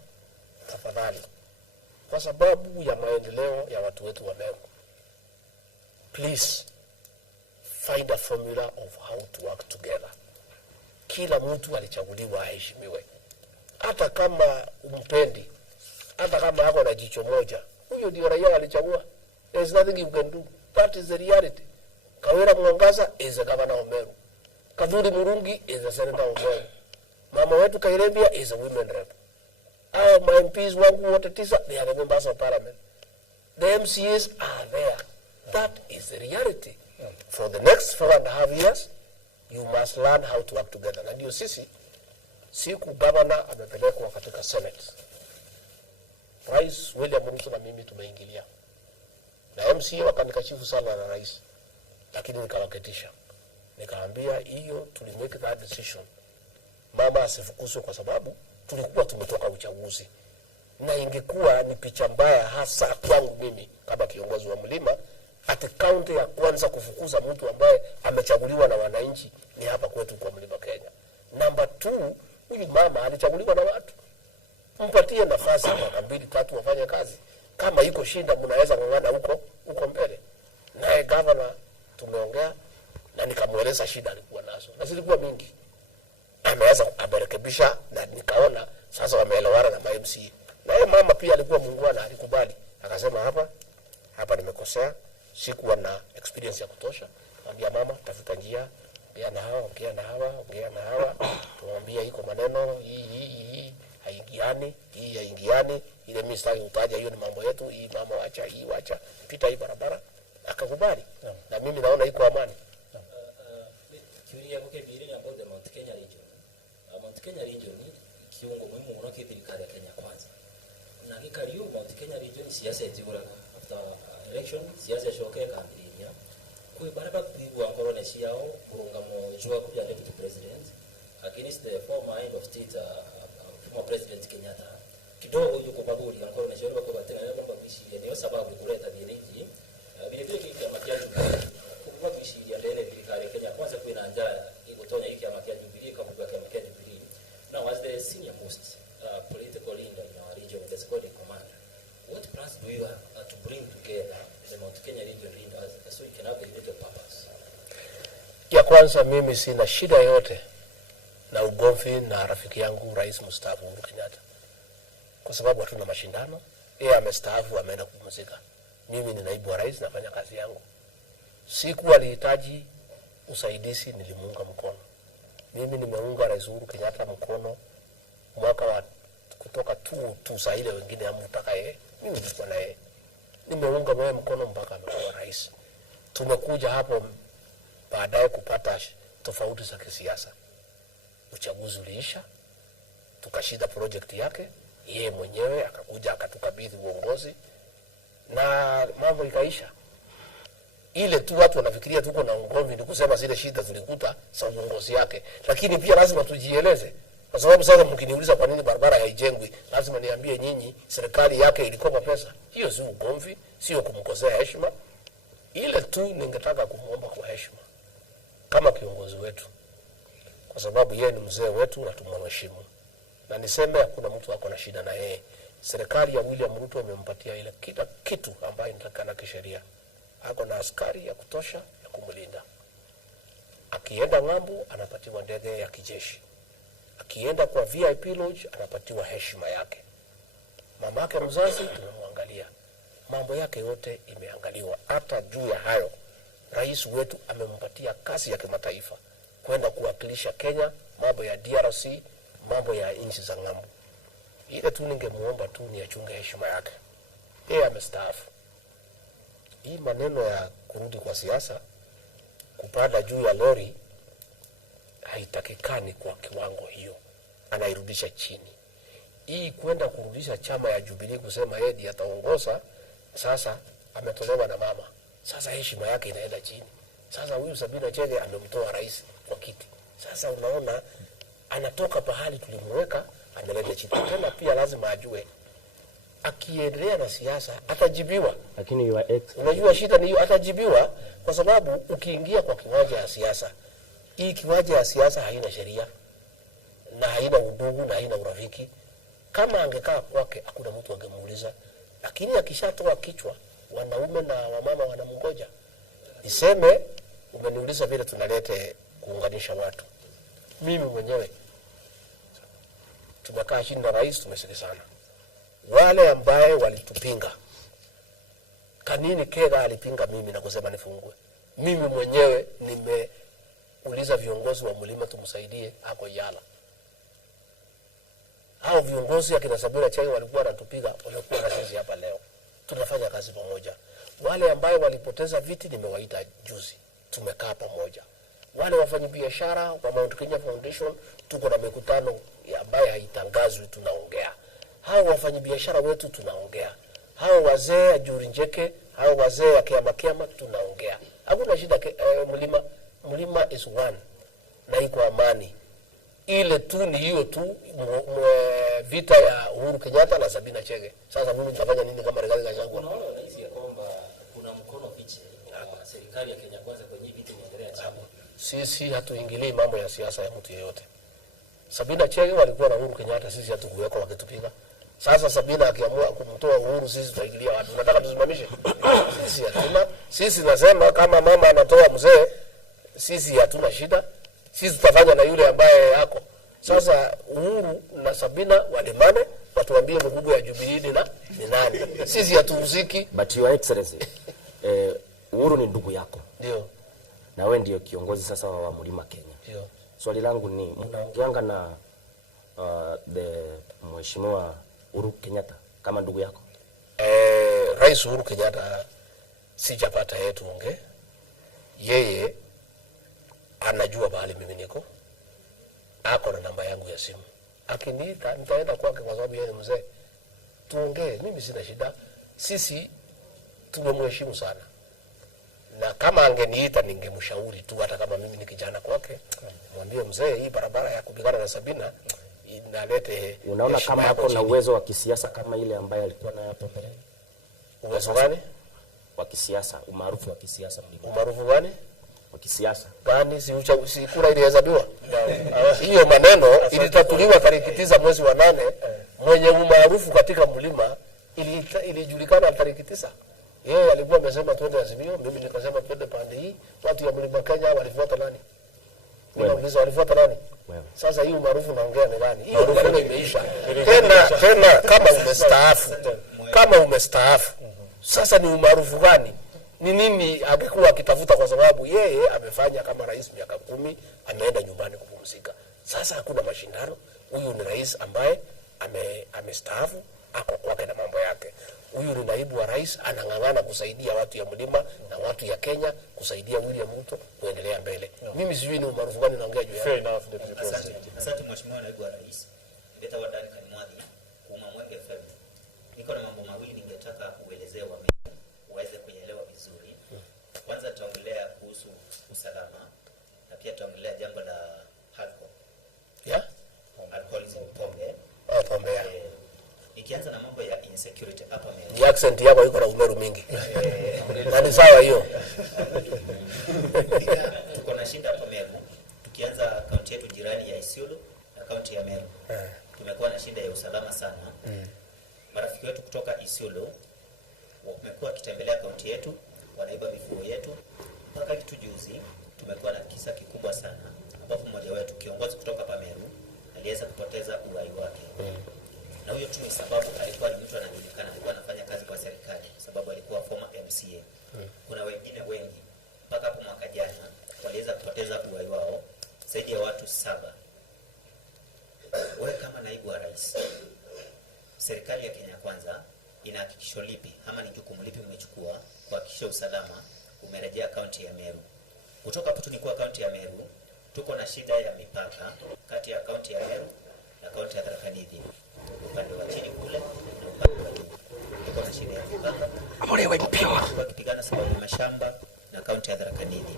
tafadhali, kwa sababu ya maendeleo ya watu wetu wa Meru, please find a formula of how to work together. Kila mtu alichaguliwa aheshimiwe. Hata kama umpendi, hata kama hako na jicho moja, huyo ndio raia alichagua. There is nothing you can do. That is the reality. Kawira Mwangaza is a governor of Meru. Kadhuri Murungi is a senator of Meru. Mama wetu Kairembia is a women rep. Our MPs wangu wote 9, they are the members of parliament. The MCAs are there. That is the reality. For the next 4.5 years, you must learn how to work together. Na ndio sisi, siku governor amepelekwa katika Senate, Rais William Ruto na mimi tumeingilia. Na MCA wakanikashifu sana na rais. Lakini nikawaketisha. Nikaambia hiyo tulimake that decision. Mama asifukuzwe kwa sababu tulikuwa tumetoka uchaguzi. Na ingekuwa ni picha mbaya hasa kwangu mimi kama kiongozi wa mlima, ati kaunti ya kwanza kufukuza mtu ambaye amechaguliwa na wananchi ni hapa kwetu kwa Mlima Kenya. Number 2, huyu mama alichaguliwa na watu. Mpatie nafasi mwaka 2-3 wafanye kazi. Kama iko shinda mnaweza ngangana huko mbele. Naye governor tumeongea na nikamweleza shida alikuwa nazo. Na zilikuwa mingi. Ameweza amerekebisha na nikaona sasa wameelewana na MCA. Naye mama pia alikuwa muungwana, alikubali. Akasema hapa nimekosea, sikuwa na experience ya kutosha. Mwambia mama tafuta njia, ongea na hawa, tumwambia iko maneno hii haingiani, ile mimi sitaki utaja, hiyo ni mambo yetu, hii mama wacha pita hii barabara. Akakubali. Na mimi naona iko amani. Kiuria kuke vile about the Mount Kenya region. Mount Kenya region ni kiungo muhimu mwa serikali ya Kenya kwanza. Na kikariu Mount Kenya region siasa itigura after election siasa shoke kampinya kwe baraba kuigwa korone ciao murungamo jua kuya deputy president against the former head of state former president Kenyatta kidogo yuko baburi ya korone ciao kwa tena leo kwamba bishia ndio sababu kuleta diriki vile vile kama kiasi kwa bishia ndele vikali Kenya kwanza kuna njaa ikotonya hiki ama kia Jubilee kama kwa kama kia Jubilee now as the senior most political leader in our region the security commander what plans do you have to bring together the Mount Kenya region leaders so you can have a little purpose? Ya kwanza mimi sina shida yote na ugomvi na rafiki yangu Rais mstaafu Uhuru Kenyatta. Kwa sababu hatuna mashindano. Yeye amestaafu ameenda kupumzika. Mimi ni naibu wa rais nafanya kazi yangu. Siku alihitaji usaidizi nilimuunga mkono. Mimi nimeunga Rais Uhuru Kenyatta mkono mwaka wa kutoka tu saa ile wengine hamtaka yeye. Mimi nilikuwa na yeye. Nimeunga mwe mkono mpaka amekuwa rais. Tumekuja hapo baadaye kupata tofauti za kisiasa. Uchaguzi uliisha, tukashinda project yake, yeye mwenyewe akakuja akatukabidhi uongozi na mambo ikaisha. Ile tu watu wanafikiria tuko na ugomvi ni kusema zile shida tulikuta za uongozi yake, lakini pia lazima tujieleze. Kwa sababu sasa mkiniuliza kwa nini barabara haijengwi, lazima niambie nyinyi serikali yake ilikopa pesa. Hiyo si ugomvi, sio kumkosea heshima. Ile tu ningetaka kumuomba kwa heshima kama kiongozi wetu. Kwa sababu yeye ni mzee wetu na tumheshimu. Na niseme hakuna mtu ako na shida na yeye. Serikali ya William Ruto imempatia ile kila kitu ambayo inatakana kisheria. Ako na askari ya kutosha ya kumlinda. Akienda ng'ambo anapatiwa ndege ya kijeshi. Akienda kwa VIP lodge anapatiwa heshima yake. Mama yake mzazi tunamwangalia. Mambo yake yote imeangaliwa. Hata juu ya hayo rais wetu amempatia kazi ya kimataifa kwenda kuwakilisha Kenya, mambo ya DRC, mambo ya nchi za ng'ambo. Ile tu ningemuomba tu ni achunge heshima yake. Yeye amestaafu. Hii maneno ya kurudi kwa siasa, kupanda juu ya lori haitakikani kwa kiwango hiyo. Anairudisha chini. Hii kwenda kurudisha chama ya Jubilee kusema yeye ndiye ataongoza, sasa ametolewa na mama. Sasa heshima yake inaenda chini. Sasa huyu Sabina Chege amemtoa rais kwa kiti. Sasa unaona anatoka pahali tulimweka analeta chini. Tena pia lazima ajue akiendelea na siasa atajibiwa. Lakini unajua shida ni hiyo, atajibiwa kwa sababu ukiingia kwa kiwanja ya siasa, hii kiwanja ya siasa haina sheria na haina udugu na haina urafiki. Kama angekaa kwake hakuna mtu angemuuliza, lakini akishatoa kichwa wanaume na wamama wanamngoja. Niseme umeniuliza vile tunalete kuunganisha watu. Mimi mwenyewe tumekaa chini na rais tumesikizana. Wale ambaye walitupinga, kanini Kega alipinga mimi na kusema nifungwe. Mimi mwenyewe nimeuliza viongozi wa Mlima tumsaidie ako Yala. Hao viongozi akina Sabina Chege walikuwa wanatupiga, walikuwa na sisi hapa leo. Tunafanya kazi pamoja. Wale ambao walipoteza viti nimewaita juzi. Tumekaa pamoja. Wale wafanyabiashara wa Mount Kenya Foundation tuko na mikutano ambayo haitangazwi tunaongea. Hao wafanyabiashara wetu tunaongea. Hao wazee Ajuri Njeke, hao wazee wa Kiama tunaongea. Hakuna shida. Mlima is one. Na iko amani. Ile tu ni hiyo tu vita ya Uhuru Kenyatta na Sabina Chege. Sasa mimi nitafanya nini kama Rigathi Gachagua? Unaona unahisi ya kwamba kuna mkono fiche ya serikali ya Kenya Kwanza kwenye vitu vinaendelea chama. Sisi hatuingilii mambo ya siasa ya mtu yeyote. Sabina Chege walikuwa na Uhuru Kenyatta, sisi hatukuweka wakitupiga. Sasa Sabina akiamua kumtoa Uhuru, sisi tutaingilia wapi? Tunataka tusimamishe? Sisi hatuna. Sisi nasema kama mama anatoa mzee, sisi hatuna shida. Sisi tutafanya na yule ambaye yako. Sasa Uhuru na Sabina walimane, watuambie mgugu ya Jubilee na ni nani. Sisi hatuhusiki. But your excellency, Uhuru ni ndugu yako. Ndio. Na wewe ndio kiongozi sasa wa Mlima Kenya. Ndio. Swali langu ni mnaongeanga na Mheshimiwa Uhuru Kenyatta kama ndugu yako? Rais Uhuru Kenyatta sijapata yeye tuongee. Yeye anajua bahali mimi niko. Ako na namba yangu ya simu. Akiniita nitaenda kwake kwa sababu yeye ni mzee. Tuongee, mimi sina shida. Sisi tumemheshimu sana. Na kama angeniita ningemshauri tu, hata kama mimi ni kijana kwake, mwambie mzee, hii barabara ya kupigana na Sabina inalete. Unaona kama hapo na uwezo wa kisiasa kama ile ambaye alikuwa nayo hapo mbele? Uwezo gani wa kisiasa, umaarufu wa kisiasa mlima? Umaarufu gani wa kisiasa gani? Si kura ilihesabiwa. Hiyo maneno ilitatuliwa tarehe 9 mwezi wa 8. Mwenye umaarufu katika mlima ilijulikana tarehe 9. Yeye alikuwa amesema twende Azimio, mimi nikasema twende pande hii. Watu ya Mlima Kenya walifuata nani? Ninauliza walifuata nani? Sasa hii umaarufu naongea ni nani? Hiyo ndio imeisha. Tena kama umestaafu. Sasa ni umaarufu gani? Ni nini angekuwa akitafuta, kwa sababu yeye amefanya kama rais miaka 10, ameenda nyumbani kupumzika. Sasa hakuna mashindano. Huyu ni rais ambaye amestaafu, ako kwake na mambo yake. Huyu ni naibu wa rais, anang'ang'ana kusaidia watu ya mlima na watu ya Kenya, kusaidia William Ruto kuendelea mbele. Mimi sijui ni umaarufu gani naongea juu yake. Asante mheshimiwa naibu wa rais. Ningeta wadani kanimwadhi kuuma Mwenge FM. Niko na mambo mawili ningetaka uelezee waweze kuelewa vizuri. Kwanza tutaongelea kuhusu usalama na pia tutaongelea jambo la alcohol. Alcoholism, pombe. Pombe. Nikianza na mambo ya insecurity hapa Meru. Ni accent yako iko na umeru mingi. Nani sawa hiyo? Tuko na shida hapa Meru. Tukianza kaunti yetu jirani ya Isiolo na kaunti ya Meru. Tumekuwa na shida ya usalama sana. Marafiki wetu kutoka Isiolo wamekuwa kitembelea kaunti yetu, wanaiba mifugo yetu. Mpaka kitu juzi tumekuwa na kisa kikubwa sana ambapo mmoja wetu kiongozi kutoka hapa Meru aliweza kupoteza uhai wake. Na huyo tu ni sababu alikuwa ni mtu anajulikana, alikuwa anafanya kazi kwa serikali, sababu alikuwa former MCA. Kuna wengine wengi mpaka hapo mwaka jana waliweza kupoteza uhai wao, zaidi ya watu 7. Wewe kama naibu wa rais, serikali ya Kenya Kwanza ina hakikisho lipi ama ni jukumu lipi umechukua kuhakikisha usalama umerejea kaunti ya Meru? Kutoka hapo tulikuwa kaunti ya Meru, tuko na shida ya mipaka kati ya kaunti ya Meru na kaunti ya Tharaka Nithi. Upande wa chini kule na upande wa juu. Tuko na shida ya mipaka. Wakipigana sababu ya mashamba na kaunti ya Tharaka Nithi.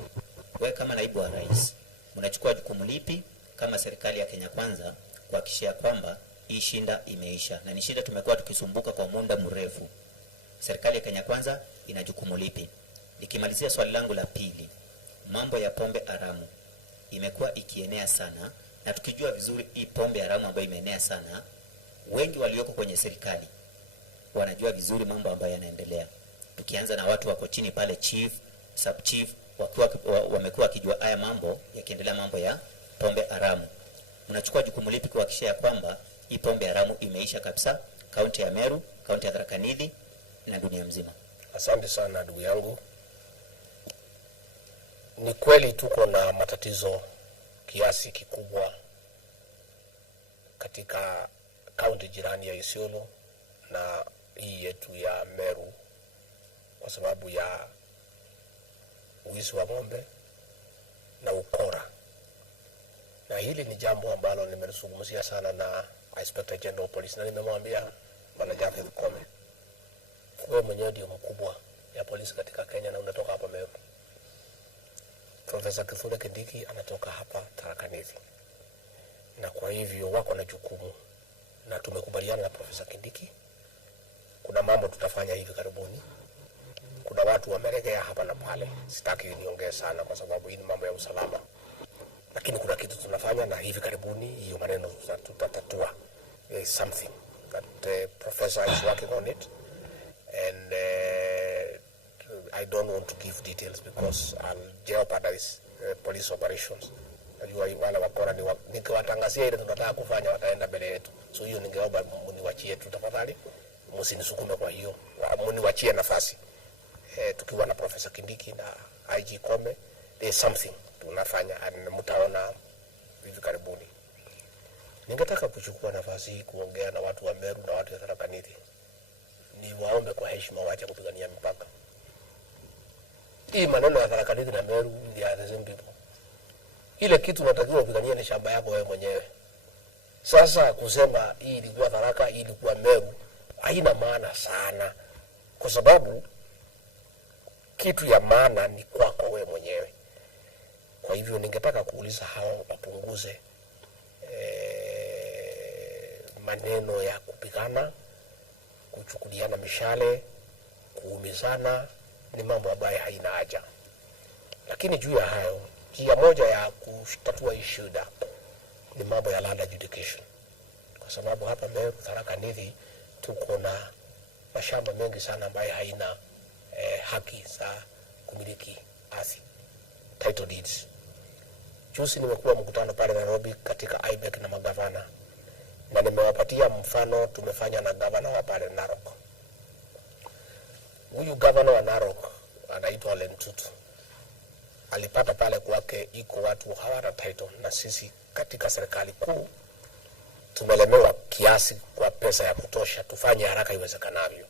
Wewe kama naibu wa rais, unachukua jukumu lipi kama serikali ya Kenya Kwanza kuhakikisha kwamba hii shinda imeisha? Na ni shida tumekuwa tukisumbuka kwa muda mrefu. Serikali ya Kenya Kwanza ina jukumu lipi? Nikimalizia swali langu la pili, mambo ya pombe haramu imekuwa ikienea sana, na tukijua vizuri hii pombe haramu ambayo imeenea sana, wengi walioko kwenye serikali wanajua vizuri mambo ambayo yanaendelea. Tukianza na watu wako chini pale, chief, sub chief, wamekuwa wakijua haya mambo yakiendelea, mambo ya pombe haramu. Unachukua jukumu lipi kuhakikisha kwamba hii pombe haramu imeisha kabisa kaunti ya Meru, kaunti ya Tharaka Nithi na dunia mzima? Asante sana ndugu yangu. Ni kweli tuko na matatizo kiasi kikubwa katika kaunti jirani ya Isiolo na hii yetu ya Meru kwa sababu ya uwizi wa ng'ombe na ukora. Na hili ni jambo ambalo nimelizungumzia sana na Inspector General Police, na nimemwambia Bwana Jafeth Koome, wewe mwenyewe ndio mkubwa ya polisi katika Kenya na unatoka hapa Meru. Professor Kithure Kindiki anatoka hapa Tharaka Nithi, na kwa hivyo wako na jukumu, na tumekubaliana na Professor Kindiki. Kuna mambo tutafanya hivi karibuni. Kuna watu wameregea hapa na pale, sitaki niongee sana kwa sababu hii ni mambo ya usalama, lakini kuna kitu tunafanya na hivi karibuni hiyo maneno tutatatua. There is something that the professor is working on it, and I don't want to give details because I'll jeopardize police operations. Najua wale wakora nikiwatangazia ile tunataka kufanya wataenda mbele yetu. So hiyo ningeomba mniwachie tu tafadhali, msinisukume kwa hiyo, mniwachie nafasi. Tukiwa na Professor Kindiki na IG Koome, there is something tunafanya na mtaona hivi karibuni. Ningetaka kuchukua nafasi hii kuongea na watu wa Meru na watu wa Tharaka Nithi. Ni waombe kwa heshima waache kupigania mipaka. Hii maneno ya Tharaka Nithi na Meru they are the same people. Ile kitu unatakiwa kupigania ni shamba yako wewe mwenyewe. Sasa kusema hii ilikuwa Tharaka, hii ilikuwa Meru haina maana sana, kwa sababu kitu ya maana ni kwako wewe mwenyewe. Kwa hivyo ningetaka kuuliza hao wapunguze maneno ya kupigana, kuchukuliana mishale, kuumizana, ni mambo ambayo haina haja. Lakini juu ya hayo, njia moja ya kutatua hii shida ni mambo ya land adjudication. Kwa sababu hapa Meru, Tharaka Nithi tuko na mashamba mengi sana ambayo haina haki za kumiliki ardhi, title deeds. Juzi nimekuwa mkutano pale Nairobi katika IBEC na magavana, na nimewapatia mfano tumefanya na gavana wa pale Narok. Huyu gavana wa Narok anaitwa Lentutu. Alipata pale kwake iko watu hawana title, na sisi katika serikali kuu tumelemewa kiasi kwa pesa ya kutosha tufanye haraka iwezekanavyo.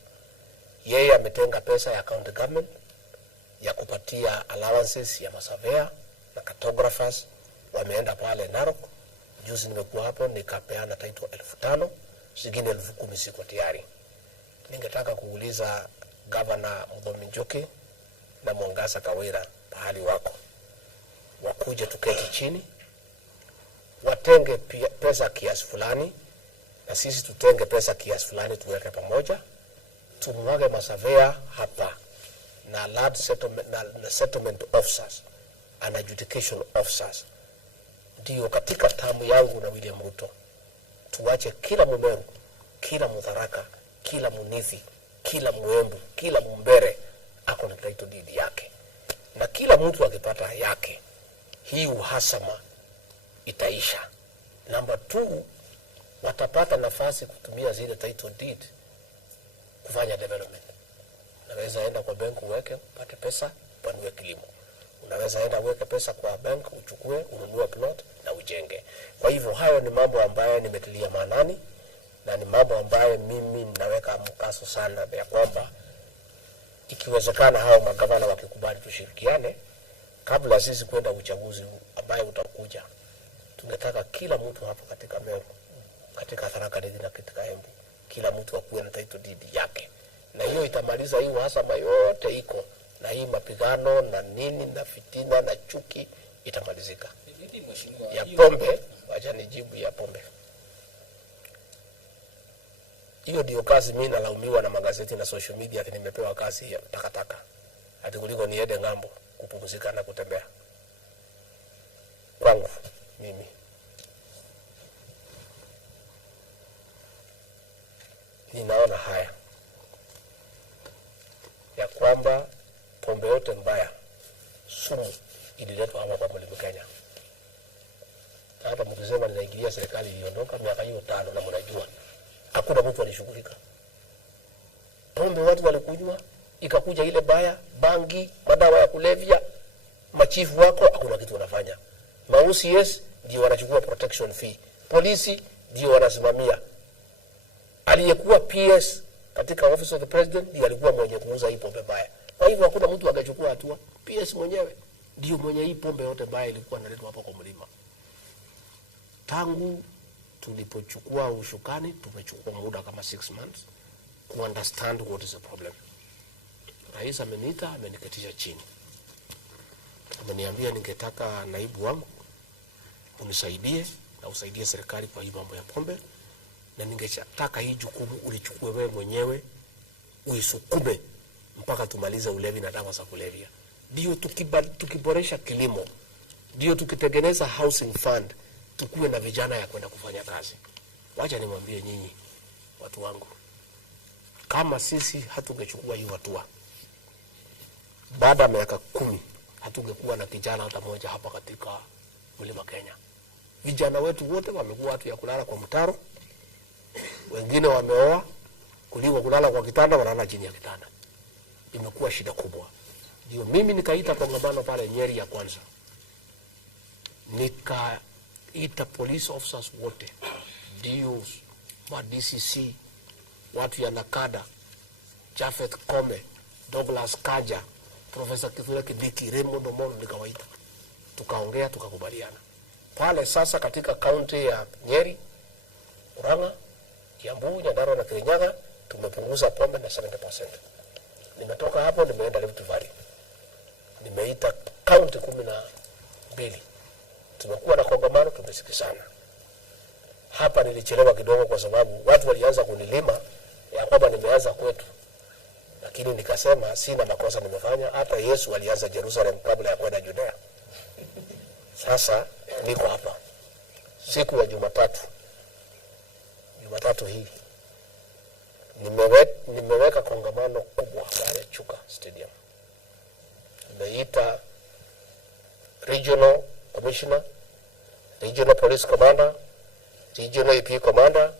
Yeye ametenga pesa ya county government ya kupatia allowances ya masurveyor na cartographers, wameenda pale Narok. Juzi nimekuwa hapo nikapeana title 5,000, zingine 10,000 ziko tayari. Ningetaka kuuliza Governor Muthomi Njuki na Mwangaza Kawira pahali wako, wakuje tuketi chini, watenge pesa kiasi fulani na sisi tutenge pesa kiasi fulani, tuweke pamoja, tumwage masurveyor hapa na land settlement officers and adjudication officers. Ndio katika tamu yangu na William Ruto tuache kila Mumeru, kila Mutharaka, kila Munithi, kila Muembu, kila Mumbere ako na title deed yake, na kila mtu akipata yake, hii uhasama itaisha. Number 2, watapata nafasi kutumia zile title deed kufanya development. Unaweza enda kwa bank uweke, upate pesa, upanue kilimo. Unaweza enda uweke pesa kwa bank, uchukue, ununue plot na ujenge. Kwa hivyo hayo ni mambo ambayo nimetilia maanani, na ni mambo ambayo mimi ninaweka mkazo sana ya kwamba ikiwezekana hao magavana wakikubali tushirikiane kabla sisi kwenda uchaguzi ambayo utakuja. Tungetaka kila mtu hapo katika Meru, katika Tharaka Nithi na katika Embu, kila mtu akuwe na title deed yake. Na hiyo itamaliza hii uhasama yote iko, na hii mapigano na nini na fitina na chuki itamalizika. Ya pombe, wacha nijibu ya pombe. Hiyo ndio kazi mimi nalaumiwa na magazeti na social media ati nimepewa kazi ya takataka. Ati kuliko niende ngambo kupumzika na kutembea. Kwangu mimi ninaona haya ya kwamba pombe yote mbaya, sumu, ililetwa hapa kwa Mlima Kenya. Hata mkisema ninaingilia serikali iliondoka miaka hiyo 5 na mnajua hakuna mtu alishughulika. Pombe watu walikunywa, ikakuja ile baya, bangi, madawa ya kulevya, machifu wako hakuna kitu wanafanya. Mausi yes ndio wanachukua protection fee. Polisi ndio wanasimamia. Aliyekuwa PS katika office of the president ndiye alikuwa mwenye kuuza hii pombe baya. Kwa hivyo hakuna mtu angechukua hatua. PS mwenyewe ndio mwenye hii pombe yote baya ilikuwa inaletwa hapo kwa mlima. Tangu tulipochukua ushukani tumechukua muda kama 6 months to understand what is the problem. Rais ameniita, ameniketisha chini. Ameniambia ningetaka naibu wangu unisaidie na usaidie serikali kwa hii mambo ya pombe, na ningetaka hii jukumu ulichukue wewe mwenyewe, uisukume mpaka tumalize ulevi na dawa za kulevya. Ndio tukiboresha kilimo, ndio tukitengeneza housing fund, tukuwe na vijana ya kwenda kufanya kazi. Wacha nimwambie nyinyi watu wangu, kama sisi hatungechukua hii hatua, baada ya miaka 10 hatungekuwa na kijana hata moja hapa katika Mlima Kenya. Vijana wetu wote wamekuwa watu ya kulala kwa mtaro, wengine wameoa, kuliko kulala kwa kitanda wanalala chini ya kitanda. Imekuwa shida kubwa. Ndio mimi nikaita kongamano pale Nyeri ya kwanza. Nikaita police officers wote, DOs, wa DCC, watu ya Nakada, Jafet Kome, Douglas Kaja, Professor Kithure Kindiki, Raymond Omondo, nikawaita. Tukaongea, tukakubaliana. Pale sasa katika kaunti ya Nyeri, Murang'a, Kiambu, Nyandarua na Kirinyaga tumepunguza pombe na 70%. Nimetoka hapo nimeenda Rift Valley. nimeita kaunti 12. Tumekuwa na kongamano, tumesikizana. Hapa nilichelewa kidogo kwa sababu watu walianza kunilima ya kwamba nimeanza kwetu. Lakini nikasema sina makosa nimefanya, hata Yesu alianza Jerusalem kabla ya kwenda Judea. Sasa niko hapa. Siku ya Jumatatu hii nimeweka kongamano kubwa pale Chuka Stadium. Nimeita Regional Commissioner, Regional Police Commander, Regional EP Commander,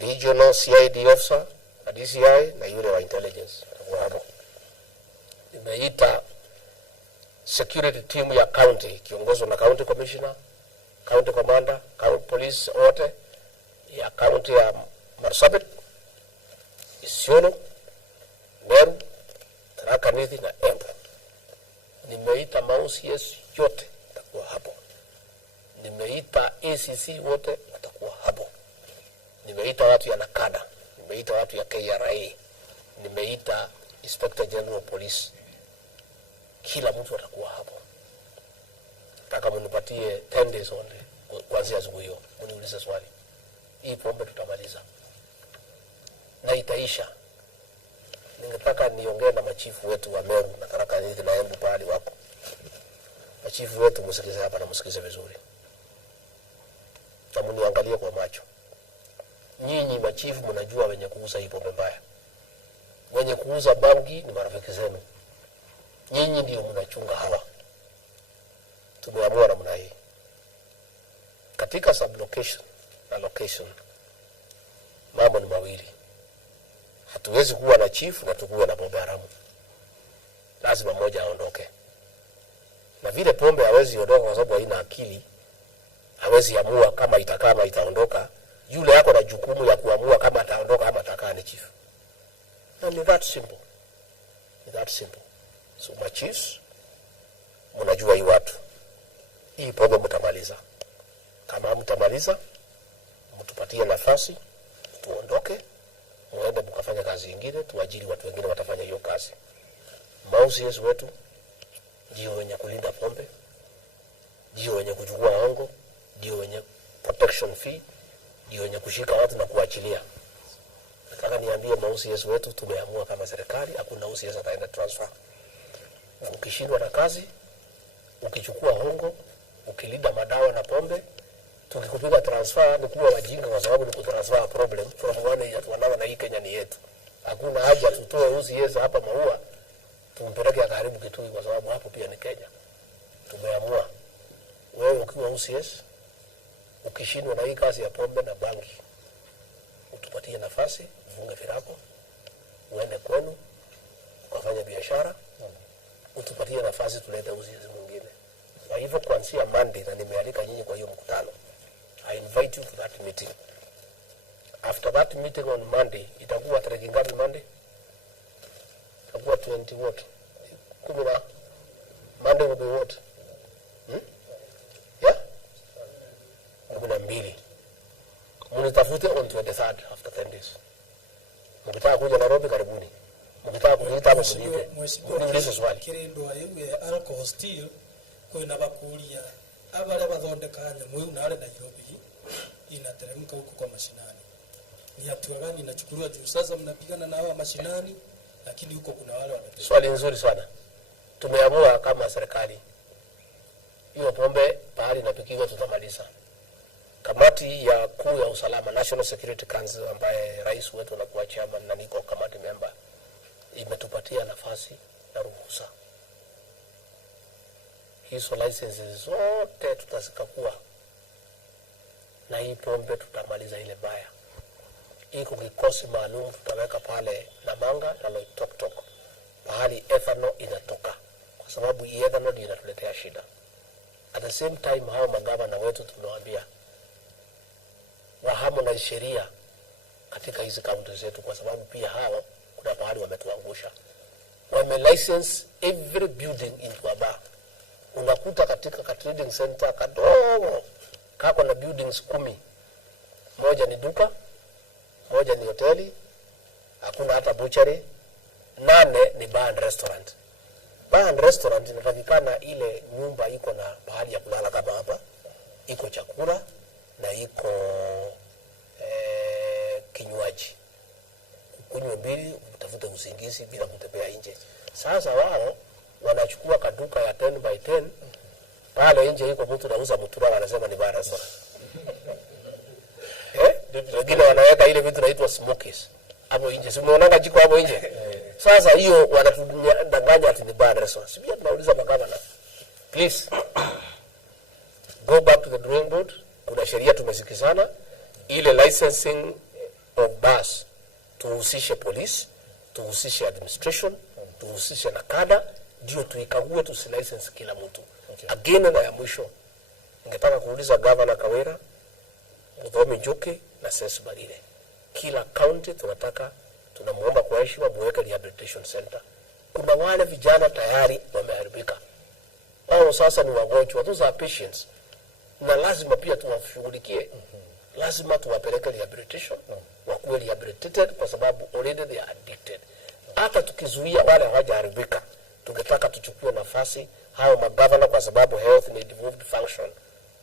Regional CID Officer, DCI na yule wa intelligence. Nimeita security team ya county kiongozwa na county commissioner, county commander, county police wote ya county ya Marsabit, Isiolo, Meru, Tharaka Nithi na Embu. Nimeita ma-OCS yote watakuwa hapo. Nimeita ACC wote watakuwa hapo. Nimeita watu ya Nakada, nimeita watu ya KRA, nimeita Inspector General Police. Kila mtu atakuwa hapo. Nataka mnipatie 10 days only kuanzia asubuhi hiyo. Uniulize swali. Hii pombe tutamaliza. Na itaisha. Ningetaka niongee na machifu wetu wa Meru na Tharaka Nithi na Embu pale wako. Machifu wetu msikize hapa na msikize vizuri. Na mniangalie kwa macho. Nyinyi machifu mnajua wenye kuuza hii pombe mbaya. Wenye kuuza bangi ni marafiki zenu. Nyinyi ndio mnachunga hawa. Tumeamua namna hii. Katika sublocation na location mambo ni mawili. Hatuwezi kuwa na chief na tukuwe na pombe haramu. Lazima mmoja aondoke. Na vile pombe hawezi ondoka kwa sababu haina akili, hawezi amua kama itaondoka. Yule yako na jukumu ya kuamua kama ataondoka ama atakaa ni chief. And it's that simple. It's that simple. So my chiefs, mnajua hii watu. Hii pombe mtamaliza. Kama mtamaliza, mtupatie nafasi, tuondoke, muende mkafanya kazi nyingine, tuajiri watu wengine watafanya hiyo kazi. Ma-OCS wetu ndio wenye kulinda pombe, ndio wenye kuchukua hongo, ndio wenye protection fee, ndio wenye kushika watu na kuachilia. Nataka niambie ma-OCS wetu tumeamua kama serikali, hakuna OCS ataenda transfer. Ukishindwa na kazi, ukichukua hongo, ukilinda madawa na pombe, tukikupiga transfer ni kuwa wajinga kwa sababu ni kutransfer problem from one area to another, na hii Kenya ni yetu. Hakuna haja tutoe OCS hapa Maua tumpeleke karibu Kitui kwa sababu hapo pia ni Kenya. Tumeamua wewe ukiwa OCS ukishindwa na hii kazi ya pombe na bangi, utupatie nafasi, ufunge virago, uende kwenu ukafanya biashara, utupatie nafasi tulete OCS mwingine. Kwa hivyo kuanzia Monday, na nimealika nyinyi kwa hiyo mkutano, I invite you to that meeting. After that meeting on Monday, itakuwa tarehe ngapi Monday? Itakuwa 20 what? Kumina Monday will be what? Yeah? 12. Mnitafute on 23rd after 10 days. Mkitaka kuja Nairobi karibuni. Mkitaka kuita hapo msije. Niulize swali. Kirendo ayewe alcohol still kwena bakuria abale bathondeka nyamu na ale Nairobi inateremka huko kwa mashinani. Ni hatua gani inachukuliwa juu sasa mnapigana na hawa mashinani, lakini huko kuna wale wanapigana? Swali nzuri sana. Tumeamua kama serikali hiyo pombe pahali inapikiwa tutamaliza. Kamati ya kuu ya usalama, National Security Council, ambaye rais wetu anakuwa chairman na niko kamati member, imetupatia nafasi na ruhusa. Hizo licenses zote tutazikakua, na hii pombe tutamaliza ile baya. Iko kikosi maalum tutaweka pale Namanga na Loitoktok pahali ethanol inatoka, kwa sababu ethanol inatuletea shida. At the same time hao magavana wetu tunawaambia wahamu na sheria katika hizi kaunti zetu, kwa sababu pia hao kuna pahali wametuangusha. Wame license every building into a bar. Unakuta katika trading center kadogo kako na buildings 10. Moja ni duka, moja ni hoteli, hakuna hata butchery, 8 ni bar and restaurant. bar and restaurant inatakikana ile nyumba iko na pahali ya kulala kama hapa, iko chakula na iko kinywaji. Kunywa mbili, utafuta usingizi bila kutembea nje. Sasa wao wanachukua kaduka ya 10 by 10 pale nje iko mtu anauza mutura wanasema ni bar restaurant. Wengine wanaweka ile vitu inaitwa smokies hapo nje. Si unaona jiko hapo nje? Sasa hiyo wanatudanganya ati ni bar restaurant. Sibia tunauliza magavana. Please go back to the drawing board. Kuna sheria tumesikizana, ile licensing of bars tuhusishe police, tuhusishe administration, tuhusishe na kada, ndio tuikague tusilicense kila mtu. Again na ya mwisho, ningetaka kuuliza Governor Kawira, Muthomi Njuki na Cess Barire. Kila county tunamuomba kwa heshima muweke rehabilitation center. Kuna wale vijana tayari wameharibika. Wao sasa ni wagonjwa, those are patients. Na lazima pia tuwashughulikie. Lazima tuwapeleke rehabilitation, wakuwe rehabilitated kwa sababu already they are addicted. Hata tukizuia wale hawajaharibika, tungetaka tuchukue nafasi hao magavana kwa sababu health ni devolved function.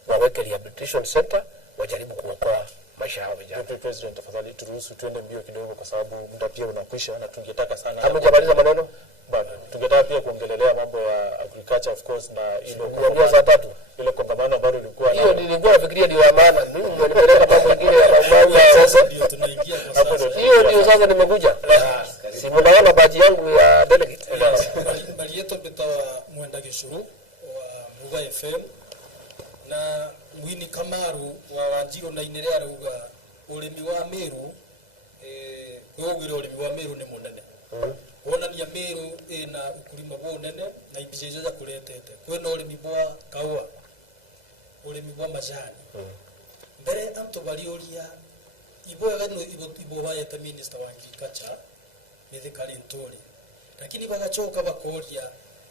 Waweke rehabilitation center, wajaribu kuokoa maisha yao vijana. President, tafadhali turuhusu tuende mbio kidogo kwa sababu muda pia unakwisha na tungetaka sana. Hamjamaliza maneno? Bado. Tungetaka pia kuongelelea mambo ya agriculture of course na ile kuanzia saa 3. Ile kongamano ambalo lilikuwa hiyo nilikuwa nafikiria ndio ya maana. Mimi nilipeleka mambo mengine ya mambo ya sasa. Ndio tunaingia kwa sasa. Hiyo ndio sasa nimekuja. Si mnaona baji yangu ya delegate. Bali yetu bitawa Mwenda Gishuru wa Muga FM na Mwini Kamaru wa Wanjiro na Inere aruga urimi wa Meru kwogwira urimi wa Meru ni munene. Wonania Meru ina ukulima munene na ibijejo za kuretete. Kwena urimi bwa kaua, urimi bwa majani. Mbere anto barioria ibo gano ibo bayete minister wa agriculture Mithikari Nturi. Lakini bagachoka bakoria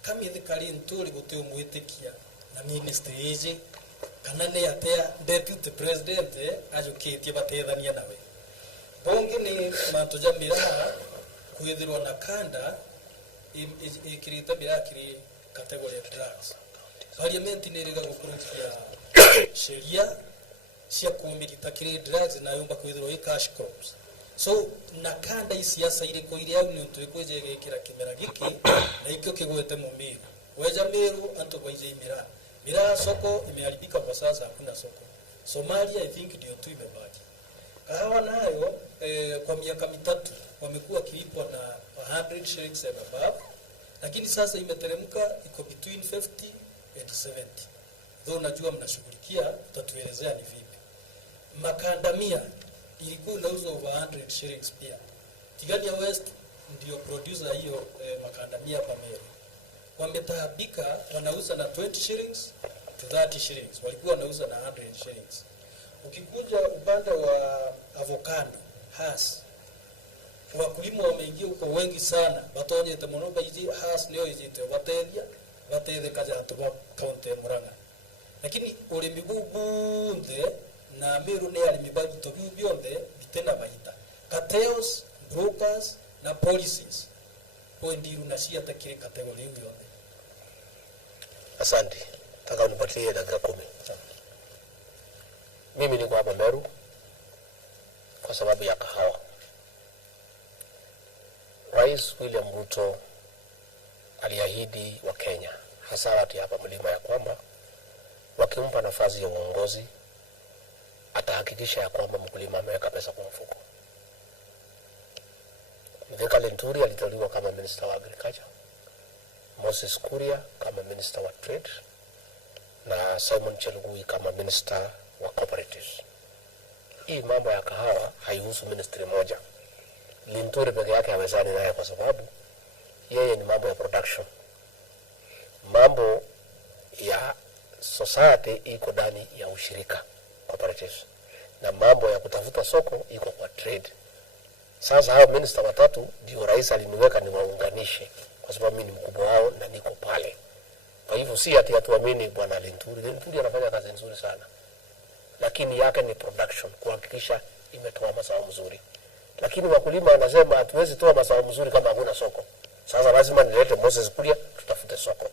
kama Mithikari Nturi guteo mwitikia na minister eje kana ne atea deputy president ajukitie batethania nawe. Bonge ni mantoja miraha kuithirwa na kanda ikirita mirakiri category of drugs. Parliament ni riga gukurukia sheria cia kumirita kiri drugs na yumba kuithirwa cash crops. So na kanda isiasa ile ko ile au ni untu ikweje gekira kimera giki na ikyo kigwete mumiru. Weja miru anto boije imira. Mira soko imeharibika kwa sasa, hakuna soko. Somalia I think ndio tu imebaki. Kahawa nayo kwa miaka mitatu wamekuwa kilipwa na 100 shillings and above, lakini sasa imeteremka iko between 50 and 70. Though najua mnashughulikia, tutatuelezea ni vipi. Makandamia ilikuwa inauzwa over 100 shillings pia. Tigania West ndio producer hiyo makandamia kwa Meru. Wametaabika, wanauza na 20 shillings to 30 shillings. Walikuwa wanauza na 100 shillings. Ukikuja upande wa avocado, has, wakulima wameingia huko wengi sana. Batonyete muno baiji has leo ijite batethe kaja tuba kaunti Murang'a. Lakini urimi bunthe na Meru ni arimi bagito bionthe bitena baita. Cartels, brokers na policies. Poindiru na cia takire kategori hiyo. Asante. Nataka unipatie dakika 10. Mimi niko hapa Meru kwa sababu ya kahawa. Rais William Ruto aliahidi wa Kenya, hasa watu hapa mlima, ya kwamba wakimpa nafasi ya uongozi atahakikisha ya kwamba mkulima ameweka pesa kwa mfuko. Mithikari Nturi aliteuliwa kama minister wa agriculture, Moses Kuria kama minister wa trade na Simon Chelugui kama minister wa cooperatives. Hii mambo ya kahawa haihusu ministry moja. Linturi peke yake hawezani naye kwa sababu yeye ni mambo ya production. Mambo ya society iko ndani ya ushirika, cooperatives, na mambo ya kutafuta soko iko kwa trade. Sasa hao minister watatu ndio rais aliniweka ni waunganishe kwa sababu mimi ni mkubwa wao na niko pale. Kwa hivyo si ati atuamini bwana Linturi. Linturi anafanya kazi nzuri sana, lakini yake ni production, kuhakikisha imetoa mazao mzuri. Lakini wakulima wanasema hatuwezi toa mazao mzuri kama hakuna soko. Sasa lazima nilete Moses Kuria, tutafute soko.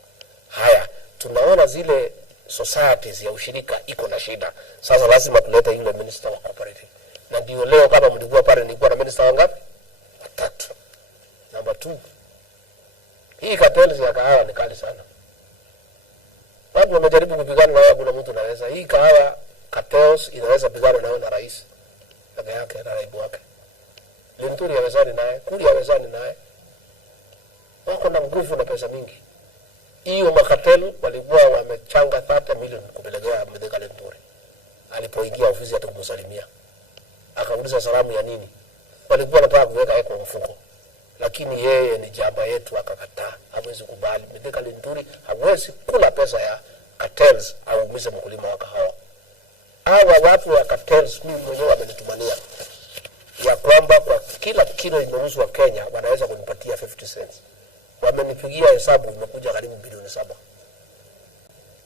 Haya, tunaona zile societies ya ushirika iko na shida. Sasa lazima tulete yule minister wa cooperative. Na ndio leo kama mlikuwa pale nilikuwa na minister wangapi? 3. Number 2. Hii cartels ya kahawa ni kali sana. Watu wamejaribu kupigana na wao, kuna mtu anaweza. Hii kahawa cartels inaweza pigana na rais. Peke yake na naibu wake. Linturi hawezani naye, Kuria hawezani naye. Wako na nguvu na pesa mingi. Hiyo makatel walikuwa wamechanga 30 milioni kupelekea Mithika Linturi. Alipoingia ofisi hata kumsalimia. Akauliza salamu ya nini? Walikuwa wanataka kuweka yeye kwa mfuko. Lakini yeye ni jamba yetu akakataa. Hawezi kubali. Mithika Linturi hawezi kula pesa ya cartels au umize mkulima wa kahawa. Hawa watu wa cartels mimi mwenyewe wamenitumania ya kwamba kwa kila kilo inauzwa Kenya wanaweza kunipatia 50 cents. Wamenipigia hesabu imekuja karibu bilioni 7.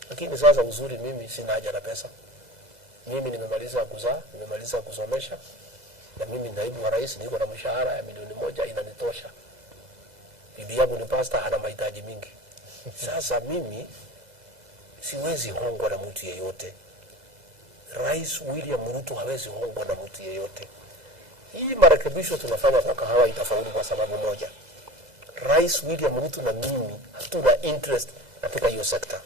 Lakini sasa uzuri mimi sina haja na pesa. Mimi nimemaliza kuzaa, nimemaliza kusomesha. Na mimi naibu wa rais niko na mshahara ya milioni 1 inanitosha. Bibi yangu ni pastor, ana mahitaji mingi. Sasa mimi siwezi hongwa na mtu yeyote. Rais William Ruto hawezi hongwa na mtu yeyote. Hii marekebisho tunafanya kwa kahawa itafaulu kwa sababu moja. Rais William Ruto na mimi hatuna interest katika hiyo sekta.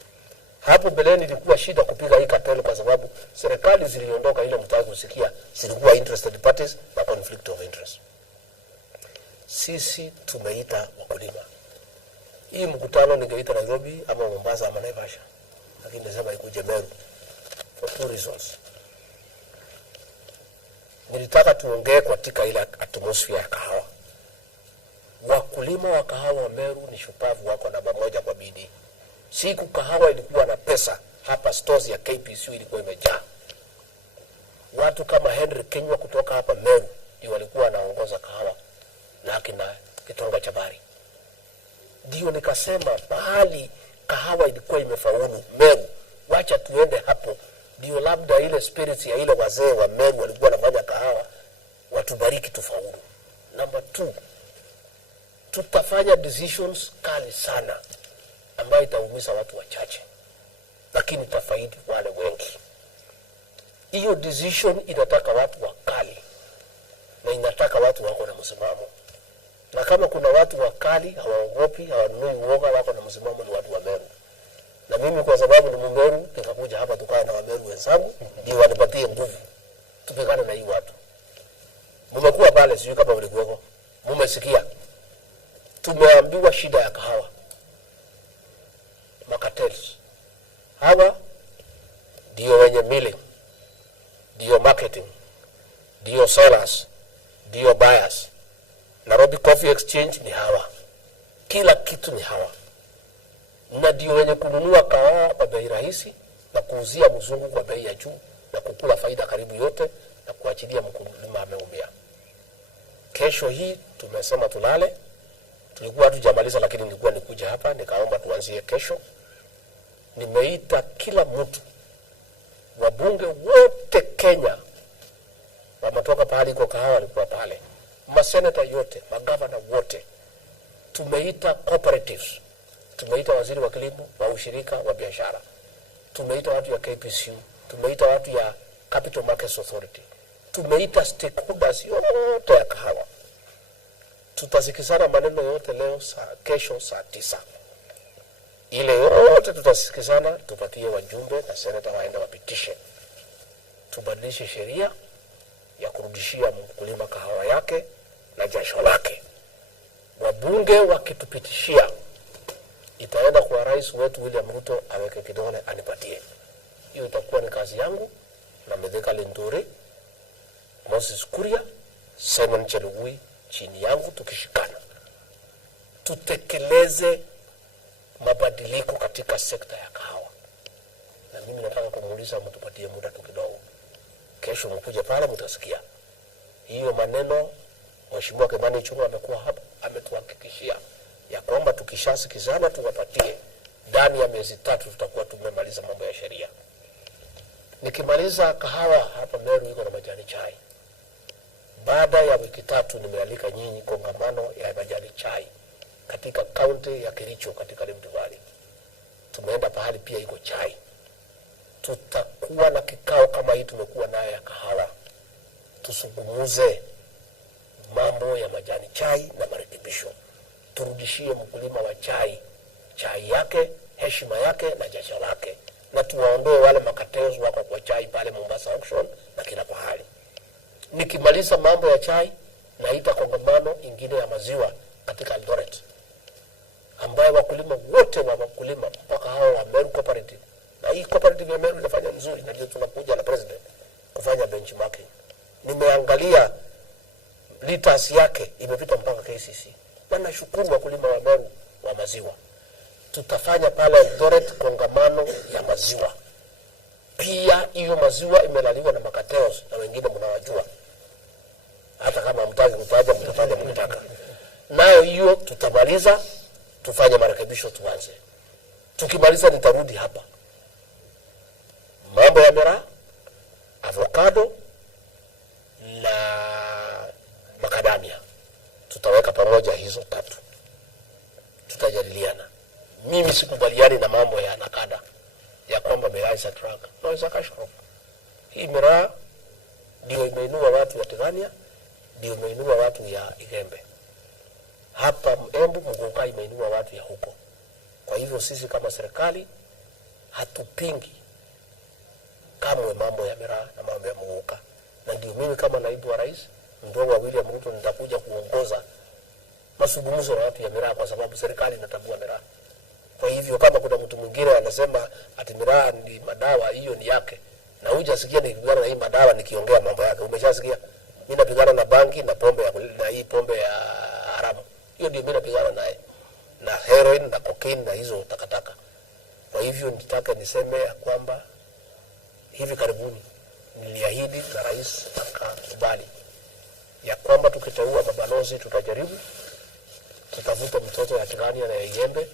Hapo mbeleni ilikuwa shida kupiga hii cartel kwa sababu serikali ziliondoka ile mtaki kusikia zilikuwa interested parties na conflict of interest. Sisi tumeita wakulima. Hii mkutano ningeita Nairobi ama Mombasa ama Naivasha. Lakini nasema ikuje Meru for 2 reasons. Nilitaka tuongee katika ile atmosphere ya kahawa. Wakulima wa kahawa wa Meru ni shupavu, wako namba 1 kwa bidii. Siku kahawa ilikuwa na pesa, hapa stores ya KPCU ilikuwa imejaa. Watu kama Henry Kenywa kutoka hapa Meru ndio walikuwa wanaongoza kahawa na akina Kitonga Chabari. Ndio nikasema bahali kahawa ilikuwa imefaulu Meru, wacha tuende hapo. Ndio labda ile spirit ya ile wazee wa Meru walikuwa wanafanya kahawa watubariki tufaulu. Number 2, tutafanya decisions kali sana ambayo itaumiza watu wachache, lakini itafaidi wale wengi. Hiyo decision inataka watu wakali na inataka watu wako na msimamo. Na kama kuna watu wakali hawaogopi, hawanunui uoga, wako na msimamo, ni watu wa Meru. Na mimi kwa sababu ni Mmeru nikakuja hapa tukae na Wameru wenzangu ndio wanipatie nguvu tupigane na hii watu. Mmekuwa pale, sio kama mlikuweko, mmesikia. Tumeambiwa shida ya kahawa, makatels. Hawa ndio wenye milling, ndio marketing, ndio sellers, ndio buyers. Nairobi Coffee Exchange ni hawa. Kila kitu ni hawa. Na ndio wenye kununua kahawa kwa bei rahisi na kuuzia mzungu kwa bei ya juu na kukula faida karibu yote na kuachilia mkulima ameumia. Kesho hii tumesema tulale. Tulikuwa hatujamaliza lakini nilikuwa nikuja hapa nikaomba tuanzie kesho. Nimeita kila mtu, wabunge wote Kenya wametoka pahali kwa kahawa walikuwa pale. Maseneta yote, magavana wote. Tumeita cooperatives. Tumeita waziri wa kilimo, wa ushirika, wa biashara. Tumeita watu ya KPCU. Tumeita watu ya Capital Markets Authority. Tumeita stakeholders yote ya kahawa. Tutasikizana maneno yote leo kesho saa 9. Ile yote tutasikizana, tupatie wajumbe na seneta waende wapitishe. Tubadilishe sheria ya kurudishia mkulima kahawa yake na jasho lake. Wabunge wakitupitishia, itaenda kwa rais wetu William Ruto aweke kidole anipatie. Hiyo itakuwa ni kazi yangu na Mithika Linturi, Moses Kuria, Simon Chelugui chini yangu, tukishikana tutekeleze mabadiliko katika sekta ya kahawa. Na mimi nataka kumuuliza mtupatie muda tu kidogo. Kesho mkuje pale mtasikia. Hiyo maneno Mheshimiwa Kimani Ichung'wah amekuwa hapa ametuhakikishia ya kwamba tukishasikizana tuwapatie ndani ya miezi 3 tutakuwa tumemaliza mambo ya sheria. Nikimaliza kahawa hapa Meru iko na majani chai. Baada ya wiki 3 nimealika nyinyi kongamano ya majani chai katika kaunti ya Kericho katika Rift Valley. Tumeenda pahali pia iko chai. Tutakuwa na kikao kama hii tumekuwa nayo ya kahawa. Tusungumuze mambo ya majani chai na marekebisho. Turudishie mkulima wa chai yake, heshima yake na jasho lake. Na tuwaondoe wale makateos wako kwa chai pale Mombasa auction na kila pahali. Nikimaliza mambo ya chai, naita kongamano ingine ya maziwa katika Eldoret, ambayo wakulima wote wa wakulima mpaka hao wa Meru Cooperative, na hii cooperative ya Meru inafanya mzuri, na ndio tunakuja na president kufanya benchmarking. Nimeangalia liters yake imepita mpaka KCC. Na nashukuru wakulima wa Meru wa maziwa. Tutafanya pale Eldoret kongamano ya maziwa. Pia hiyo maziwa imelaliwa na makateos na wengine mnawajua. Hata kama mtaki kutaja mtataja mkitaka. Nayo hiyo tutamaliza, tufanye marekebisho tuanze. Tukimaliza nitarudi hapa. Mambo ya miraa, avocado na macadamia. Tutaweka pamoja hizo tatu. Tutajadiliana. Mimi sikubaliani na mambo ya nakada ya kwamba miraa is a drug. No, is a cash crop. Hii miraa ndio imeinua watu ya Tanzania, ndio imeinua watu ya Igembe. Hapa Embu Muguka imeinua watu ya huko. Kwa hivyo sisi kama serikali hatupingi kamwe mambo ya miraa na mambo ya Muguka. Na ndio mimi kama naibu wa rais mdogo wa William Ruto nitakuja kuongoza mazungumzo na watu ya miraa, kwa sababu serikali inatambua miraa. Kwa hivyo kama kuna mtu mwingine anasema ati miraa ni madawa, hiyo ni yake. Na hujasikia nikipigana na hii madawa nikiongea mambo yake. Umeshasikia? Mimi napigana na bangi na pombe na hii pombe ya haramu. Hiyo ndio mimi napigana naye. Na heroin na cocaine na hizo takataka. Kwa hivyo nitaka niseme ya kwamba hivi karibuni niliahidi na rais akakubali ya kwamba tukiteua mabalozi tutajaribu tutavuta mtoto ya Tigania na ya Igembe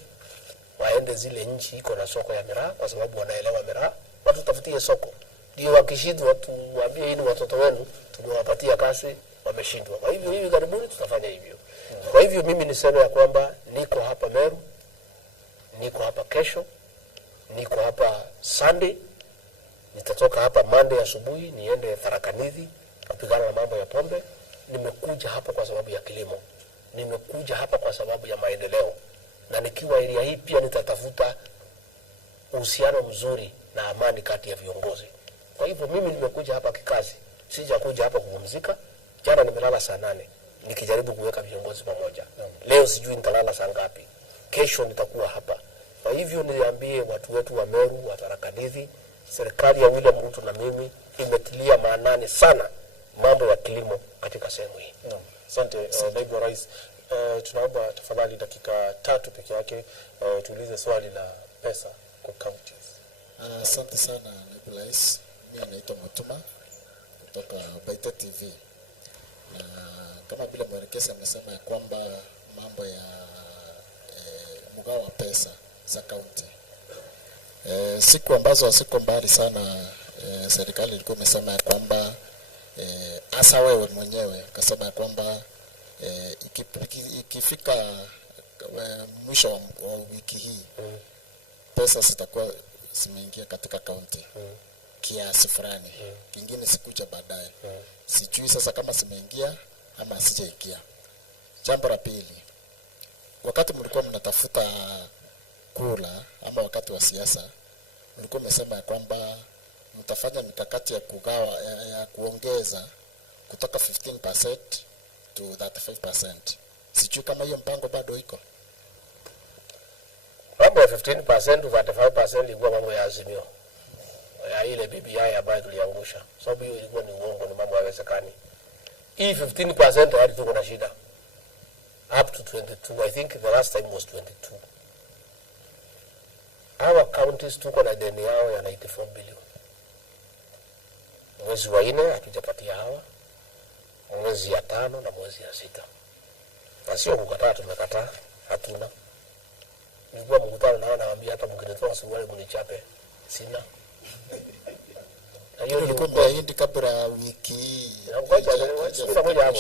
waende zile nchi iko na soko ya miraa, kwa sababu wanaelewa miraa. Watu tafutie soko. Ndio wakishindwa watu waambie hili watoto wenu tumewapatia kazi wameshindwa. Kwa hivyo hivi karibuni tutafanya hivyo. Kwa hivyo mimi niseme ya kwamba niko hapa Meru, niko hapa kesho, niko hapa Sunday, nitatoka hapa Monday asubuhi niende Tharaka Nithi kupigana na mambo ya pombe. Nimekuja hapa kwa sababu ya kilimo. Nimekuja hapa kwa sababu ya maendeleo. Na nikiwa area hii pia nitatafuta uhusiano mzuri na amani kati ya viongozi. Kwa hivyo mimi nimekuja hapa kikazi. Sijakuja hapa kupumzika. Jana nimelala saa 8 nikijaribu kuweka viongozi pamoja. Leo sijui nitalala saa ngapi. Kesho nitakuwa hapa. Kwa hivyo niambie watu wetu wa Meru, wa Tharaka Nithi, serikali ya William Ruto na mimi imetilia maanani sana mambo ya kilimo katika sehemu hii. Asante naibu wa rais. Tunaomba tafadhali dakika 3 peke yake tuulize swali la pesa kwa counties. Asante sana naibu rais. Mimi naitwa Mutuma kutoka Baita TV. Na kama vile mwelekezi amesema ya kwamba mambo ya mgao wa pesa za county. Siku ambazo hasiko mbali sana serikali ilikuwa imesema ya kwamba hasa wewe mwenyewe akasema ya kwamba ikifika mwisho wa wiki hii pesa zitakuwa zimeingia katika county kiasi fulani, kingine sikuja baadaye. Sijui sasa kama zimeingia ama hazijaingia. Jambo la pili, wakati mlikuwa mnatafuta kula ama wakati wa siasa mlikuwa mmesema ya kwamba mtafanya mikakati ya kugawa ya kuongeza kutoka 15% to 35%. Sijui kama hiyo mpango bado iko. Mambo ya 15% to 35% ilikuwa mambo ya Azimio. Ya ile BBI ambayo tuliangusha. Sababu hiyo ilikuwa ni uongo, ni mambo hayawezekani. Hii 15% hadi tuko na shida. Up to 22, I think the last time was 22. Our counties tuko na deni yao ya 94 billion. Mwezi wa 4 hatujapatia hawa. Mwezi ya 5 na mwezi ya 6. Na sio kukataa, tumekataa, hatuna. Nilikuwa mkutano nao nawaambia hata mkinitoa suruali mnichape. Sina. Na hiyo ilikuwa baada kabla wiki hii. Ngoja mimi nakuja hapo.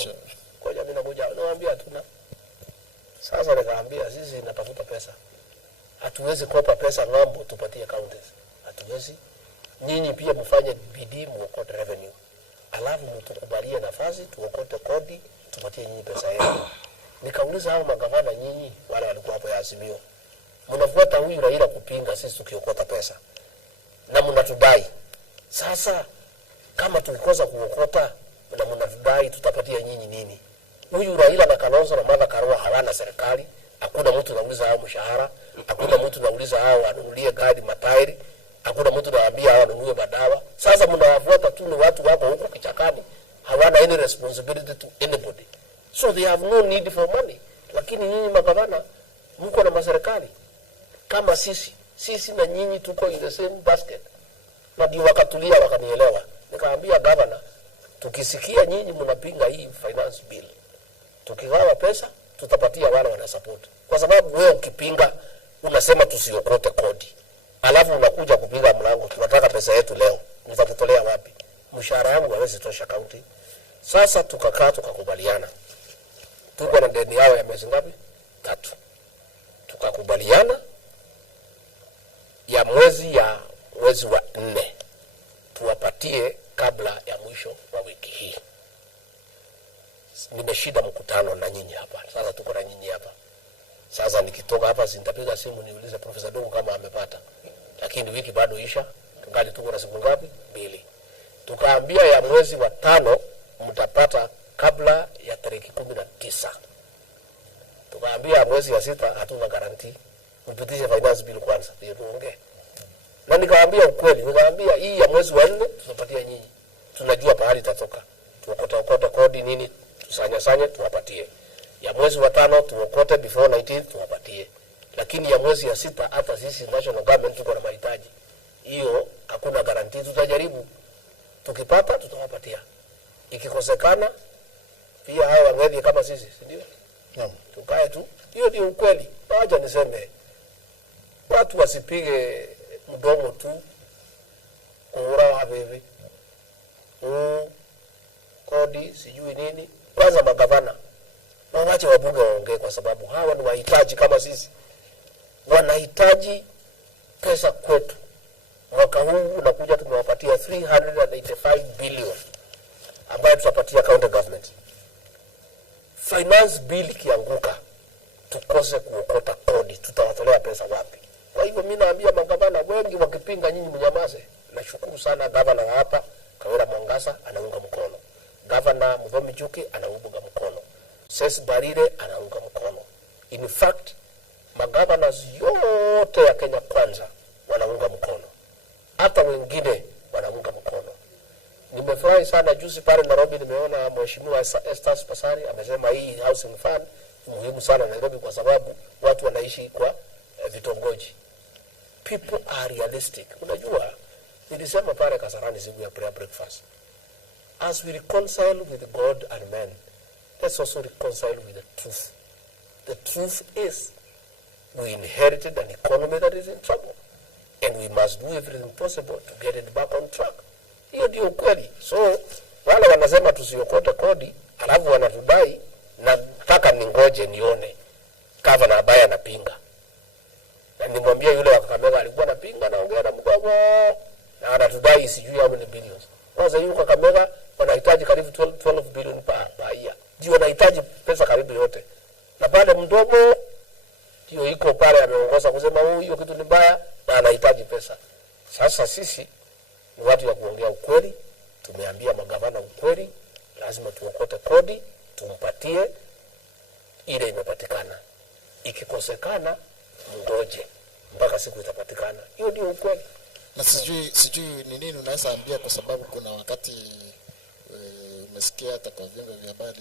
Ngoja mimi nakuja. Nawaambia hatuna. Sasa nikaambia sisi natafuta pesa. Hatuwezi kopa pesa ng'ambo tupatie counties. Hatuwezi. Nyinyi pia mfanye bidii muokote revenue. Alafu mtukubalie nafasi tuokote kodi tupatie nyinyi pesa yenu. Nikauliza hao magavana nyinyi wale walikuwa hapo ya Azimio. Mnafuata huyu Raila kupinga sisi tukiokota pesa. Na mnatudai. Sasa kama tulikosa kuokota na mnatudai tutapatia nyinyi nini? Huyu Raila na Kalonzo na Martha Karua hawana serikali. Hakuna mtu anauliza hao mshahara, hakuna mtu anauliza hao anunulie gari matairi, hakuna mtu anawaambia hao anunue madawa. Sasa mnawafuata tu ni watu wako huko kichakani, hawana any responsibility to anybody. So they have no need for money. Lakini nyinyi magavana mko na maserikali kama sisi na nyinyi tuko in the same basket. Na ndio wakatulia wakanielewa. Nikaambia governor, tukisikia nyinyi mnapinga hii finance bill, tukigawa pesa tutapatia wale wana support. Kwa sababu wewe ukipinga unasema tusiokote kodi. Alafu unakuja kupiga mlango, tunataka pesa yetu leo. Mtatutolea wapi? Mshahara wangu hawezi tosha county. Sasa tukakaa tukakubaliana. Tuko na deni yao ya mwezi ngapi? 3. Tukakubaliana ya mwezi wa 4 tuwapatie kabla ya mwisho wa wiki hii. Nimeshida mkutano na nyinyi hapa. Sasa tuko na nyinyi hapa. Sasa nikitoka hapa nitapiga simu niulize Profesa Dungu kama amepata. Lakini wiki bado isha. Tungali tuko na siku ngapi? 2. Tukaambia ya mwezi wa 5 mtapata kabla ya tarehe 19. Tukaambia ya mwezi ya 6 hatuna guarantee. Mpitishe finance bill kwanza ndio tuongee. Na nikaambia ukweli, nikaambia hii ya mwezi wa 4 tutapatia nyinyi. Tunajua pahali itatoka. Tuokota kodi nini tusanya tuwapatie. Ya mwezi wa 5 tuokote before 19 tuwapatie. Lakini ya mwezi ya 6 hata sisi national government tuko na mahitaji. Hiyo hakuna guarantee, tutajaribu. Tukipata tutawapatia. Ikikosekana pia hao wangeni kama sisi, ndio? Naam. Tukae tu. Hiyo ndio ukweli. Wacha niseme watu wasipige mdomo tu kuhura habibi. Kodi sijui nini. Kwanza magavana na wache wabunge waongee, kwa sababu hawa ni wahitaji kama sisi. Wanahitaji pesa kwetu. Mwaka huu unakuja tumewapatia 385 billion ambayo tutapatia county government. Finance bill kianguka tukose kuokota kodi, tutawatolea pesa wapi? Kwa hivyo mimi naambia magavana wengi wakipinga nyinyi mnyamaze. Nashukuru sana gavana hapa Kawira Mwangasa anaunga mkono. Gavana Muthomi Juki anaunga mkono. Ses Barire anaunga mkono. In fact, magavana yote ya Kenya Kwanza wanaunga mkono. Hata wengine wanaunga mkono. Nimefurahi sana juzi pale Nairobi nimeona Mheshimiwa Estas Pasari amesema hii housing fund muhimu sana Nairobi kwa sababu watu wanaishi kwa vitongoji. People are realistic. Unajua, nilisema pale Kasarani siku ya prayer breakfast. As we reconcile with God and men, let's also reconcile with the truth. The truth is, we inherited an economy that is in trouble. And we must do everything possible to get it back on track. Hiyo ndio ukweli. So, wale wanasema tusiokote kodi, alafu wanatudai, nataka ningoje nione gavana ambaye anapinga. Na nimwambia yule wa Kakamega alikuwa anapinga, naongea na mgogo na anatudai sijui how many billions. Kwanza yuko Kakamega wanahitaji karibu 12 billion per year. Ndio wanahitaji pesa karibu yote. Na pale mdogo ndio iko pale ameongoza kusema hiyo kitu ni mbaya na anahitaji pesa. Sasa sisi ni watu ya kuongea ukweli, tumeambia magavana ukweli, lazima tuokote kodi, tumpatie ile imepatikana. Ikikosekana ngoje mpaka siku itapatikana. Hiyo ndio ukweli. Na sijui ni nini unaweza ambia, kwa sababu kuna wakati umesikia hata kwa vyombo vya habari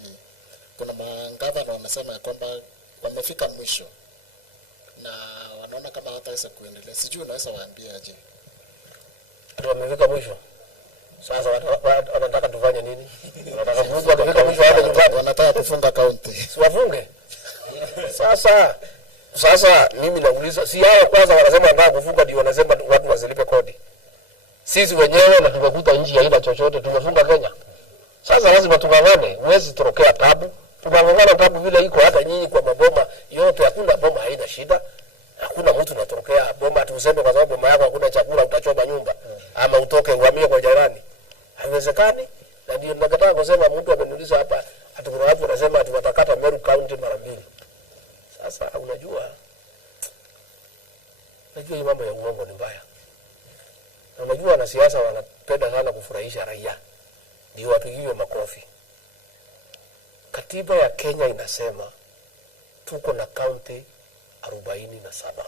kuna magavana wanasema ya kwamba wamefika mwisho na wanaona kama hataweza kuendelea. Sijui unaweza waambia aje? Ndio wamefika mwisho. Sasa wanataka tufanye nini? Wanataka kufunga kufika mwisho hapo nyumbani. Wanataka kufunga county. Si wafunge. Sasa mimi nauliza, si hao kwanza wanasema wanataka kufunga ndio wanasema watu wasilipe kodi. Sisi wenyewe na tumekuta nchi haina chochote, tumefunga Kenya. Sasa lazima tungangane, huwezi torokea tabu, Tunang'ang'ana tabu vile iko hata nyinyi kwa maboma yote, hakuna boma haina shida. Hakuna mtu natokea boma tuseme kwa sababu boma yako hakuna chakula utachoma nyumba ama utoke uhamie kwa jirani. Haiwezekani. Na ndio ninataka kusema, mtu ameniuliza hapa ati kuna watu wanasema ati watakata Meru County mara 2. Sasa unajua hii mambo ya uongo ni mbaya. Na unajua wanasiasa wanapenda sana kufurahisha raia, ndio wapigiwe makofi. Katiba ya Kenya inasema tuko na county 47.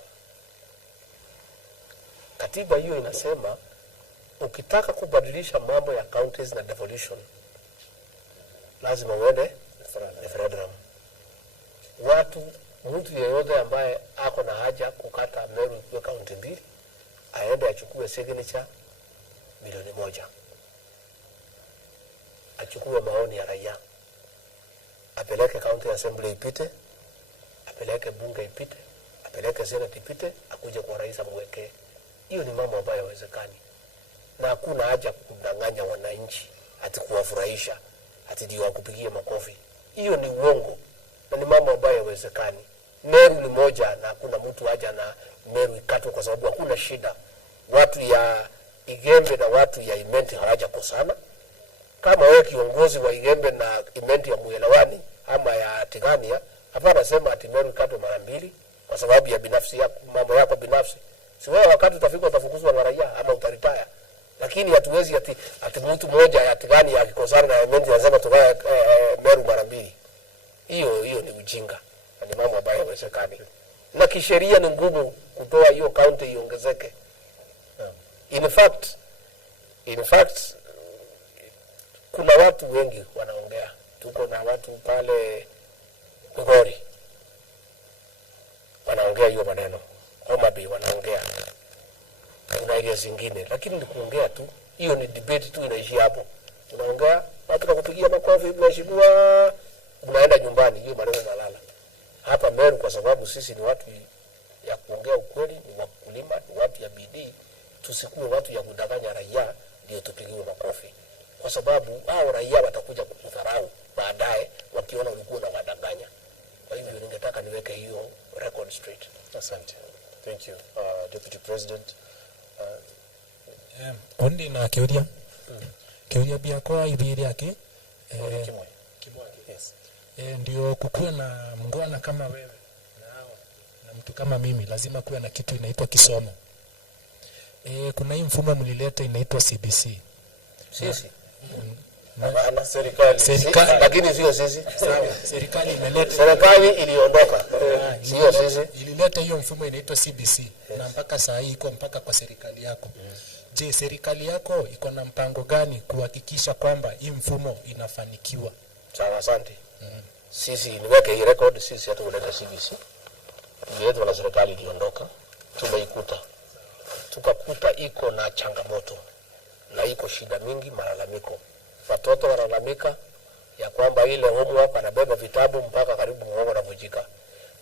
Katiba hiyo inasema ukitaka kubadilisha mambo ya counties na devolution lazima uende referendum. Mtu yeyote ambaye ako na haja kukata Meru kwa county 2 aende achukue signature milioni 1. Achukue maoni ya raia, apeleke county assembly ipite, apeleke bunge ipite, apeleke senate ipite, akuje kwa rais amwekee. Hiyo ni mambo ambayo hayawezekani. Na hakuna haja kudanganya wananchi ati kuwafurahisha ati ndio wakupigie makofi. Hiyo ni uongo na ni mambo ambayo hayawezekani. Meru ni moja na hakuna mtu haja na Meru ikatwe kwa sababu hakuna shida. Watu ya Igembe na watu ya Imenti hawaja kosana. Kama wewe kiongozi wa Igembe na Imenti ya muelewani ama ya Tigania, hapana sema ati Meru ikatwe mara 2 kwa sababu ya binafsi yako, mambo yako binafsi. Si wewe wakati utafika utafukuzwa na raia ama utaritaya. Lakini hatuwezi ati mtu mmoja ya Tigania akikosana na Imenti anasema tukae Meru mara 2. Hiyo ni ujinga. Ni mambo ambayo hayawezekani. Na kisheria ni ngumu kutoa hiyo county iongezeke. In fact kuna watu wengi wanaongea. Tuko na watu pale Migori wanaongea hiyo maneno. Homa Bay wanaongea. Kuna ile zingine, lakini ni kuongea tu. Hiyo ni debate tu inaishi hapo. Unaongea, watu wanakupigia makofi, mheshimiwa, unaenda nyumbani, hiyo maneno nalala. Hapa Meru kwa sababu sisi ni watu ya kuongea ukweli, ni wakulima, ni watu ya bidii, tusikuwe watu ya kudanganya raia ndio tupigiwe makofi. Kwa sababu hao raia watakuja kukudharau baadaye wakiona ulikuwa unawadanganya. Kwa hivyo ningetaka niweke hiyo record straight. Asante. Thank you. Deputy President. Ondi na kiuria. Kiuria bia kwa ibiri yake. Yes. Ndio kukuwa na mngwana kama wewe na mtu kama mimi lazima kuwe na kitu inaitwa kisomo. Kuna hii mfumo mlileta inaitwa CBC. Sisi. Na serikali. Lakini sio sisi. Sawa. Serikali imeleta. Serikali iliondoka. Sio sisi. Ilileta hiyo mfumo inaitwa CBC. Na mpaka saa hii iko mpaka kwa serikali yako. Je, serikali yako iko na mpango gani kuhakikisha kwamba hii mfumo inafanikiwa? Sawa, asante. Sisi niweke hii record, sisi hatukuleta CBC. Ililetwa na serikali iliondoka. Tumeikuta. Tukakuta iko na changamoto. Na iko shida mingi, malalamiko. Watoto wanalamika ya kwamba ile homework anabeba vitabu mpaka karibu mgongo na vujika.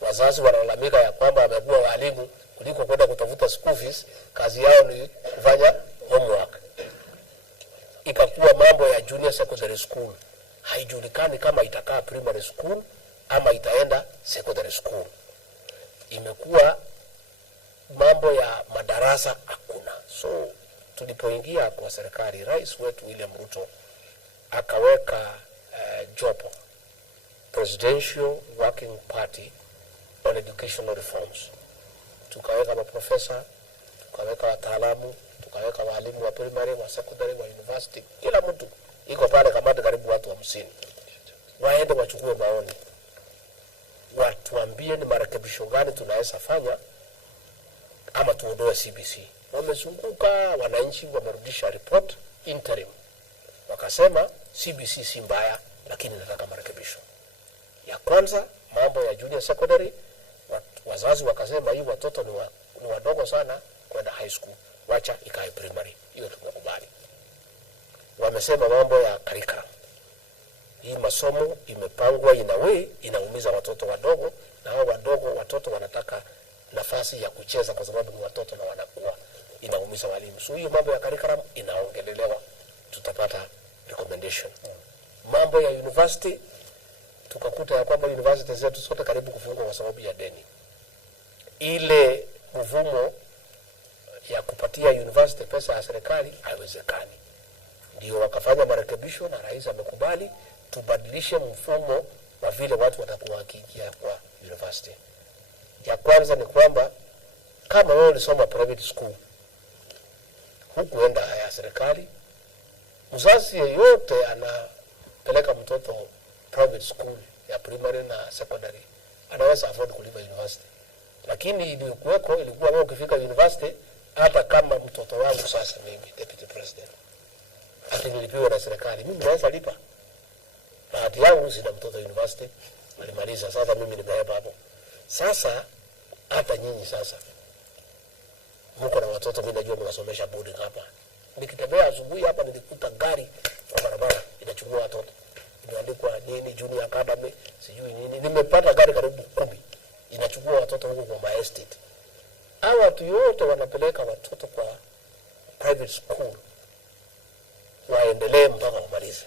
Wazazi wanalamika ya kwamba amekuwa walimu kuliko kwenda kutafuta school fees, kazi yao ni kufanya homework. Ikakuwa mambo ya junior secondary school. Haijulikani kama itakaa primary school ama itaenda secondary school. Imekuwa mambo ya madarasa hakuna. So tulipoingia kwa serikali, rais wetu William Ruto akaweka jopo Presidential Working Party on Educational Reforms. Tukaweka maprofesa, tukaweka wataalamu, tukaweka walimu wa primary, wa secondary, wa university. Kila mtu iko pale kamati karibu watu 50. Waende wachukue maoni. Watuambie ni marekebisho gani tunaweza fanya ama tuondoe CBC. Wamezunguka, wananchi wamerudisha report interim. Wakasema CBC si mbaya lakini nataka marekebisho. Ya kwanza mambo ya junior secondary, wazazi wakasema hii watoto ni wadogo sana kwenda high school. Wacha ikae primary. Hiyo tumekubali. Wamesema mambo ya curriculum. Hii masomo imepangwa in a way inaumiza watoto wadogo, na hao wadogo watoto wanataka nafasi ya kucheza kwa sababu ni watoto na wanakuwa, inaumiza walimu. So hiyo mambo ya curriculum inaongelelewa, tutapata recommendation. Mambo ya university tukakuta ya kwamba university zetu zote karibu kufungwa kwa sababu ya deni. Ile mfumo ya kupatia university pesa ya serikali haiwezekani. Ndio wakafanya marekebisho na rais amekubali tubadilishe mfumo wa vile watu watakuwa wakiingia kwa university. Ya kwanza ni kwamba kama wewe ulisoma private school, hukuenda ya serikali, mzazi yeyote anapeleka mtoto private school ya primary na secondary anaweza afford kulipa university. Lakini ilikuwa wewe ukifika university, hata kama mtoto wangu sasa mimi deputy president ati nilipiwa na serikali, mimi naweza lipa. Bahati yangu sina mtoto university, alimaliza, sasa mimi nimebeba hapo. Sasa hata nyinyi sasa mko na watoto, mimi najua mnasomesha boarding hapa. Nikitembea asubuhi hapa nilikuta gari kwa barabara inachukua watoto, imeandikwa nini junior academy sijui nini. Nimepata gari karibu 10 inachukua watoto huko kwa my estate. Hawa watu yote wanapeleka watoto kwa private school waendelee mpaka wamalize.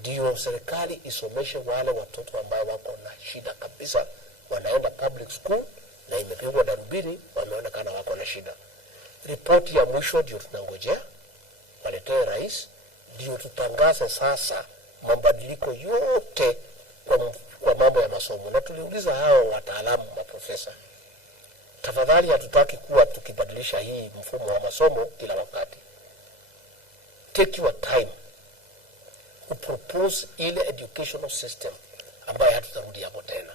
Ndio serikali isomeshe wale watoto ambao wako na shida kabisa, wanaenda public school na imepigwa darubini, wameonekana wako na shida. Ripoti ya mwisho ndio tunangojea waletee rais, ndio tutangaze sasa mabadiliko yote kwa mambo ya masomo. Na tuliuliza hao wataalamu wa profesa, tafadhali hatutaki kuwa tukibadilisha hii mfumo wa masomo kila wakati. Take your time kupropose ile educational system ambayo hatutarudi hapo tena,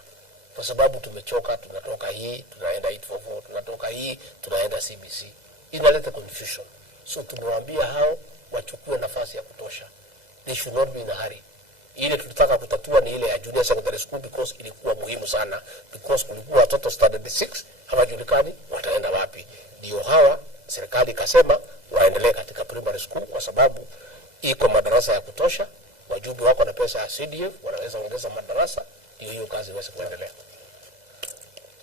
kwa sababu tumechoka. Tunatoka hii tunaenda 844, tunatoka hii tunaenda CBC, inaleta confusion. So tumewaambia hao wachukue nafasi ya kutosha, they should not be in a hurry. Ile tulitaka kutatua ni ile ya junior secondary school, because ilikuwa muhimu sana, because kulikuwa watoto standard 6 hawajulikani wataenda wapi. Ndio hawa serikali kasema waendelee katika primary school, kwa sababu iko madarasa ya kutosha, wajumbe wako na pesa ya CDF, wanaweza ongeza madarasa, hiyo kazi iweze kuendelea.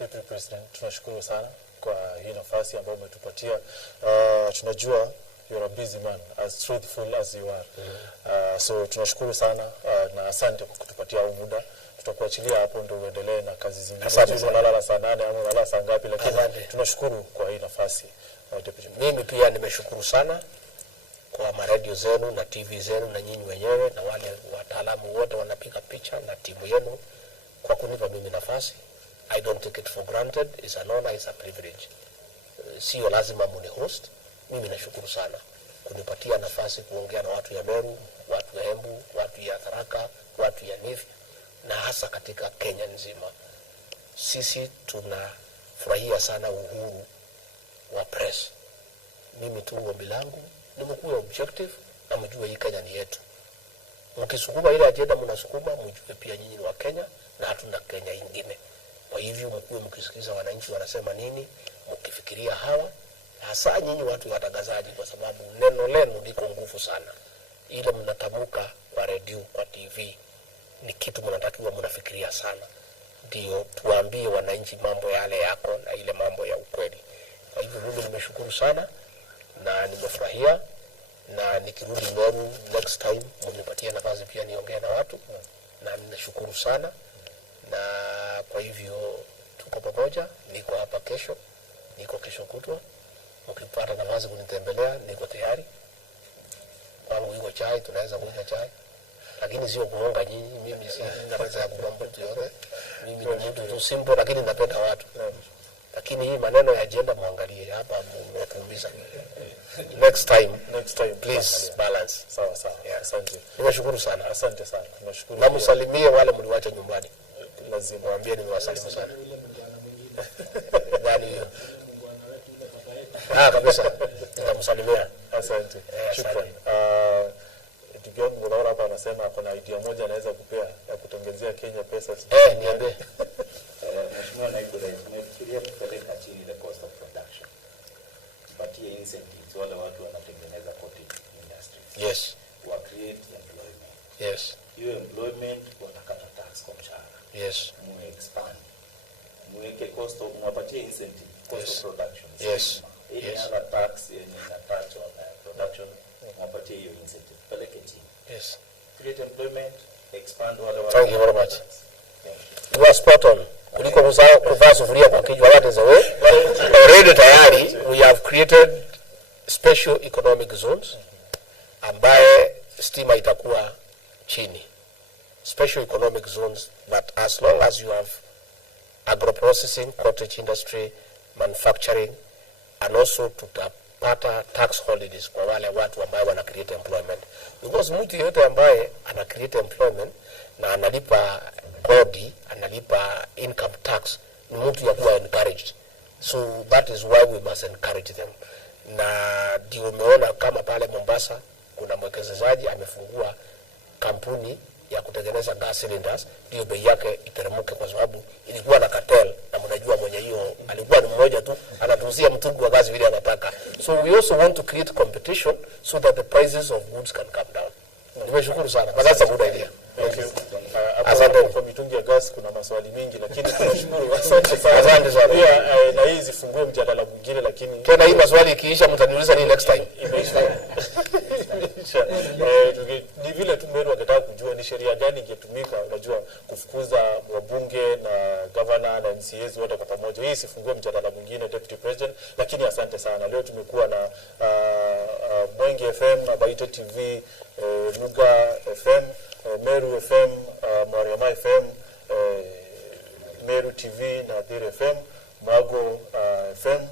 Deputy President, tunashukuru sana kwa hii nafasi ambayo umetupatia. Tunajua you're a busy man, as truthful as you are. So tunashukuru sana na asante kwa kutupatia muda. Tutakuachilia hapo ndio uendelee na kazi zingine. Asante. Unalala saa 8 au unalala saa ngapi, lakini tunashukuru kwa hii nafasi. Mimi pia nimeshukuru sana kwa maradio zenu na TV zenu na nyinyi wenyewe na wale wataalamu wote wanapiga picha na timu yenu kwa kunipa mimi nafasi. I don't take it for granted. It's an honor, it's a privilege. Sio lazima muni host. Mimi nashukuru sana kunipatia nafasi kuongea na watu ya Meru, watu ya Embu, watu ya Tharaka, watu ya Nithi na hasa katika Kenya nzima. Sisi tunafurahia sana uhuru wa press. Mimi tu ombi langu ni mkuwe objective na mjue hii Kenya ni yetu. Mkisukuma ile ajenda mnasukuma, mjue pia nyinyi ni wa Kenya na hatuna Kenya ingine. Kwa hivyo mkuwe mkisikiza wananchi wanasema nini, mkifikiria hawa, hasa nyinyi watu watangazaji, kwa sababu neno lenu liko nguvu sana. Ile mnatamka kwa radio, kwa TV, ni kitu mnatakiwa mnafikiria sana. Ndio tuambie wananchi mambo yale yako na ile mambo ya ukweli. Kwa hivyo mimi nimeshukuru sana na nimefurahia, na nikirudi Meru next time mnipatie nafasi pia niongee na watu, na ninashukuru sana. Na kwa hivyo tuko pamoja, niko hapa kesho, niko kesho kutwa. Mkipata nafasi kunitembelea niko tayari. Kwangu iko chai, tunaweza kunywa chai. Lakini sio kuonga nyinyi, mimi si naweza ya kuomba mtu yote. Mimi ni mtu tu simple, lakini napenda watu. Lakini hii maneno ya agenda muangalie hapa, mmetuumiza. Next time please balance. Sawa. Asante. Nimeshukuru sana. Asante sana. Tunashukuru. Na msalimie wale mliwacha nyumbani. Lazima waambie nimewasalimu sana. Gani hiyo? Kabisa. Nitamsalimia. Asante. Shukrani. Ndio Mgolaora hapa anasema kuna idea moja anaweza kupea ya kutengenezea Kenya pesa. Niambie. Mheshimiwa Naibu Rais, tumefikiria kupeleka chini the cost of production. Tupatie incentives wale watu wanatengeneza cottage industry. Yes. Wa create employment. Yes. Hiyo employment wanakata tax kwa mshahara. Yes. Mu expand. Muweke cost of, mwapatie incentive, cost of production. Yes. Any other tax yenye na touch on production, mwapatie hiyo incentive. Peleke chini. Yes. Create employment, expand wale Thank you very much. You are spot on. Kuliko kuvaa sufuria kwa kichwa, that is the way. Already tayari we have created special economic zones ambaye stima itakuwa chini. Special economic zones, but as long as you have agro-processing, cottage industry, manufacturing, and also tutapata tax holidays kwa wale watu ambaye wana create employment. Because mtu yote ambaye ana create employment na analipa kodi, analipa income tax, ni mtu ya kuwa encouraged. So that is why we must encourage them. Na ndio umeona kama pale Mombasa kuna mwekezaji amefungua kampuni ya kutengeneza gas cylinders, ndio bei yake iteremke kwa sababu ilikuwa na cartel, na mnajua mwenye hiyo alikuwa ni mmoja tu anatuuzia mtungi wa gas vile anataka. So we also want to create competition so that the prices of goods can come down. Nimeshukuru sana. But that's a good idea. Thank you. Asante kwa mitungi ya gas, kuna maswali mingi lakini tunashukuru. Asante sana. Asante sana. Pia na hii zifungue mjadala mwingine lakini tena hii maswali ikiisha mtaniuliza ni next time. Ni vile tu Meru angetaka kujua ni sheria gani ingetumika, unajua kufukuza wabunge na governor na MCAs wote kwa pamoja. Hii sifungue mjadala mwingine Deputy President, lakini asante sana. Leo tumekuwa na Mwenge FM, Abaito TV, Lugha FM, Meru FM, Mariama FM, Meru TV na Dhiri FM, Mago FM,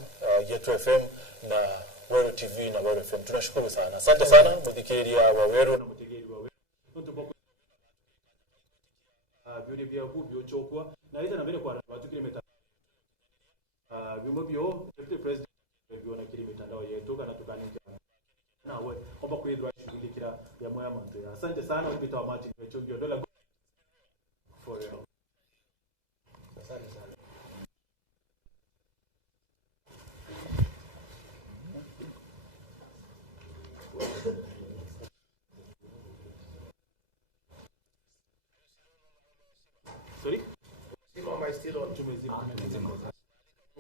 Yetu FM na Weru TV na Weru FM. Tunashukuru sana. Asante sana mudhikiria wa Weru na mutegeri wa Weru. Ntumbako byone bya kubyo chokwa na ita na mbere kwa watu kilomita bimwe byo Deputy President byo na kilomita ndao yetu kana tukanika nawe omba kuidwa shughulikira ya moya mantu. Asante sana upita wa Martin Wechogio dola for real. Asante sana. Sorry? Mama is still on. Tumezima.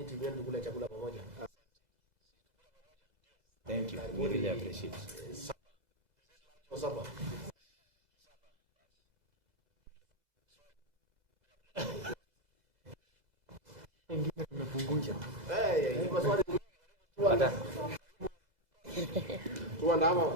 Tumeenda kula chakula pamoja. Thank you. We really appreciate it. Osama. Ingine tumepunguza. Ni maswali tuanda. Tuanda ama.